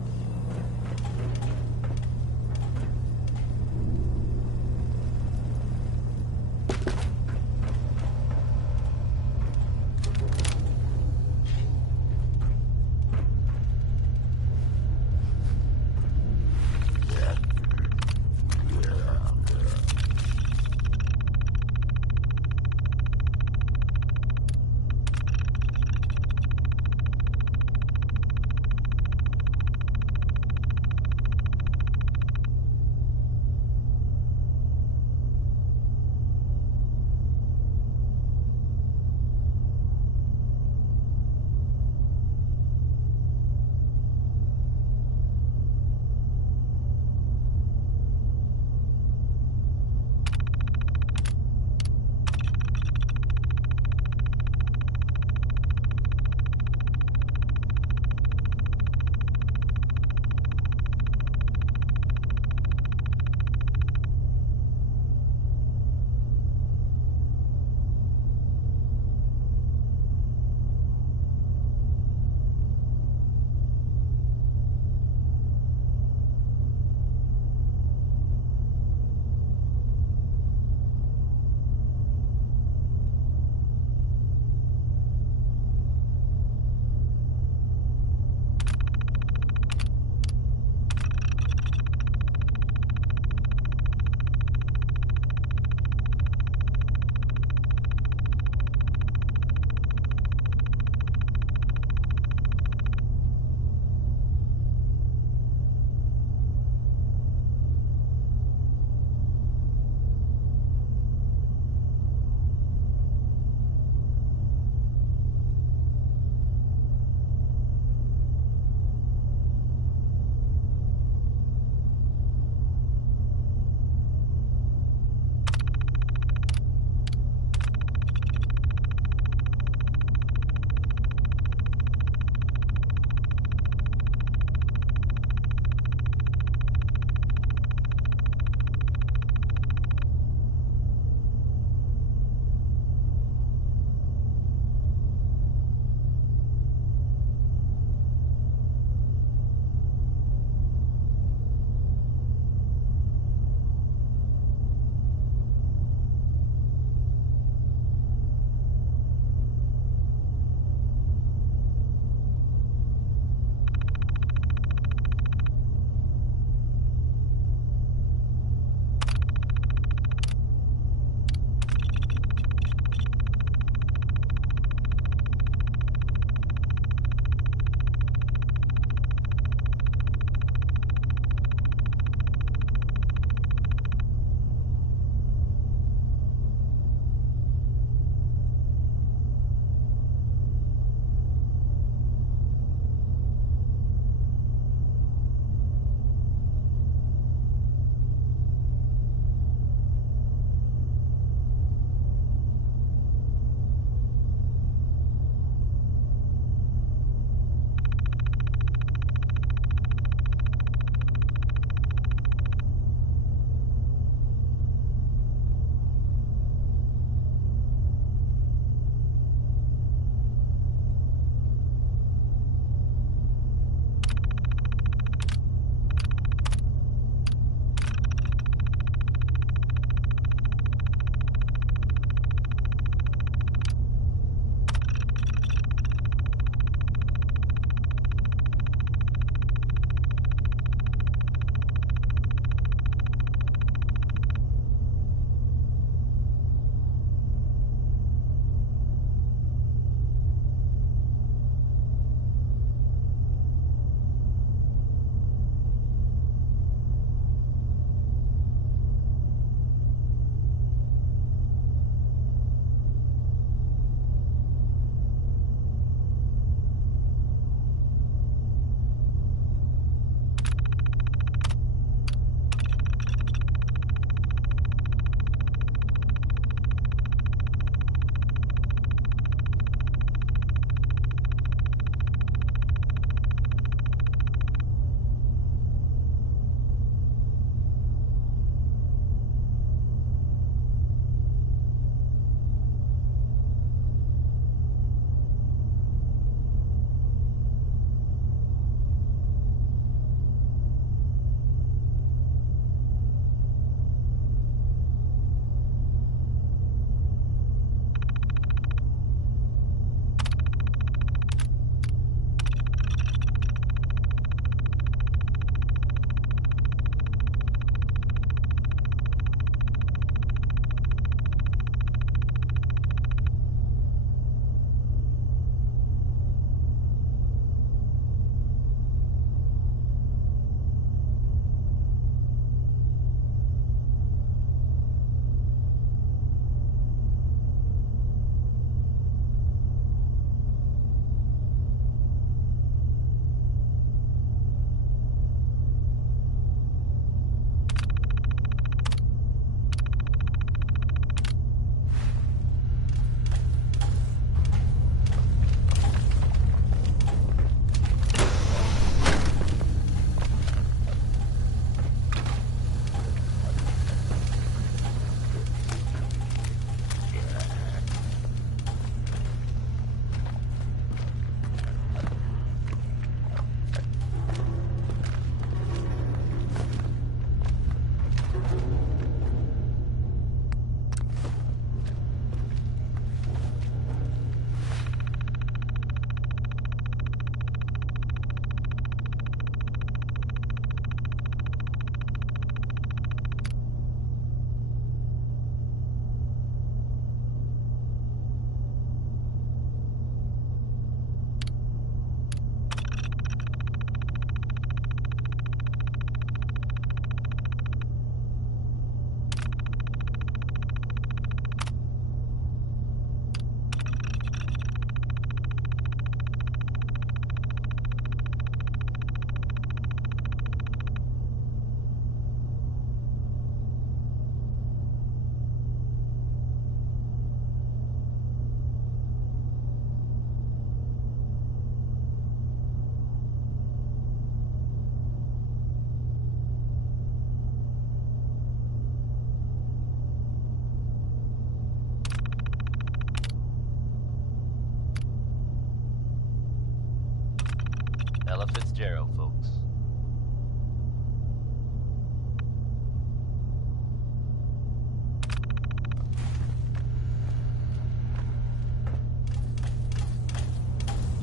the Fitzgerald folks.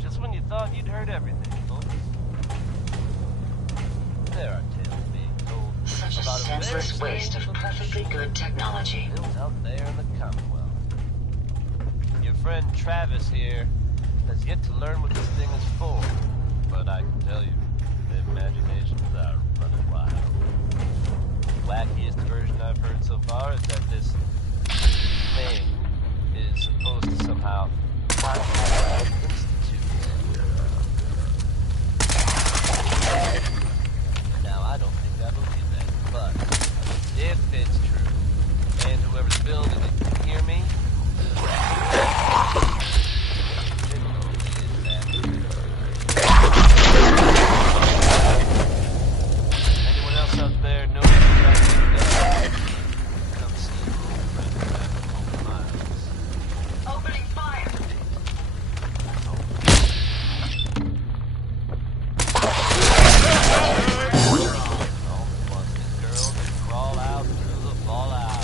Just when you thought you'd heard everything, folks. There are tales being told Such a about senseless waste of perfectly good technology. built out there in the Commonwealth. Your friend Travis here has yet to learn what this thing is for, but I can tell you, the imaginations are running wild. The wackiest version I've heard so far is that this thing is supposed to somehow contact the Institute. Now, I don't think I believe that, but if it's true, and whoever's building it can hear me, anyone else out there know what that thing does? Come see your old friend Miles. Opening fire! All wants this girl to crawl out through the fallout.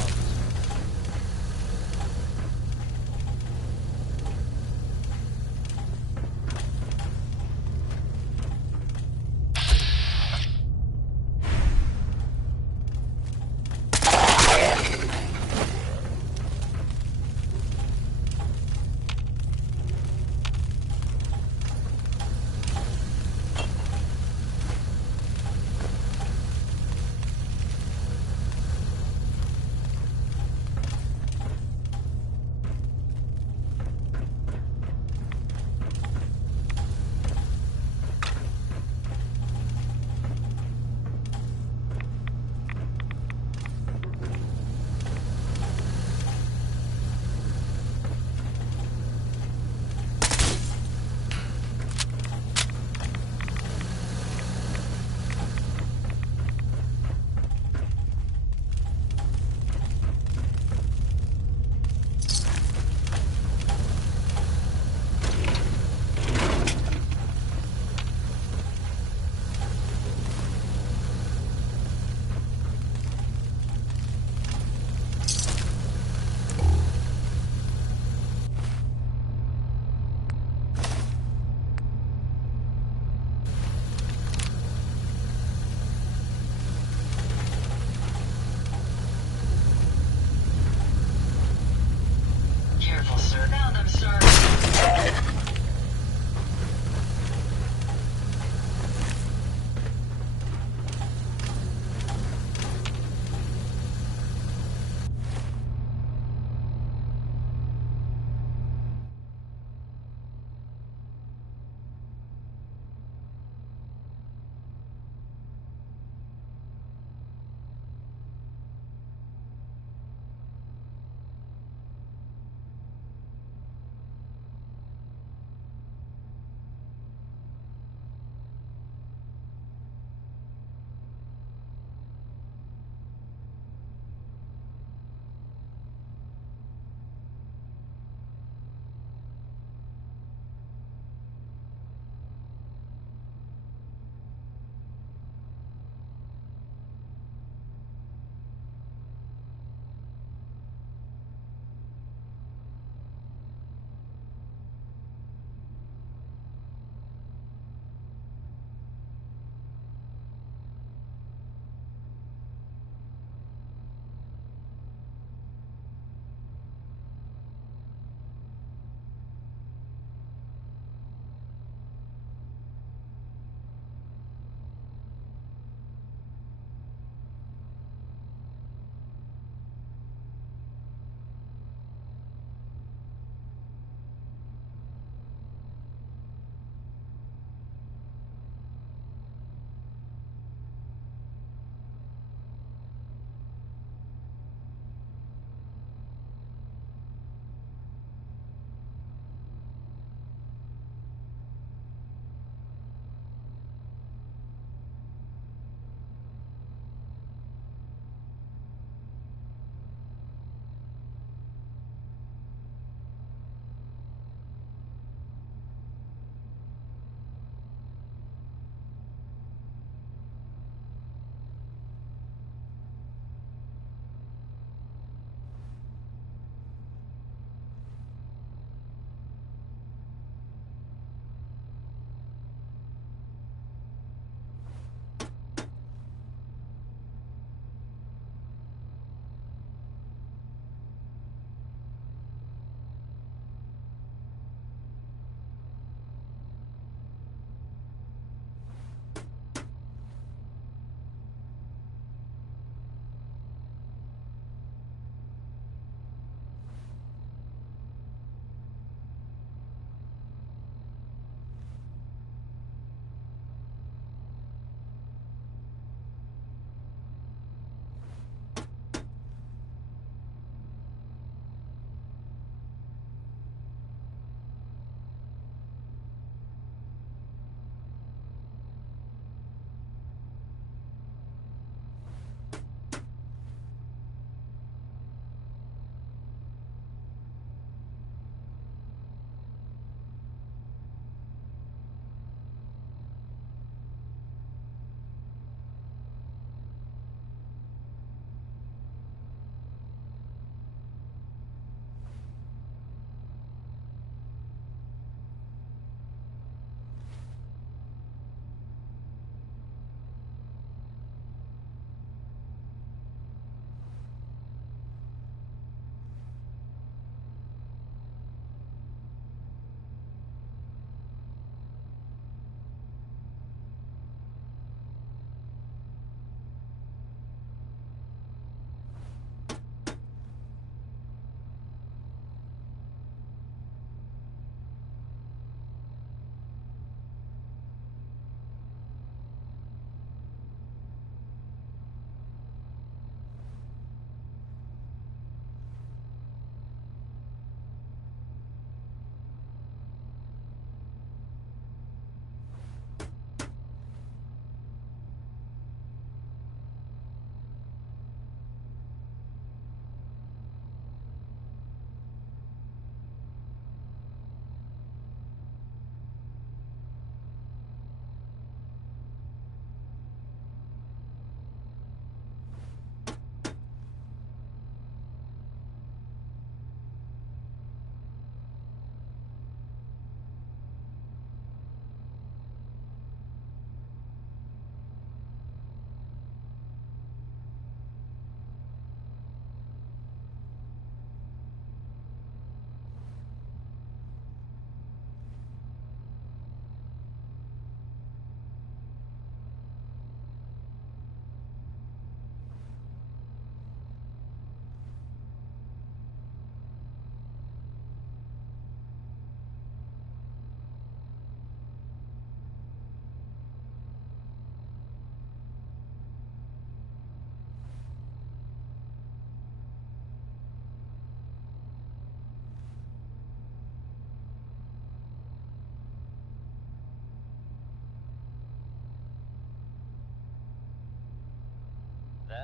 Careful, sir. Found them, sir.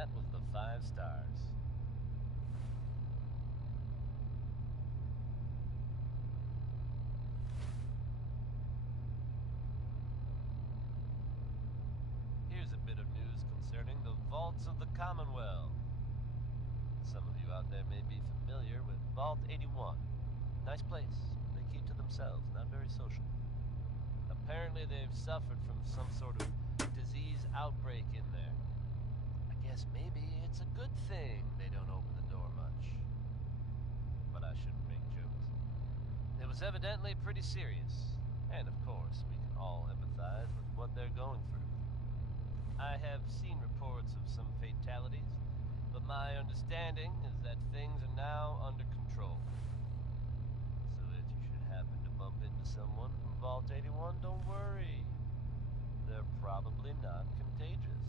that was the 5 stars. Here's a bit of news concerning the vaults of the Commonwealth. Some of you out there may be familiar with Vault 81. Nice place. They keep to themselves, not very social. Apparently they've suffered from some sort of disease outbreak in there. I guess maybe it's a good thing they don't open the door much. But I shouldn't make jokes. It was evidently pretty serious. And of course, we can all empathize with what they're going through. I have seen reports of some fatalities, but my understanding is that things are now under control. So if you should happen to bump into someone from Vault 81, don't worry. They're probably not contagious.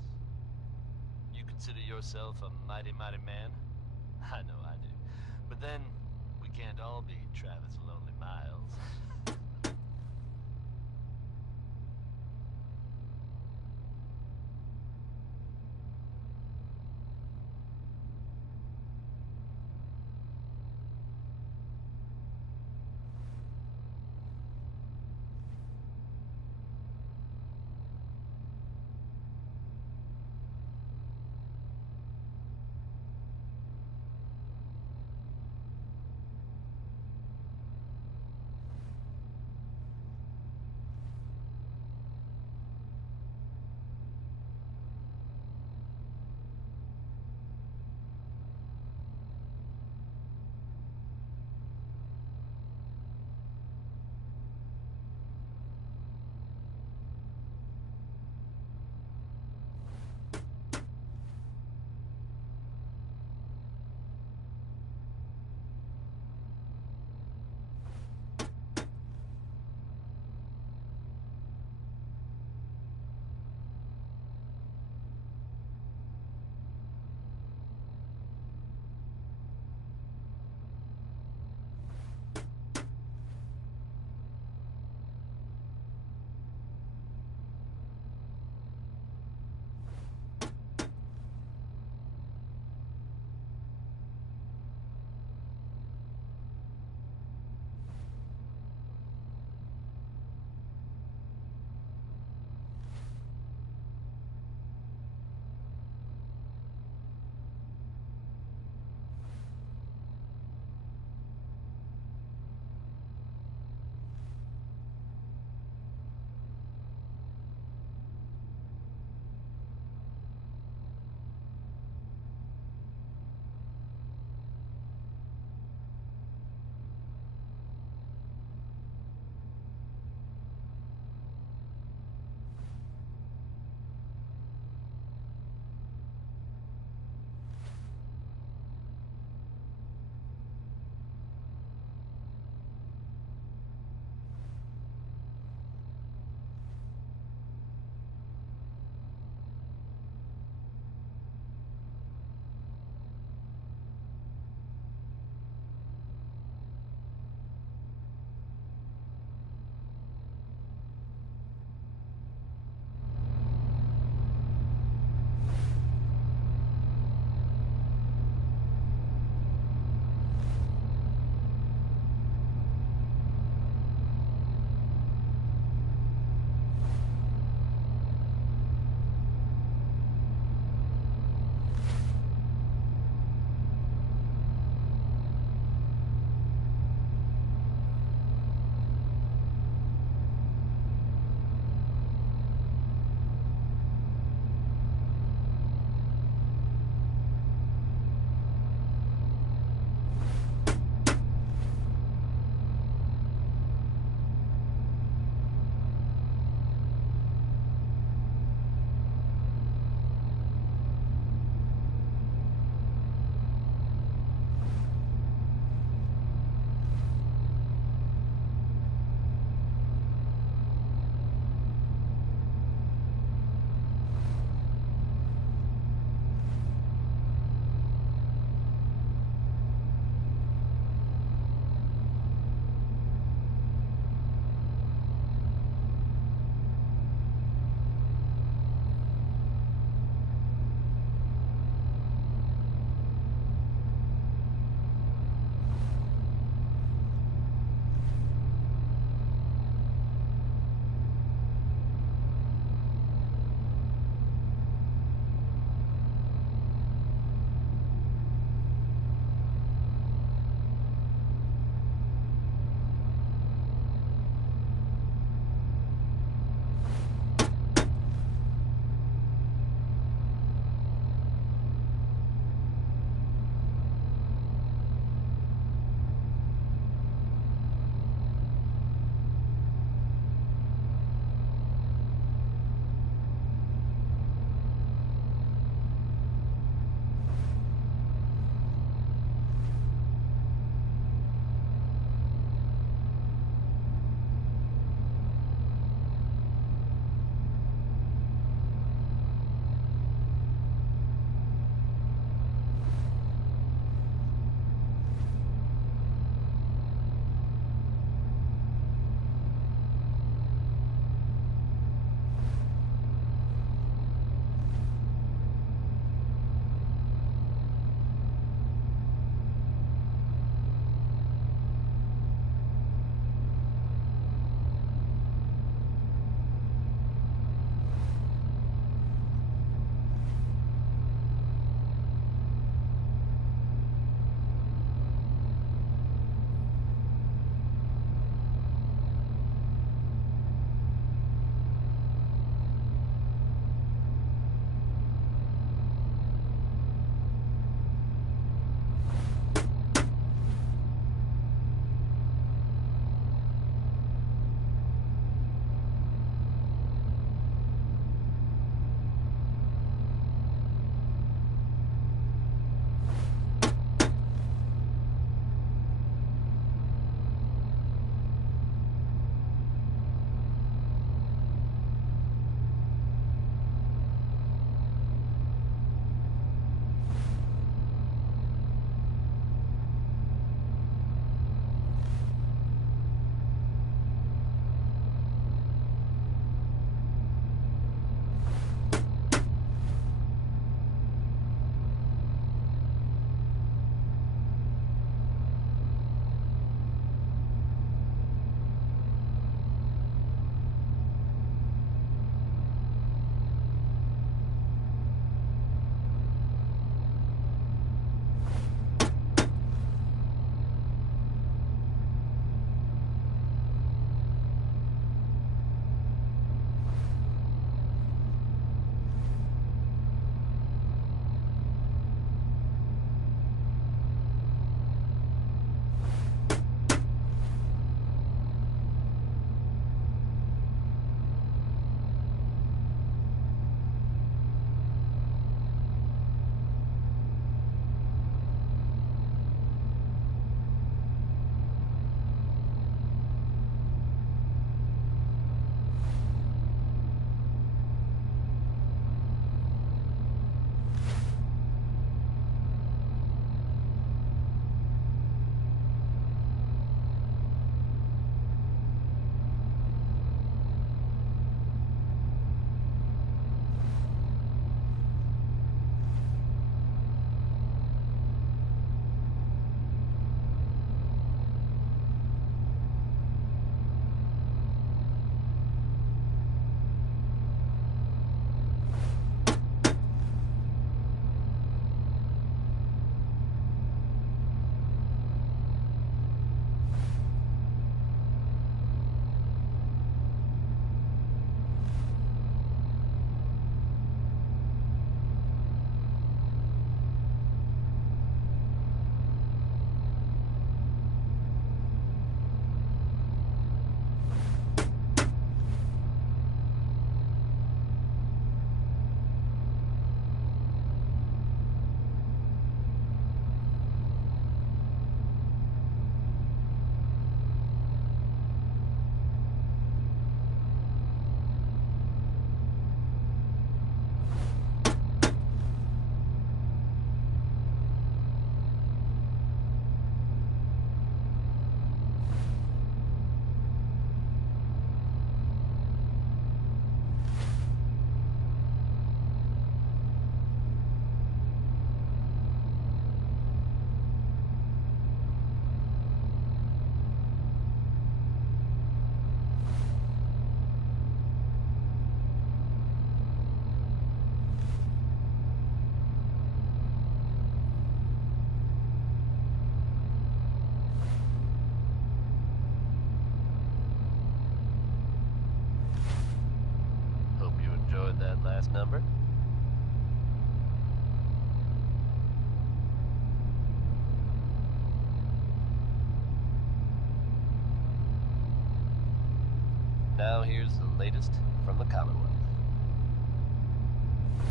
You consider yourself a mighty, mighty man? I know I do. But then, we can't all be Travis Lonely Miles. last number. Now here's the latest from the Commonwealth.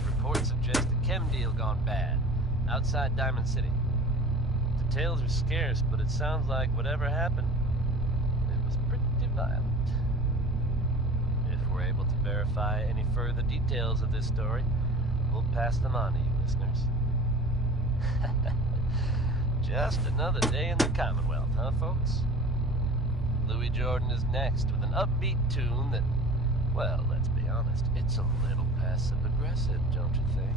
Reports suggest a chem deal gone bad, outside Diamond City. Details are scarce, but it sounds like whatever happened, it was pretty violent. If we're able to verify any further details of this story, we'll pass them on to you listeners. Just another day in the Commonwealth, huh, folks? Louis Jordan is next with an upbeat tune that, well, let's be honest, it's a little passive-aggressive, don't you think?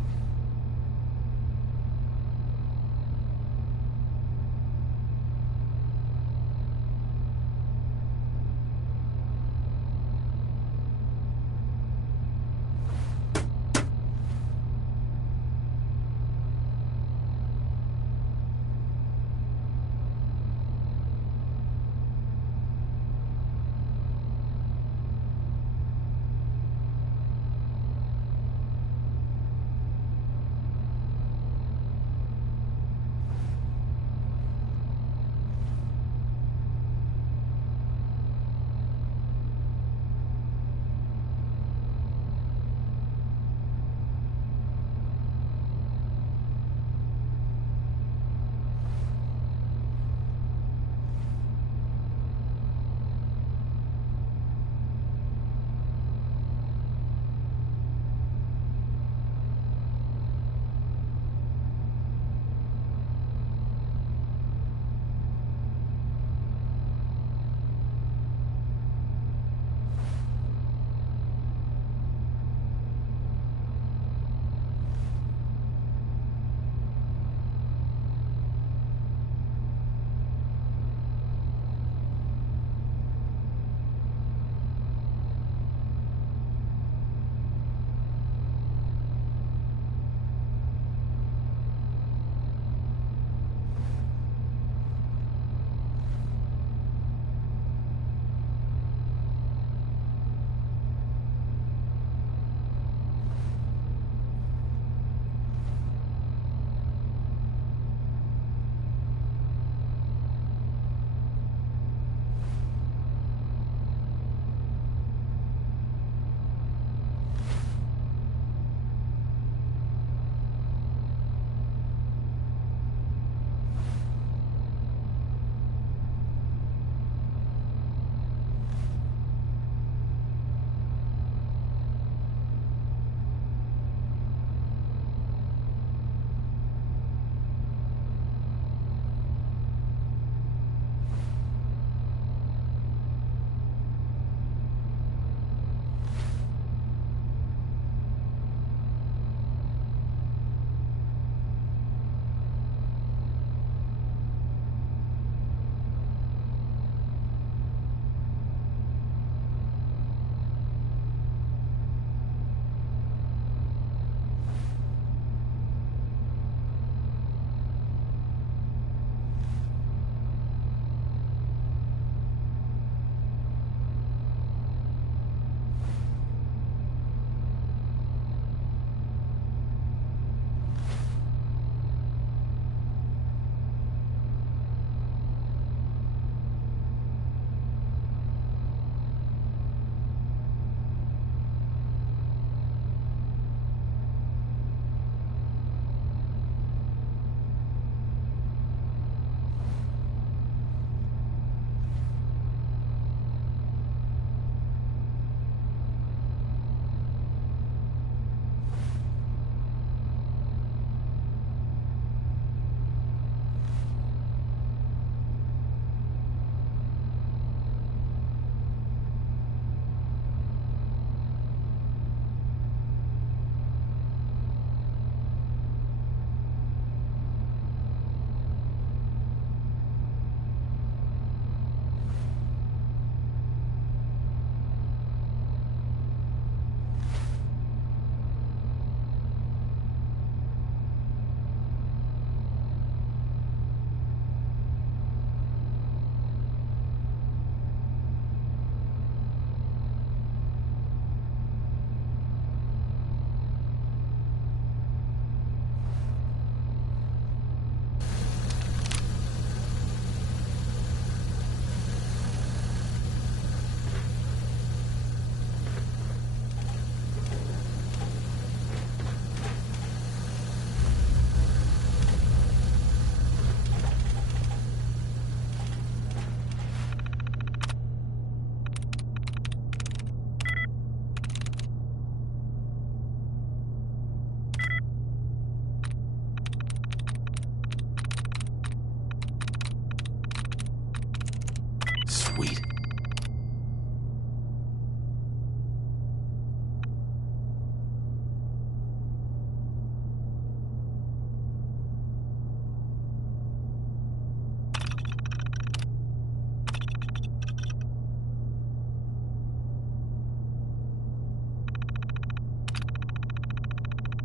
sweet.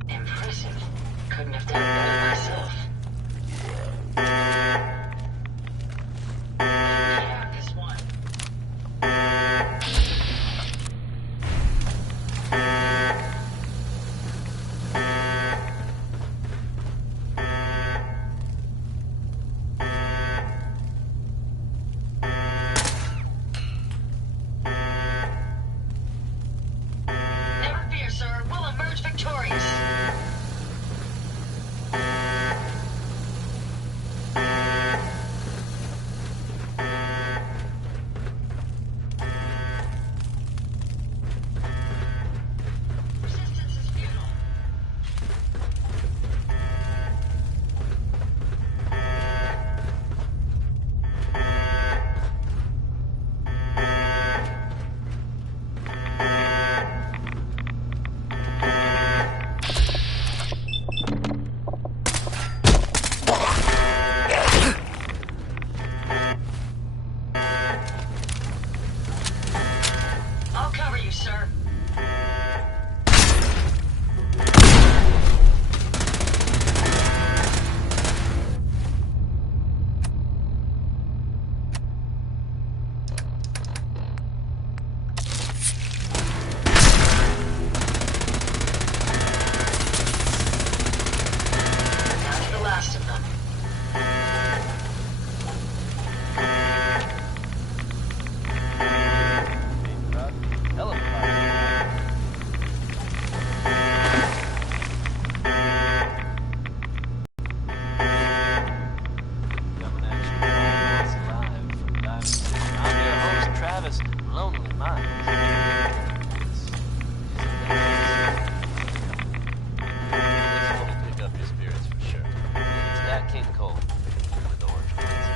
Impressive. Couldn't have done it better myself. Yeah, this one. Never fear, sir. We'll emerge victorious. Resistance is futile. I'll cover you, sir. Down to the last of them. Hell of a fight. Coming at you almost live from Diamond City. I'm your host, Travis, Lonely Minds. This one will pick up your spirits for sure. It's that King Cole with orange pants.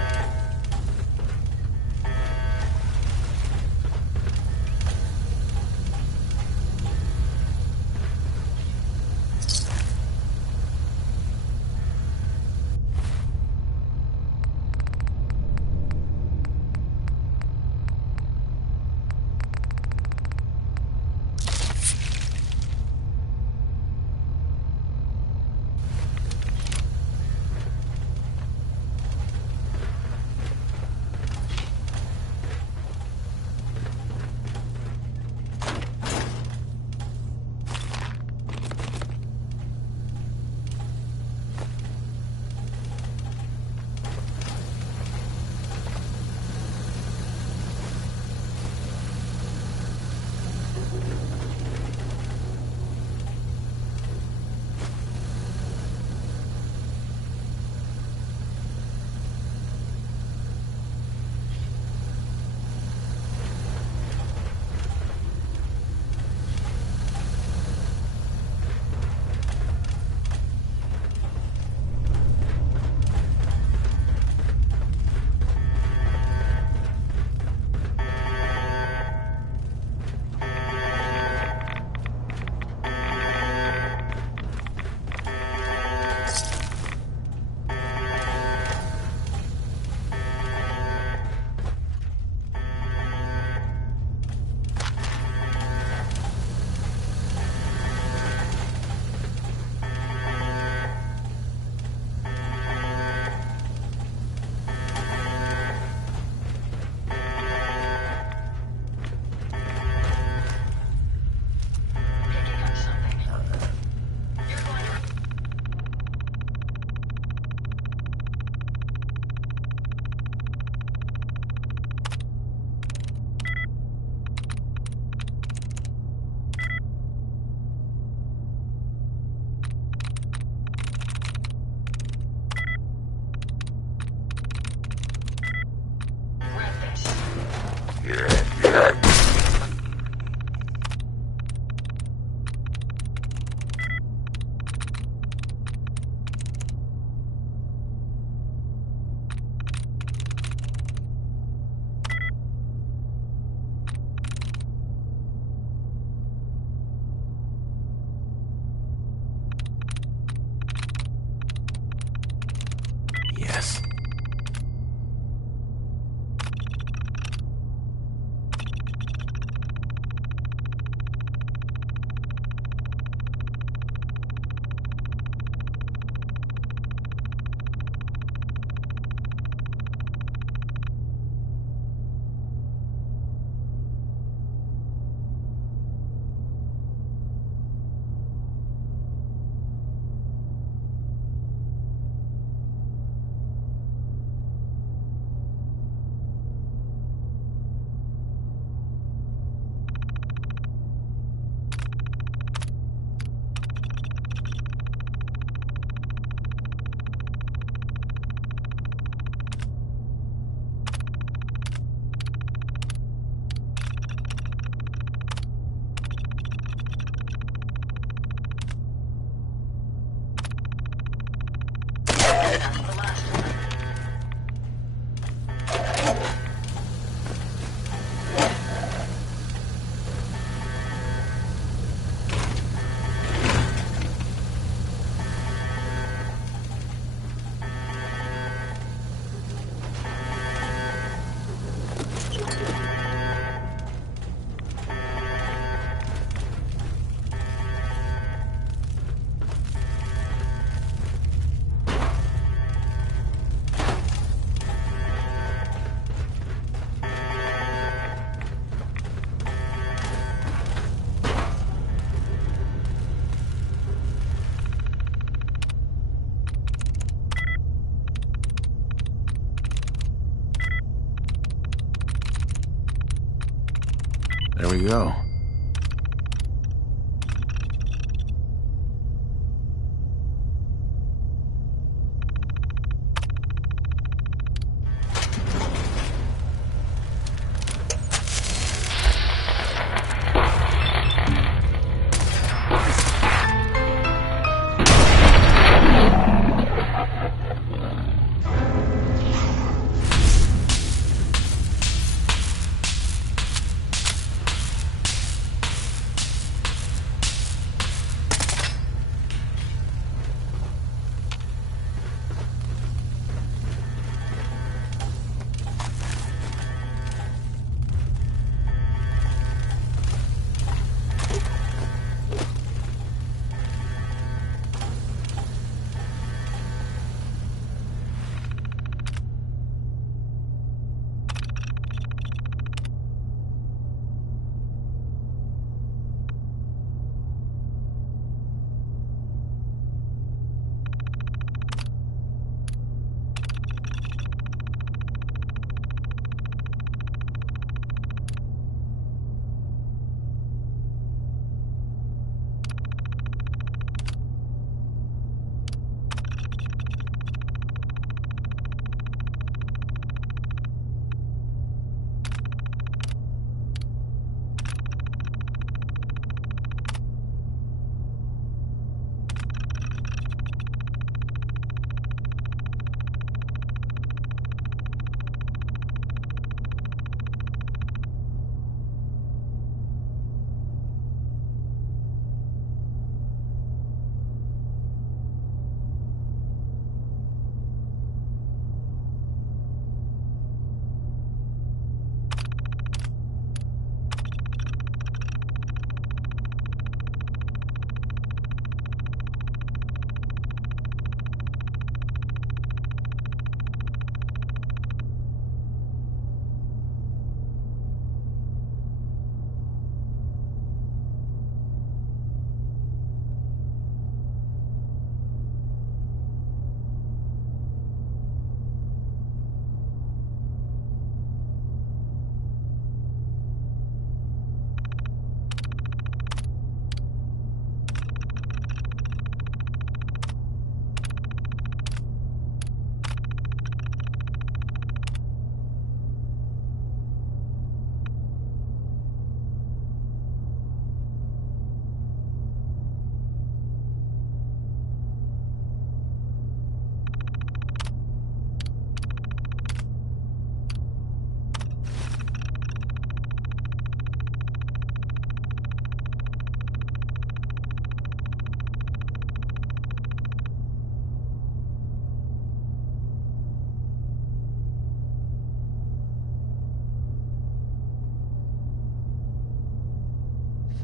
There we go.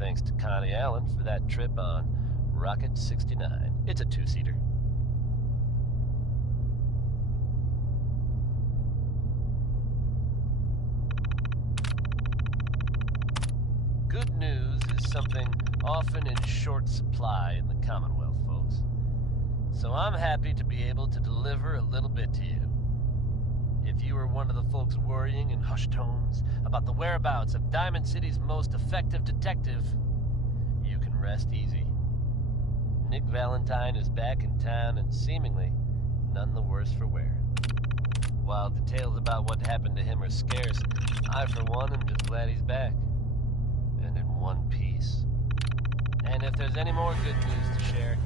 Thanks to Connie Allen for that trip on Rocket 69. It's a two-seater. Good news is something often in short supply in the Commonwealth, folks. So I'm happy to be able to deliver a little bit to you. If you were one of the folks worrying in hushed tones about the whereabouts of Diamond City's most effective detective, you can rest easy. Nick Valentine is back in town and seemingly none the worse for wear. While details about what happened to him are scarce, I for one am just glad he's back. And in one piece. And if there's any more good news to share,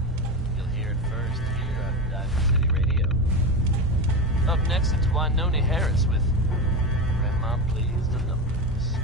you'll hear it first here on Diamond City Radio. Up next, it's Winoni Harris with Grandma Please the Numbers.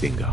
Bingo.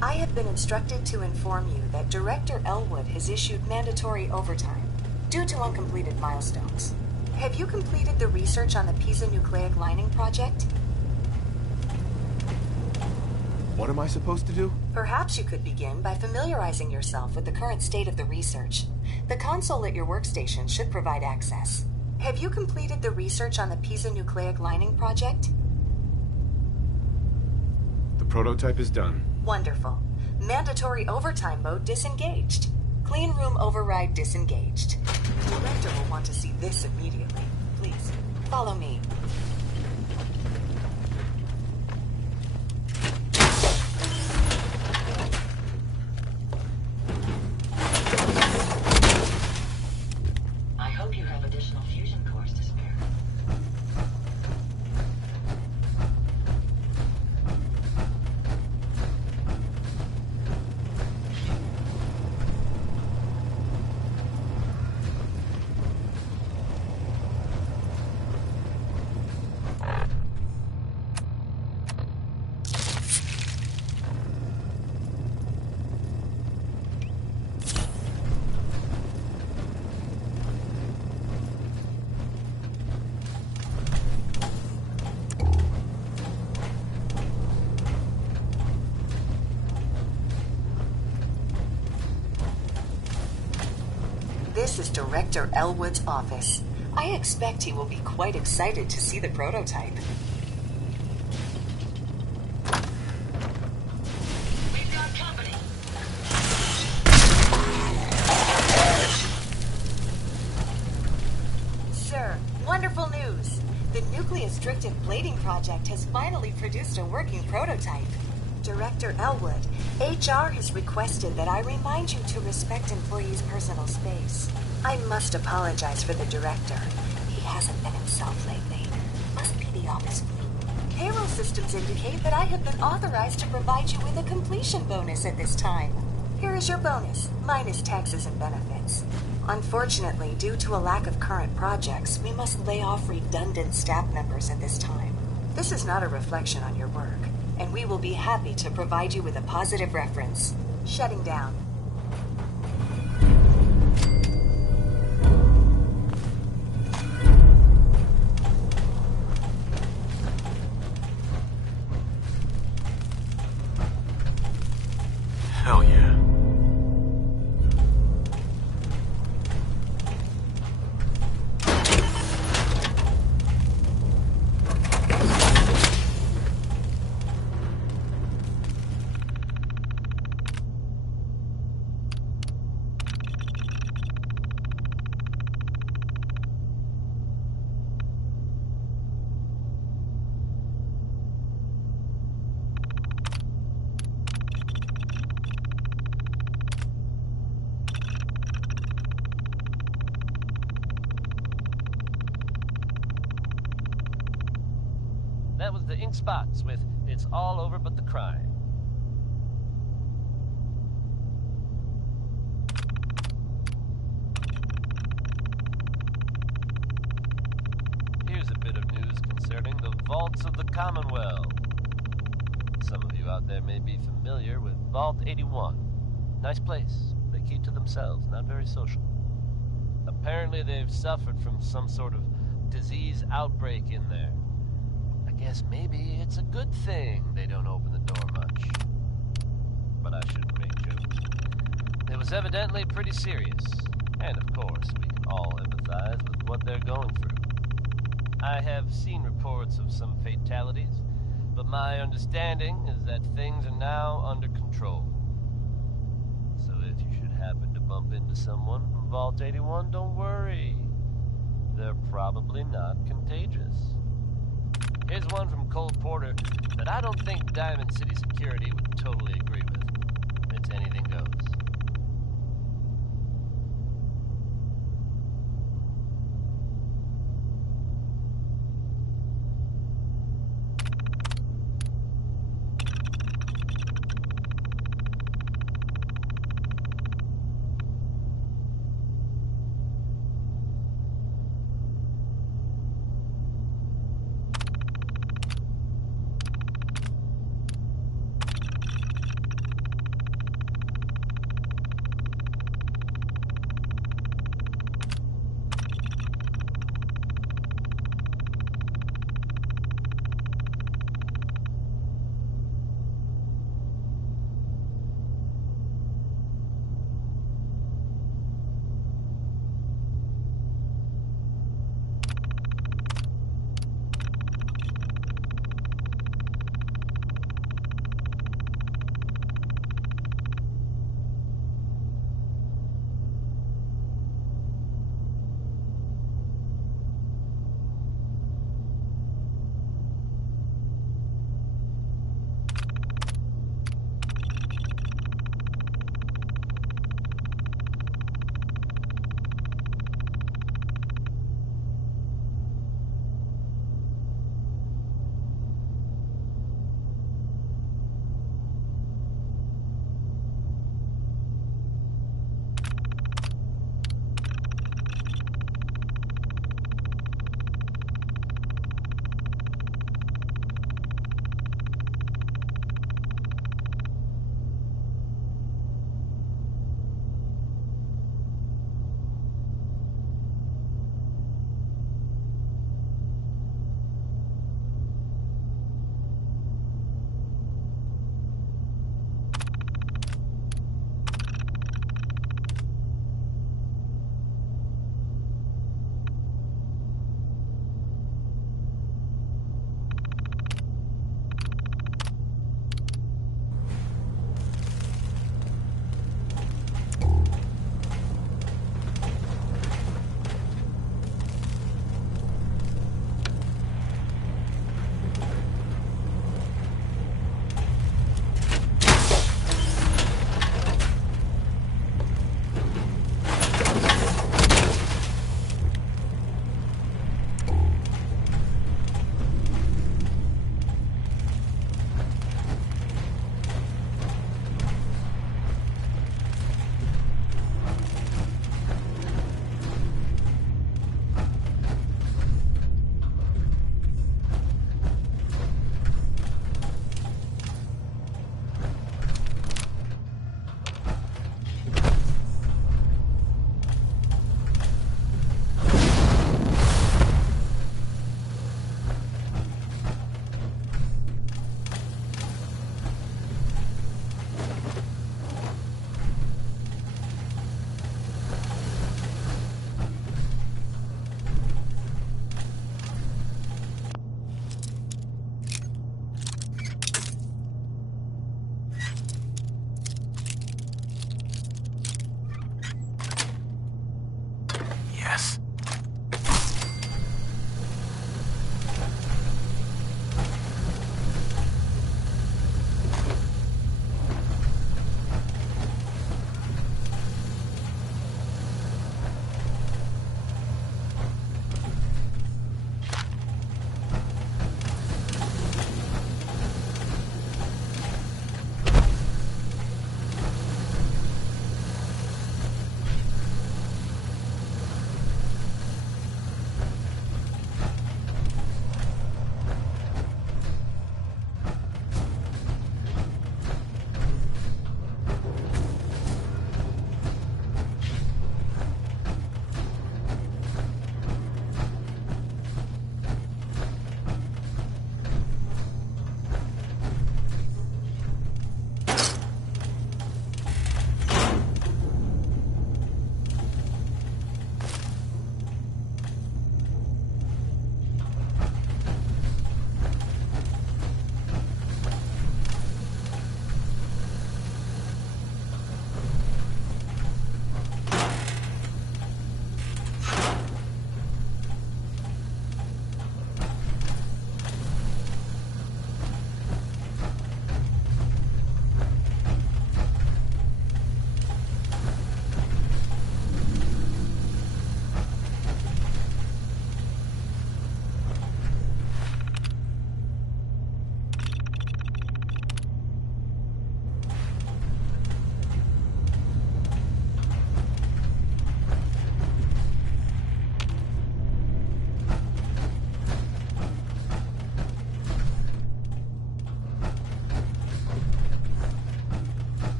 I have been instructed to inform you that Director Elwood has issued mandatory overtime due to uncompleted milestones. Have you completed the research on the nucleic lining project? What am I supposed to do? Perhaps you could begin by familiarizing yourself with the current state of the research. The console at your workstation should provide access. Have you completed the research on the nucleic lining project? The prototype is done. Wonderful. Mandatory overtime mode disengaged. Clean room override disengaged. The director will want to see this immediately. Please, follow me. I hope you have additional fusion cores to spare. This is Director Elwood's office. I expect he will be quite excited to see the prototype. We've got company. Sir, wonderful news. The nucleus-strictive plating project has finally produced a working prototype. Director Elwood, HR has requested that I remind you to respect employees' personal space. I must apologize for the director. He hasn't been himself lately. Must be the office flu. Payroll systems indicate that I have been authorized to provide you with a completion bonus at this time. Here is your bonus, minus taxes and benefits. Unfortunately, due to a lack of current projects, we must lay off redundant staff members at this time. This is not a reflection on your work, and we will be happy to provide you with a positive reference. Shutting down. Hell yeah. That was the Ink Spots with It's All Over But the Crime. Here's a bit of news concerning the Vaults of the Commonwealth. Some of you out there may be familiar with Vault 81. Nice place. They keep to themselves, not very social. Apparently they've suffered from some sort of disease outbreak in there. I guess maybe it's a good thing they don't open the door much. But I shouldn't make jokes. It was evidently pretty serious. And of course, we can all empathize with what they're going through. I have seen reports of some fatalities, but my understanding is that things are now under control. So if you should happen to bump into someone from Vault 81, don't worry. They're probably not contagious. Here's one from Cole Porter that I don't think Diamond City Security would totally agree with. It's anything goes.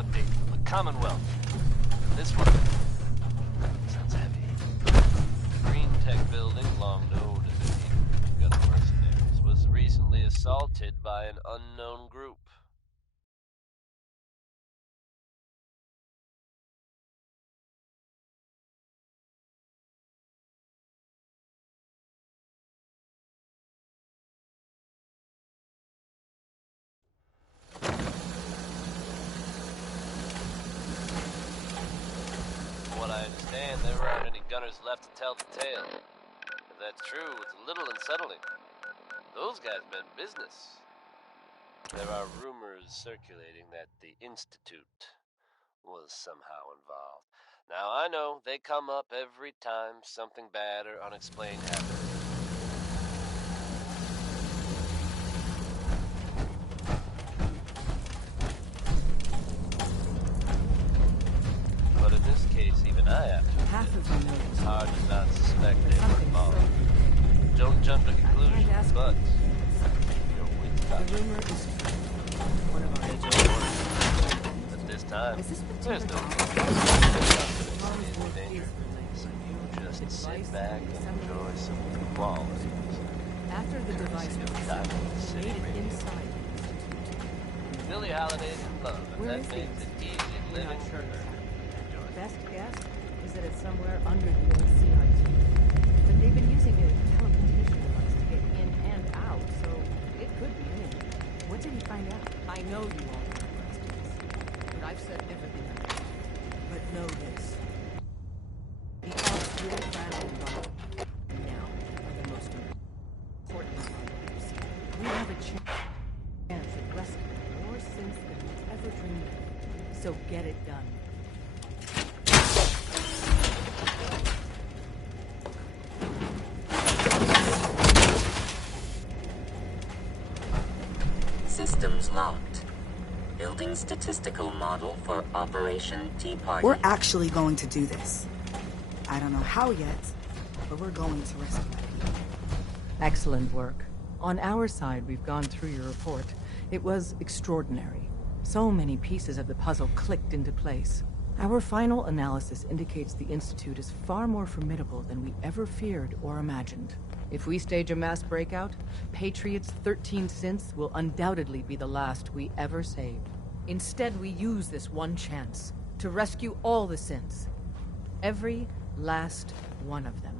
update from the Commonwealth. This one sounds heavy. Green Tech building, long known as a gun mercenaries, was recently assaulted by an unknown group. From what I understand, there aren't any gunners left to tell the tale. If that's true, it's a little unsettling. Those guys meant business. There are rumors circulating that the Institute was somehow involved. Now, I know they come up every time something bad or unexplained happens. But in this case, even I have to admit, it's hard to not suspect they were involved. Don't jump to conclusions, but your wits about The rumor is true. One of our agents. At this time, there's no danger. So you just sit back and enjoy some quality. After the device was made it inside. Billie Holiday's in love, and that makes it easy living for her. Best guess is that it's somewhere under the old CIT. But they've been using a telecommunication device to get in and out, so it could be anything. What did he find out? I know you all have questions, but I've said everything I can. But know this. The odds we're battling on now are the most important ones. We have a chance at rescuing more sins than we ever dreamed of. So get it done. Systems locked. Building statistical model for Operation Tea Party. We're actually going to do this. I don't know how yet, but we're going to rescue people. Excellent work. On our side, we've gone through your report. It was extraordinary. So many pieces of the puzzle clicked into place. Our final analysis indicates the Institute is far more formidable than we ever feared or imagined. If we stage a mass breakout, Patriot's 13 synths will undoubtedly be the last we ever save. Instead, we use this one chance to rescue all the synths. Every last one of them.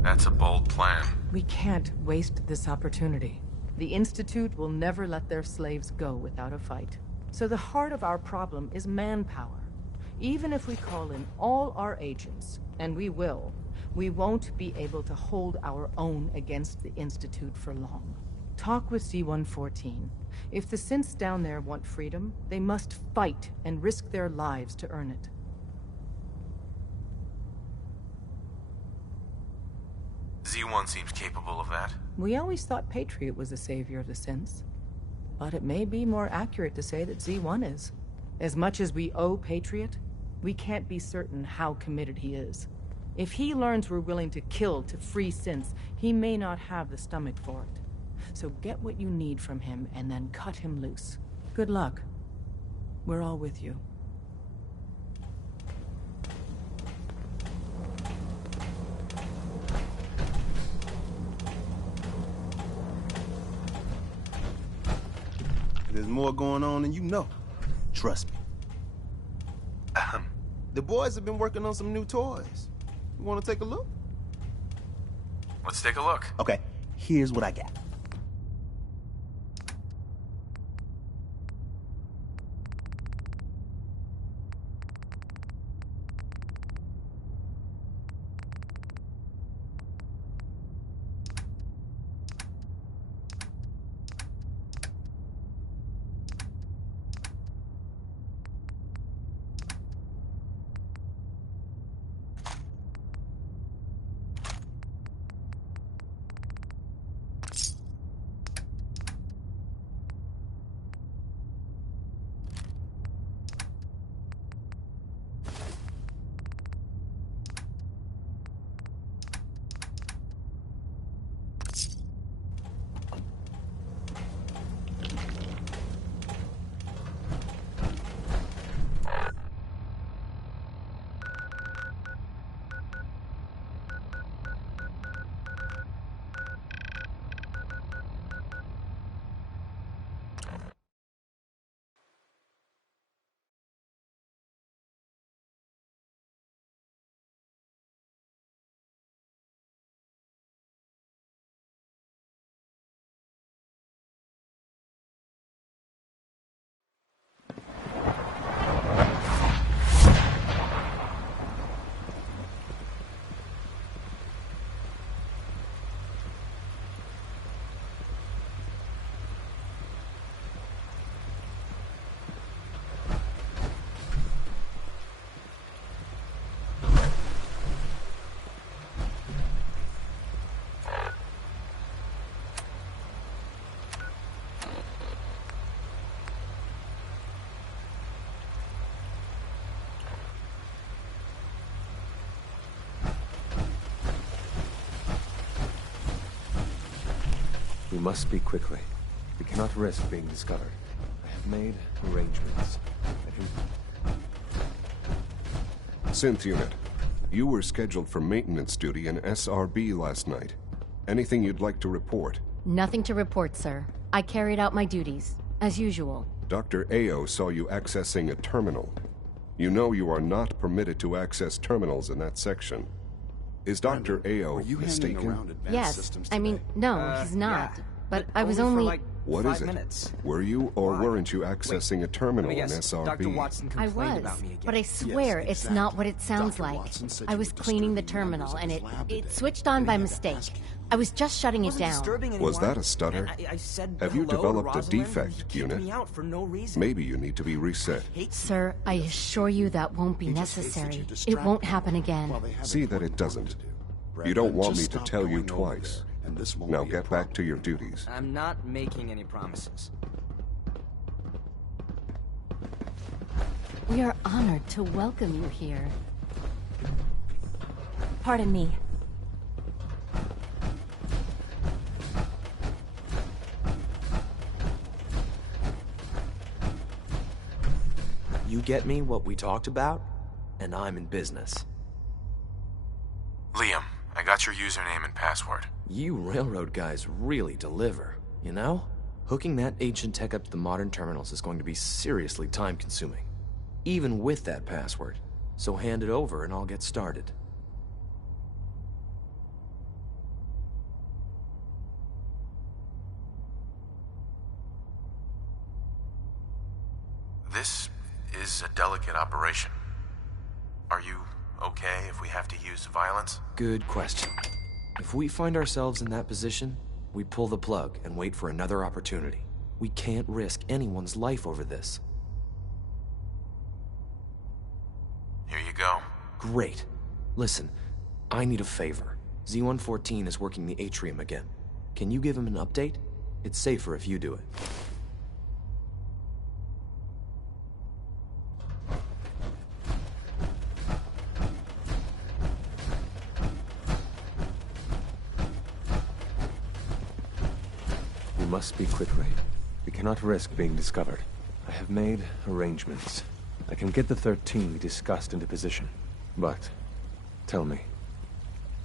That's a bold plan. We can't waste this opportunity. The Institute will never let their slaves go without a fight. So the heart of our problem is manpower. Even if we call in all our agents, and we will, we won't be able to hold our own against the Institute for long. Talk with C-114. If the synths down there want freedom, they must fight and risk their lives to earn it. Z1 seems capable of that. We always thought Patriot was the savior of the synths. But it may be more accurate to say that Z1 is. As much as we owe Patriot, we can't be certain how committed he is. If he learns we're willing to kill to free synths, he may not have the stomach for it. So get what you need from him and then cut him loose. Good luck. We're all with you. There's more going on than you know. Trust me. The boys have been working on some new toys. You want to take a look? Let's take a look. Okay, here's what I got. We must speak quickly. We cannot risk being discovered. I have made arrangements. Synth unit, you were scheduled for maintenance duty in SRB last night. Anything you'd like to report? Nothing to report, sir. I carried out my duties, as usual. Dr. Ao saw you accessing a terminal. You know you are not permitted to access terminals in that section. Is Dr. Ao mistaken? Yes. I mean, no, he's not. But I was only... What is it? Were you or weren't you accessing a terminal in SRB? I was, but I swear it's not what it sounds like. I was cleaning the terminal, and it switched on by mistake. I was just shutting it down. Was that a stutter? Have you developed a defect, unit? Maybe you need to be reset. Sir, I assure you that won't be necessary. It won't happen again. See that it doesn't. You don't want me to tell you twice. Now get back to your duties. I'm not making any promises. We are honored to welcome you here. Pardon me. You get me what we talked about, and I'm in business. Liam, I got your username and password. You railroad guys really deliver, you know? Hooking that ancient tech up to the modern terminals is going to be seriously time-consuming. Even with that password. So hand it over and I'll get started. This is a delicate operation. Are you okay if we have to use violence? Good question. If we find ourselves in that position, we pull the plug and wait for another opportunity. We can't risk anyone's life over this. Here you go. Great. Listen, I need a favor. Z-114 is working the atrium again. Can you give him an update? It's safer if you do it. We must speak quickly. We cannot risk being discovered. I have made arrangements. I can get the 13 we discussed into position. But, tell me,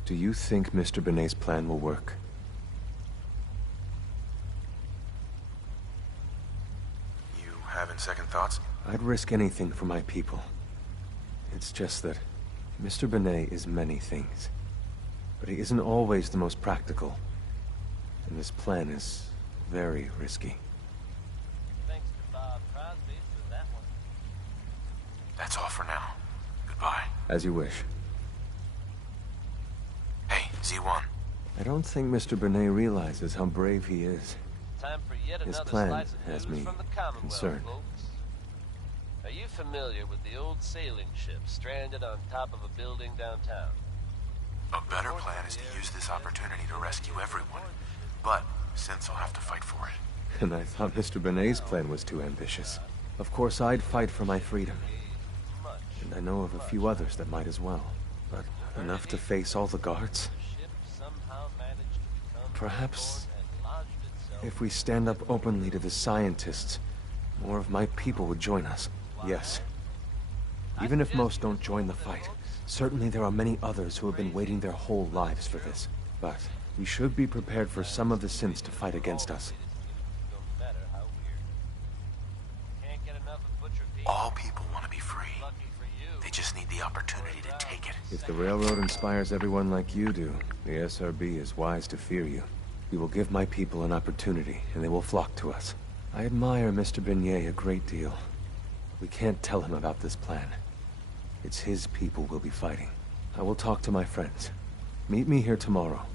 do you think Mr. Benet's plan will work? You having second thoughts? I'd risk anything for my people. It's just that Mr. Benet is many things. But he isn't always the most practical. And this plan is very risky. Thanks to Bob Crosby for that one. That's all for now. Goodbye. As you wish. Hey, Z1. I don't think Mr. Benet realizes how brave he is. Time for yet His another plan slice of has news me from the Commonwealth, concerned. folks. Are you familiar with the old sailing ship stranded on top of a building downtown? A better plan is to use this opportunity to rescue everyone. But Synths will have to fight for it. And I thought Mr. Benet's plan was too ambitious. Of course, I'd fight for my freedom. And I know of a few others that might as well. But enough to face all the guards? Perhaps if we stand up openly to the scientists, more of my people would join us. Yes. Even if most don't join the fight, certainly there are many others who have been waiting their whole lives for this. But we should be prepared for some of the synths to fight against us. All people want to be free. They just need the opportunity to take it. If the railroad inspires everyone like you do, the SRB is wise to fear you. We will give my people an opportunity, and they will flock to us. I admire Mr. Benet a great deal. We can't tell him about this plan. It's his people we'll be fighting. I will talk to my friends. Meet me here tomorrow.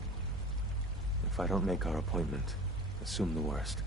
If I don't make our appointment, assume the worst.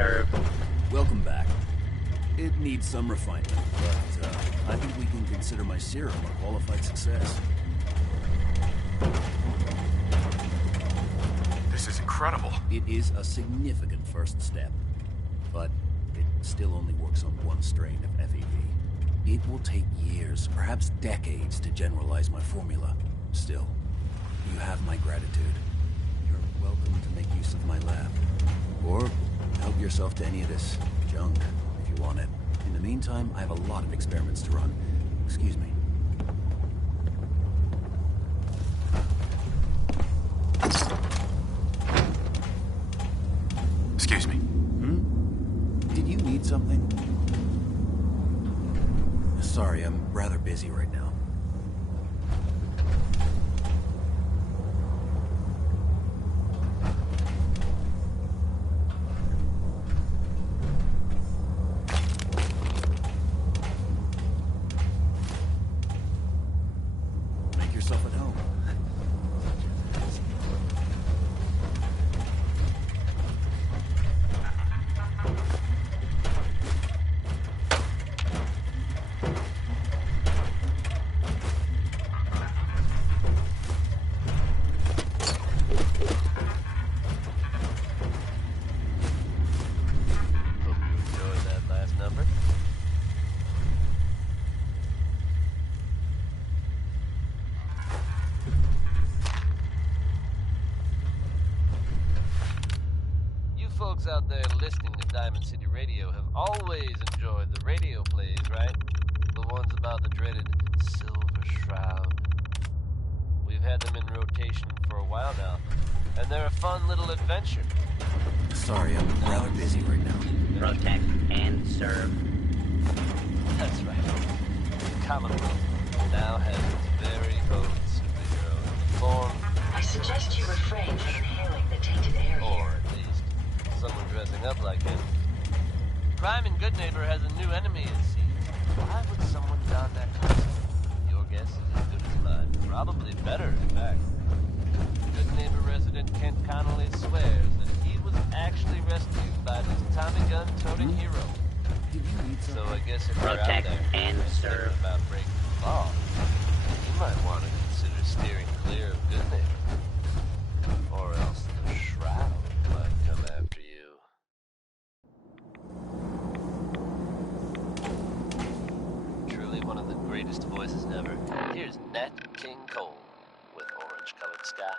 serve. Welcome back. It needs some refinement, but I think we can consider my serum a qualified success. This is incredible. It is a significant first step, but it still only works on one strain of FEV. It will take years, perhaps decades, to generalize my formula. Still, you have my gratitude. You're welcome to make use of my lab. Or help yourself to any of this junk, if you want it. In the meantime, I have a lot of experiments to run. Excuse me. Excuse me. Did you need something? Sorry, I'm rather busy right now. Make yourself at home. Folks out there listening to Diamond City Radio have always enjoyed the radio plays, right? The ones about the dreaded Silver Shroud. We've had them in rotation for a while now, and they're a fun little adventure. Sorry, I'm rather busy right now. Protect and serve. That's right. Commonwealth now has its very own superhero in the form... I suggest you refrain from inhaling the tainted air Or here. at least someone dressing up like him. Crime in Good Neighbor has a new enemy, it seems. Why would someone don that costume? Your guess is as good as mine. Probably better, in fact. Good Neighbor resident Kent Connolly swears that he was actually rescued by this Tommy gun-toting hero. So I guess if you're out Protect there and serve. about breaking the law, you might want to consider steering clear of Good Neighbor. Or else the Shroud might come after you. Truly one of the greatest voices ever. Here's Nat King Cole with Orange-Colored Sky.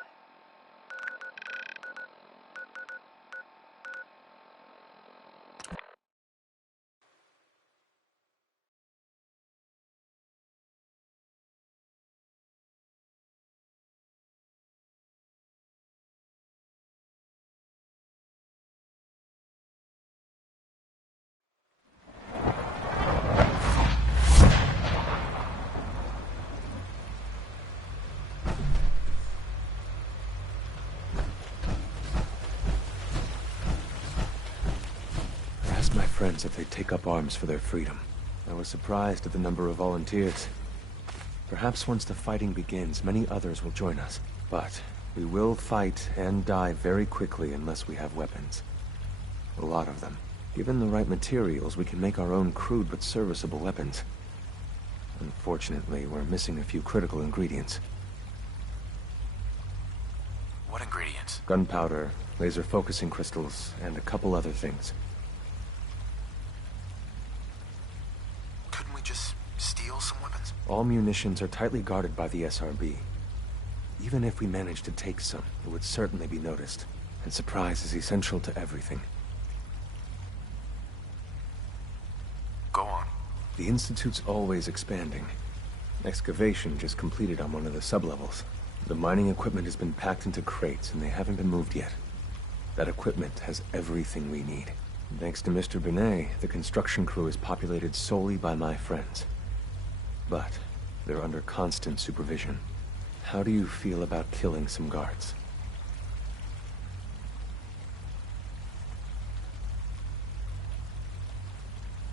Ask my friends if they take up arms for their freedom. I was surprised at the number of volunteers. Perhaps once the fighting begins, many others will join us. But we will fight and die very quickly unless we have weapons. A lot of them. Given the right materials, we can make our own crude but serviceable weapons. Unfortunately, we're missing a few critical ingredients. What ingredients? Gunpowder, laser focusing crystals, and a couple other things. Couldn't we just steal some weapons? All munitions are tightly guarded by the SRB. Even if we managed to take some, it would certainly be noticed. And surprise is essential to everything. Go on. The Institute's always expanding. Excavation just completed on one of the sublevels. The mining equipment has been packed into crates, and they haven't been moved yet. That equipment has everything we need. And thanks to Mr. Binet, the construction crew is populated solely by my friends. But they're under constant supervision. How do you feel about killing some guards?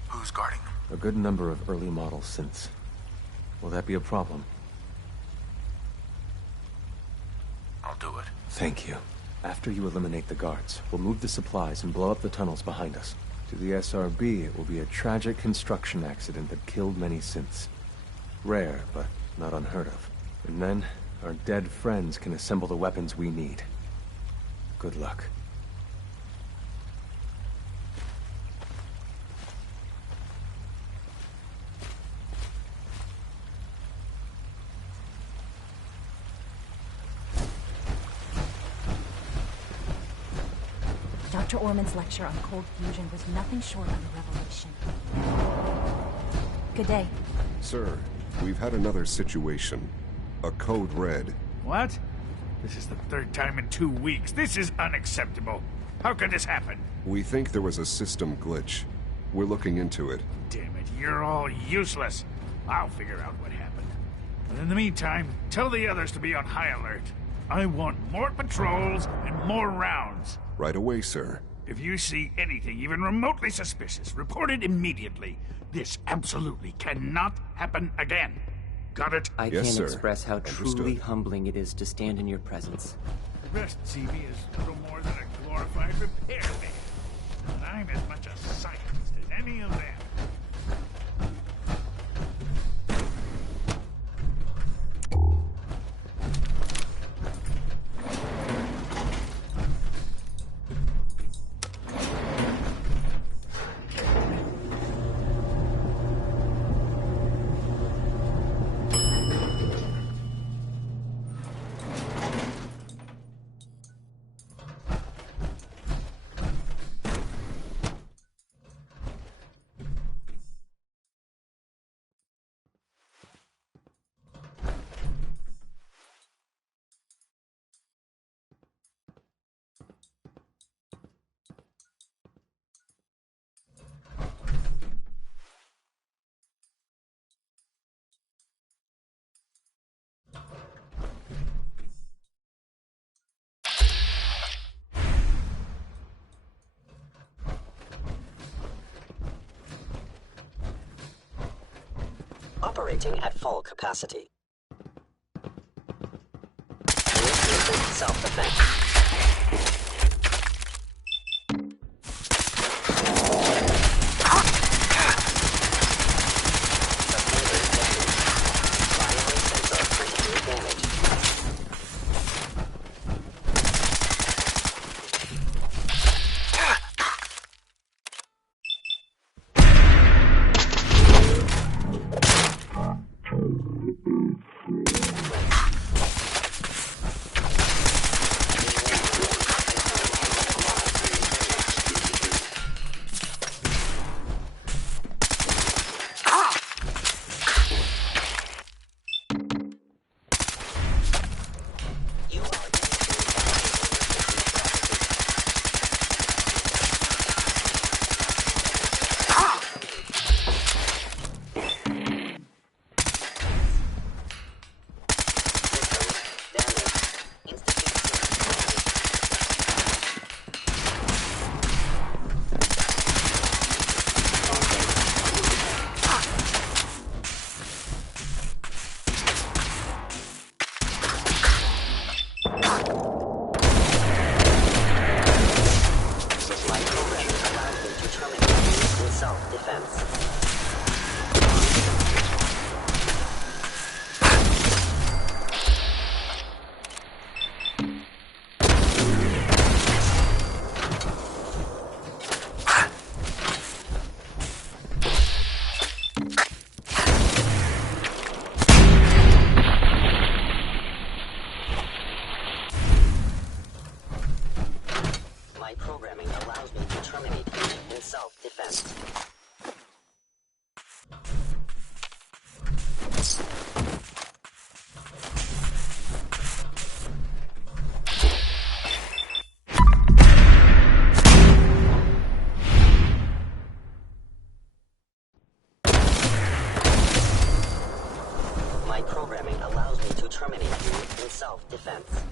Who's guarding them? A good number of early model synths. Will that be a problem? I'll do it. Thank you. After you eliminate the guards, we'll move the supplies and blow up the tunnels behind us. To the SRB, it will be a tragic construction accident that killed many synths. Rare, but not unheard of. And then, our dead friends can assemble the weapons we need. Good luck. Dr. Orman's lecture on cold fusion was nothing short of a revelation. Good day. Sir, we've had another situation. A code red. What? This is the third time in 2 weeks. This is unacceptable. How could this happen? We think there was a system glitch. We're looking into it. Damn it, you're all useless. I'll figure out what happened. But in the meantime, tell the others to be on high alert. I want more patrols and more rounds. Right away, sir. If you see anything even remotely suspicious, report it immediately. This absolutely cannot happen again. Got it? I Yes, can't sir. express how truly Understood. humbling it is to stand in your presence. The rest see me as little more than a glorified repairman. And I'm as much a scientist as any of them. Operating at full capacity. Initiating self-defense. Self-defense.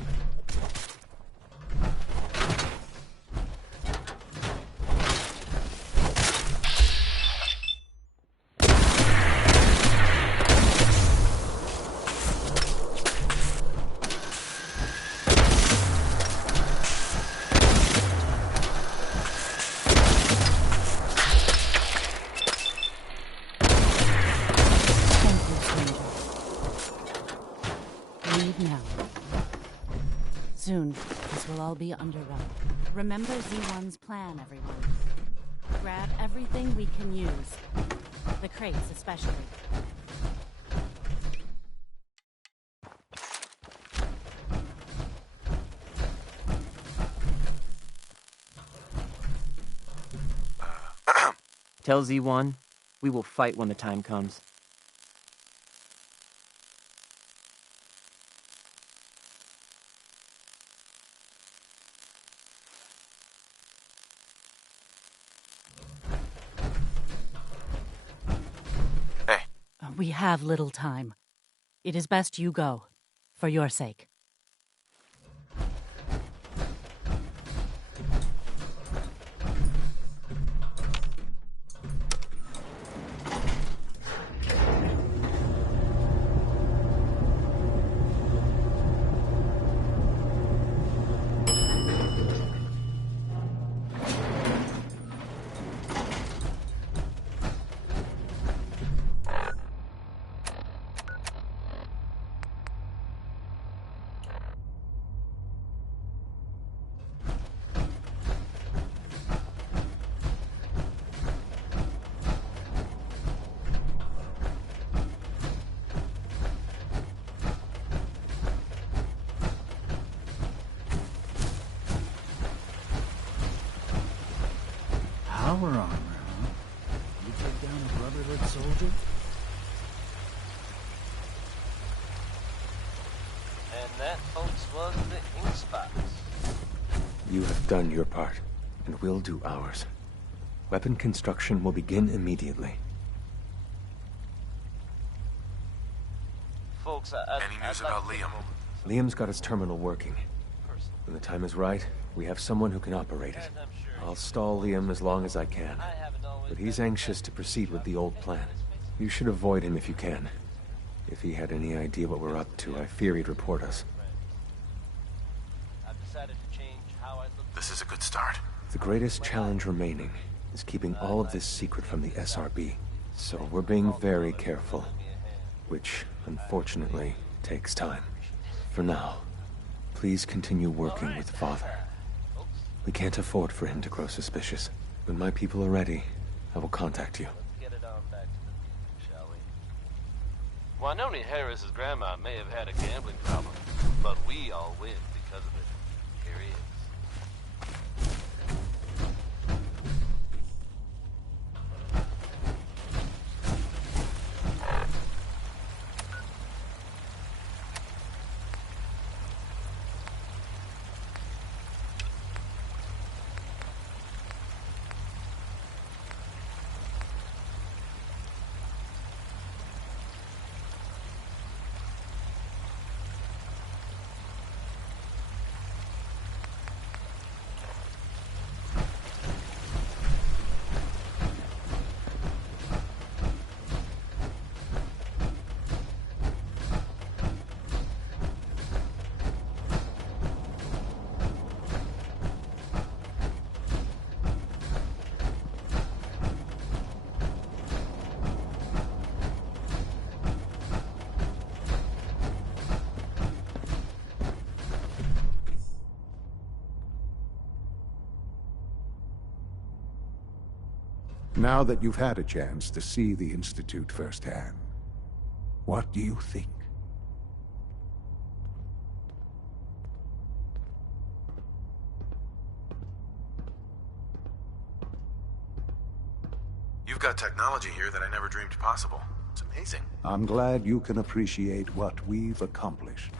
leave now. Soon, this will all be underrun. Remember Z1's plan, everyone. Grab everything we can use. The crates, especially. Tell Z1, we will fight when the time comes. We have little time. It is best you go, for your sake. Power armor, huh? You take down a Brotherhood soldier? And that, folks, was the ink spots. You have done your part, and we'll do ours. Weapon construction will begin immediately. Folks, Any news about Liam? Liam's got his terminal working. When the time is right, we have someone who can operate it. I'll stall Liam as long as I can, but he's anxious to proceed with the old plan. You should avoid him if you can. If he had any idea what we're up to, I fear he'd report us. This is a good start. The greatest challenge remaining is keeping all of this secret from the SRB. So we're being very careful, which, unfortunately, takes time. For now, please continue working with Father. We can't afford for him to grow suspicious. When my people are ready, I will contact you. Get it on back to the shall we? Wynonie Harris's grandma may have had a gambling problem, but we all win because of it. Here he is. Now that you've had a chance to see the Institute firsthand, what do you think? You've got technology here that I never dreamed possible. It's amazing. I'm glad you can appreciate what we've accomplished.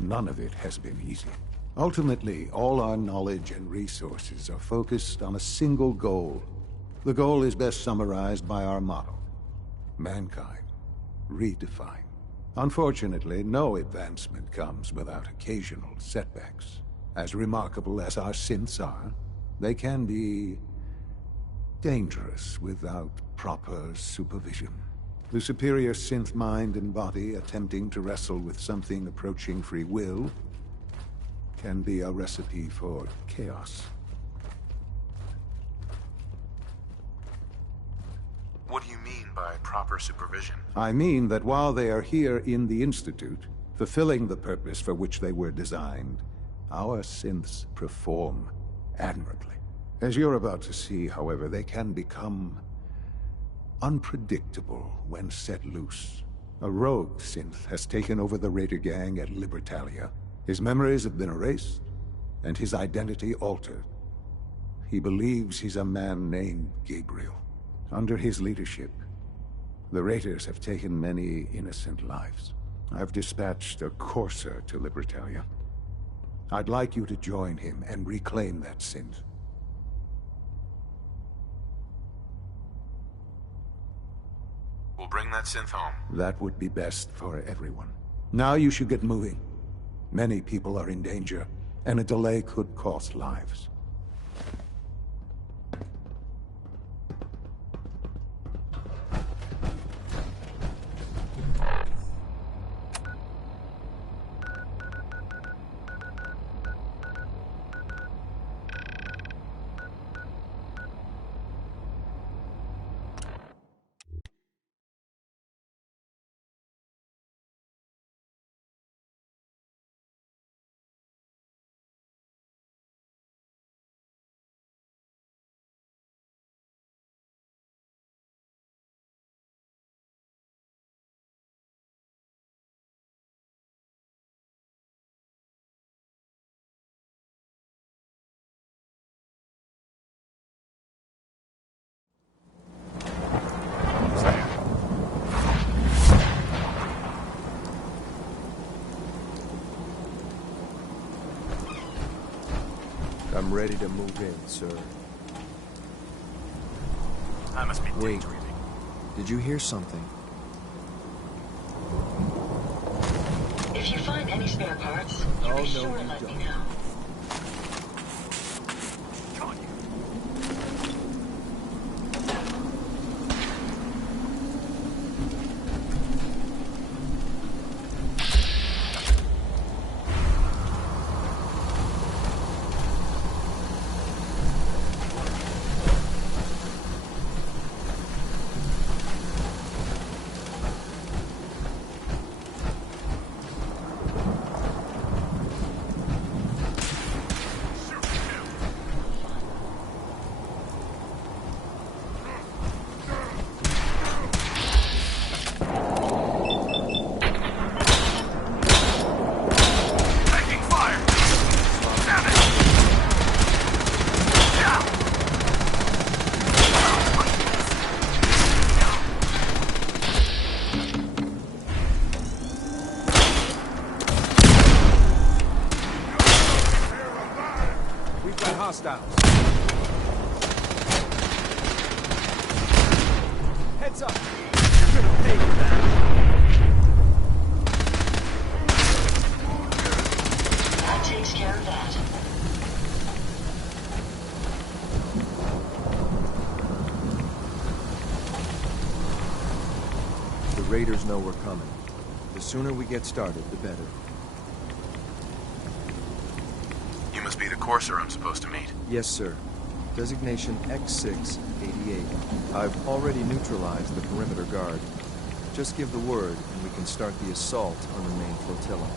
None of it has been easy. Ultimately, all our knowledge and resources are focused on a single goal. The goal is best summarized by our motto: mankind, redefined. Unfortunately, no advancement comes without occasional setbacks. As remarkable as our synths are, they can be dangerous without proper supervision. The superior synth mind and body attempting to wrestle with something approaching free will can be a recipe for chaos. What do you mean by proper supervision? I mean that while they are here in the Institute, fulfilling the purpose for which they were designed, our synths perform admirably. As you're about to see, however, they can become unpredictable when set loose. A rogue synth has taken over the Raider gang at Libertalia. His memories have been erased, and his identity altered. He believes he's a man named Gabriel. Under his leadership, the Raiders have taken many innocent lives. I've dispatched a courser to Libertalia. I'd like you to join him and reclaim that synth. We'll bring that synth home. That would be best for everyone. Now you should get moving. Many people are in danger, and a delay could cost lives. I'm ready to move in, sir. I must be Wait. Did you hear something? If you find any spare parts, you be sure to let me know. Heads up! You're gonna pay for that! That takes care of that. The Raiders know we're coming. The sooner we get started, the better. You must be the courser I'm supposed to meet. Yes, sir. Designation X688. I've already neutralized the perimeter guard. Just give the word, and we can start the assault on the main flotilla.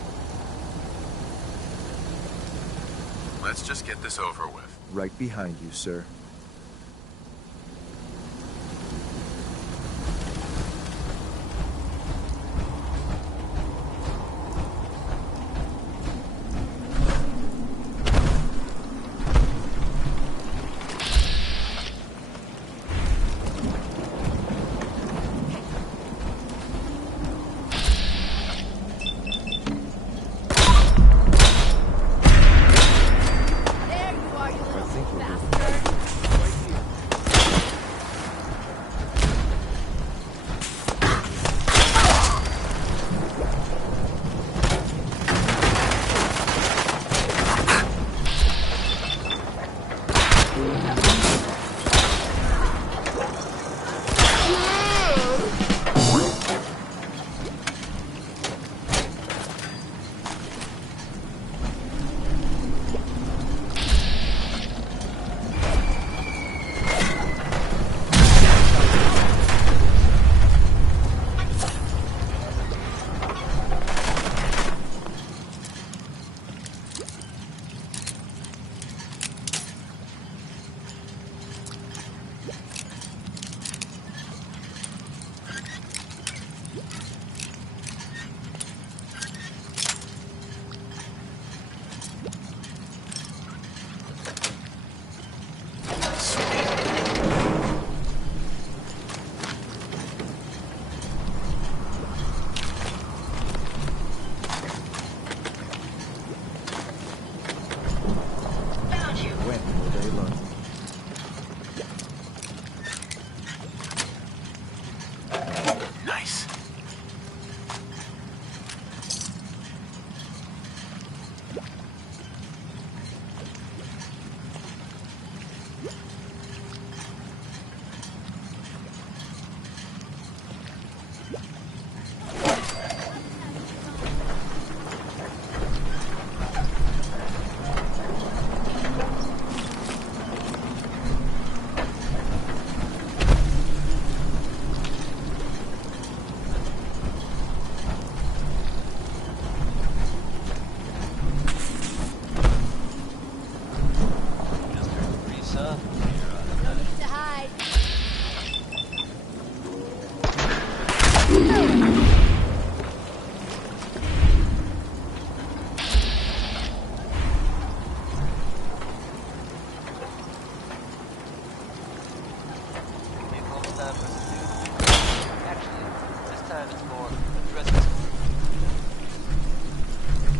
Let's just get this over with. Right behind you, sir.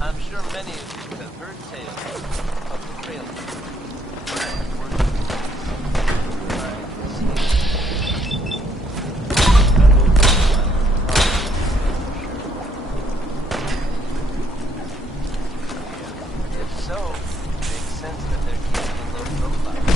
I'm sure many of you have heard tales of the failure. If so, it makes sense that they're keeping a low profile.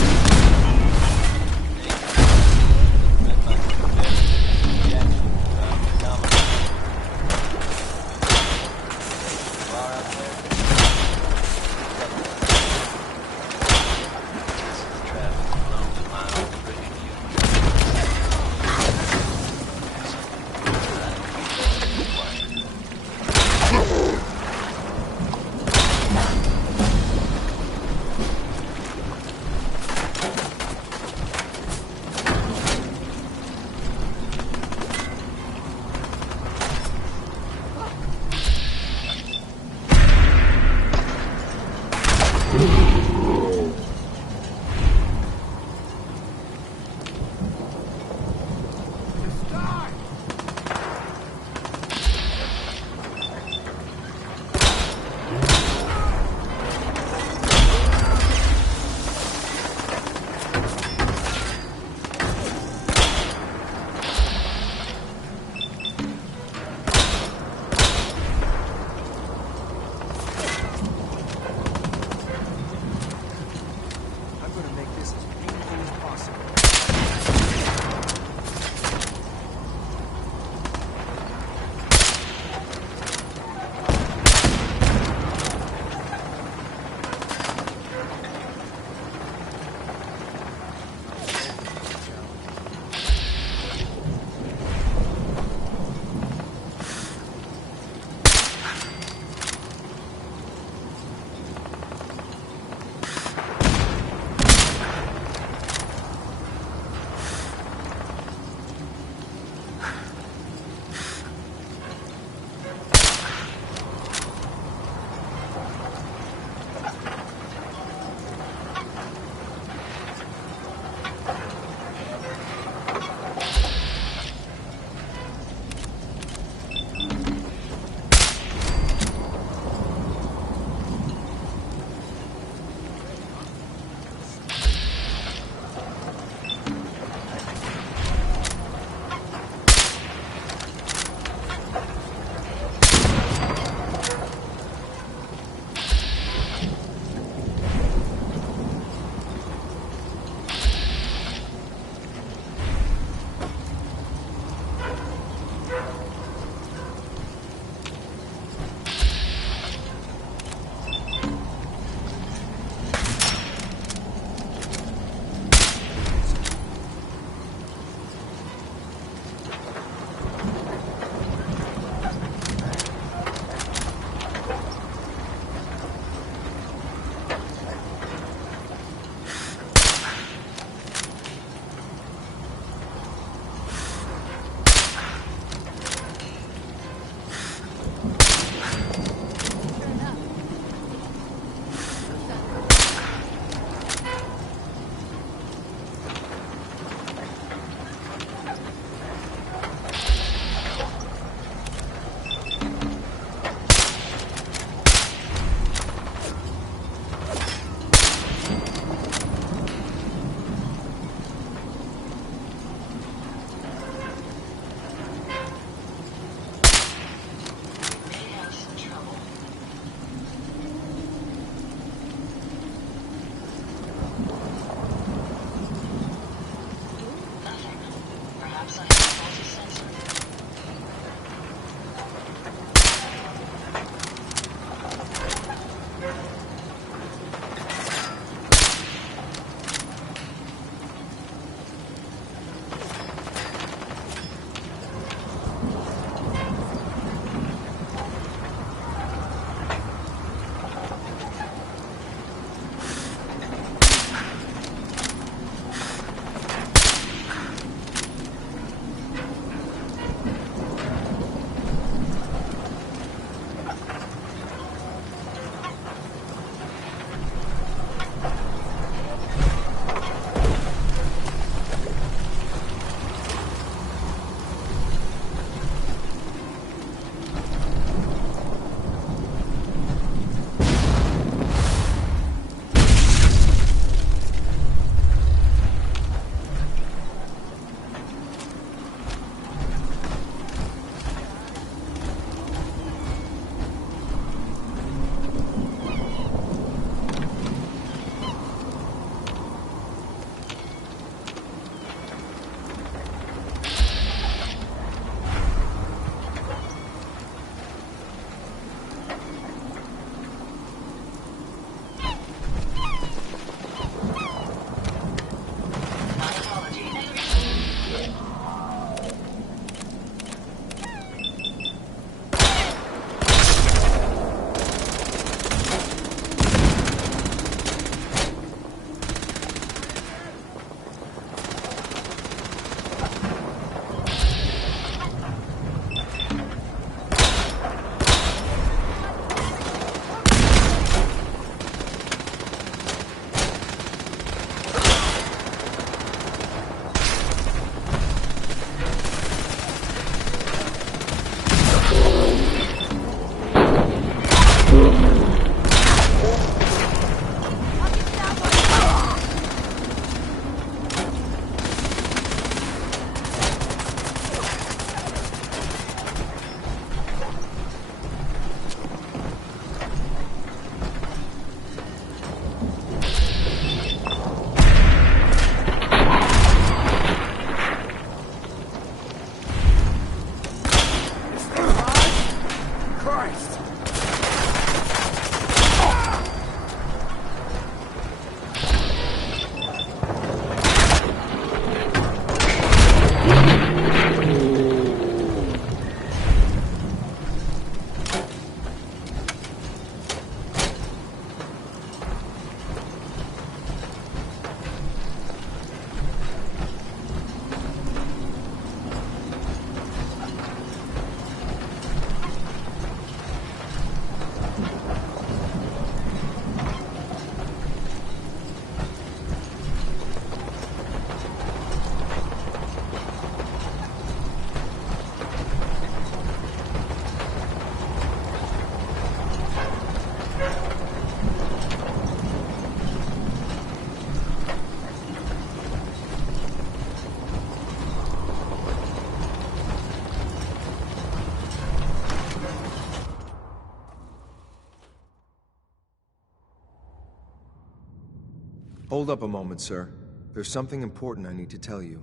Hold up a moment, sir. There's something important I need to tell you.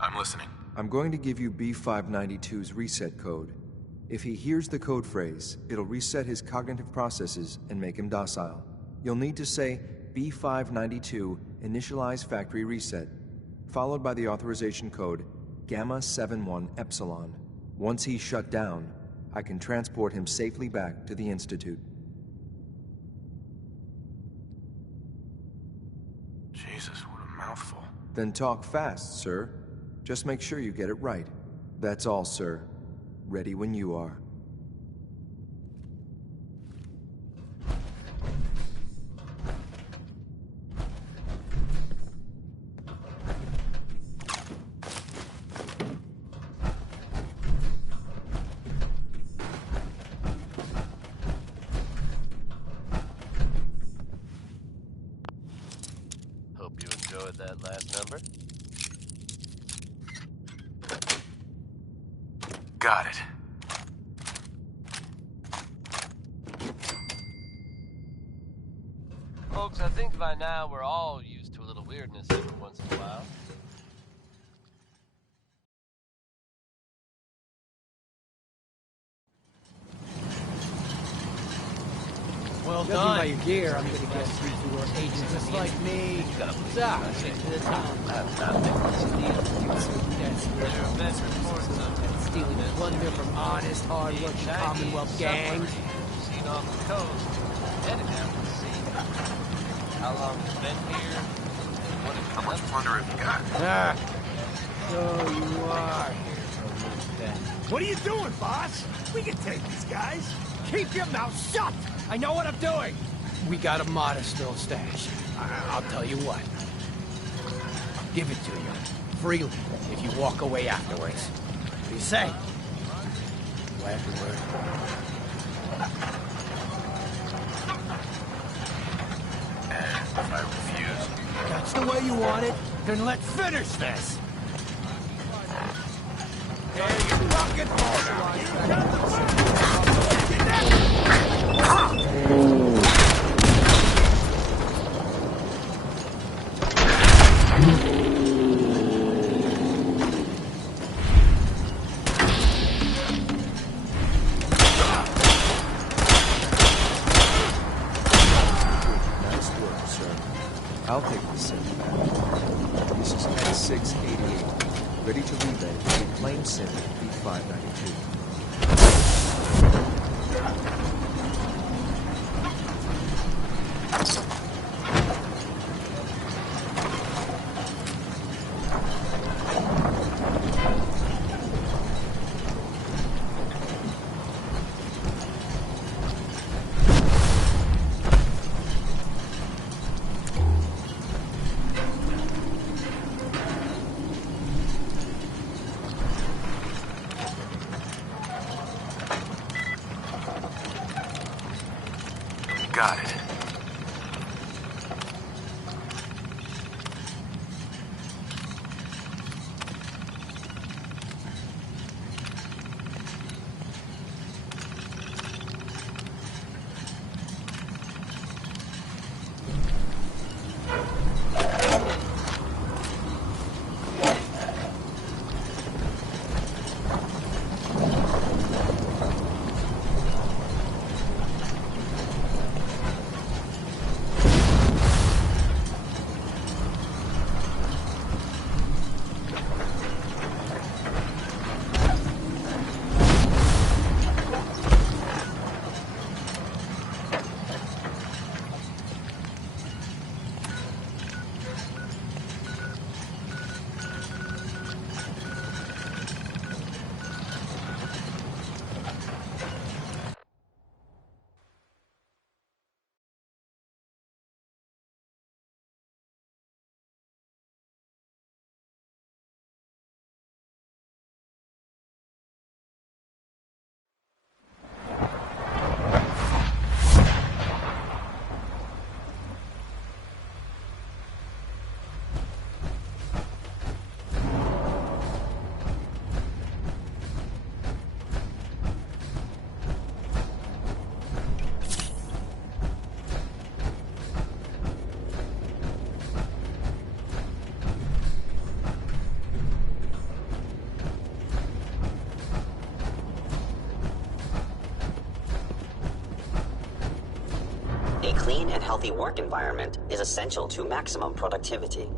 I'm listening. I'm going to give you B592's reset code. If he hears the code phrase, it'll reset his cognitive processes and make him docile. You'll need to say B592 initialize factory reset, followed by the authorization code Gamma 71 Epsilon. Once he's shut down, I can transport him safely back to the Institute. Jesus, what a mouthful. Then talk fast, sir. Just make sure you get it right. That's all, sir. Ready when you are. Hope you enjoyed that last number. Got it. Folks, I think by now we're all used to a little weirdness every once in a while. Well Judging done. by your gear, I'm gonna guess you were agents just like me. What's up? To the town. Stealing plunder from honest, hard-working Commonwealth gangs. Seen on the coast, headed down to the sea. How long has been here? How much plunder have you got? Ah, so you are here for a little bit. What are you doing, boss? We can take these guys. Keep your mouth shut! I know what I'm doing! We got a modest little stash. I'll tell you what. I'll give it to you. Freely, if you walk away afterwards. What do you say? Last word. And if I refuse? That's the way you want it? Then let's finish this! There you fucking Nice work, sir. I'll take the sim back. This is X688, ready to relay the reclaimed sim B592. Got it. clean and healthy work environment is essential to maximum productivity.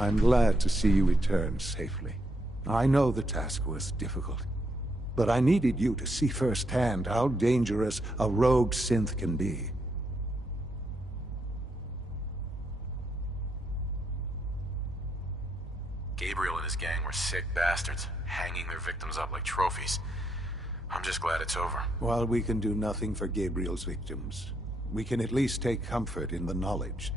I'm glad to see you return safely. I know the task was difficult, but I needed you to see firsthand how dangerous a rogue synth can be. Gabriel and his gang were sick bastards, hanging their victims up like trophies. I'm just glad it's over. While we can do nothing for Gabriel's victims, we can at least take comfort in the knowledge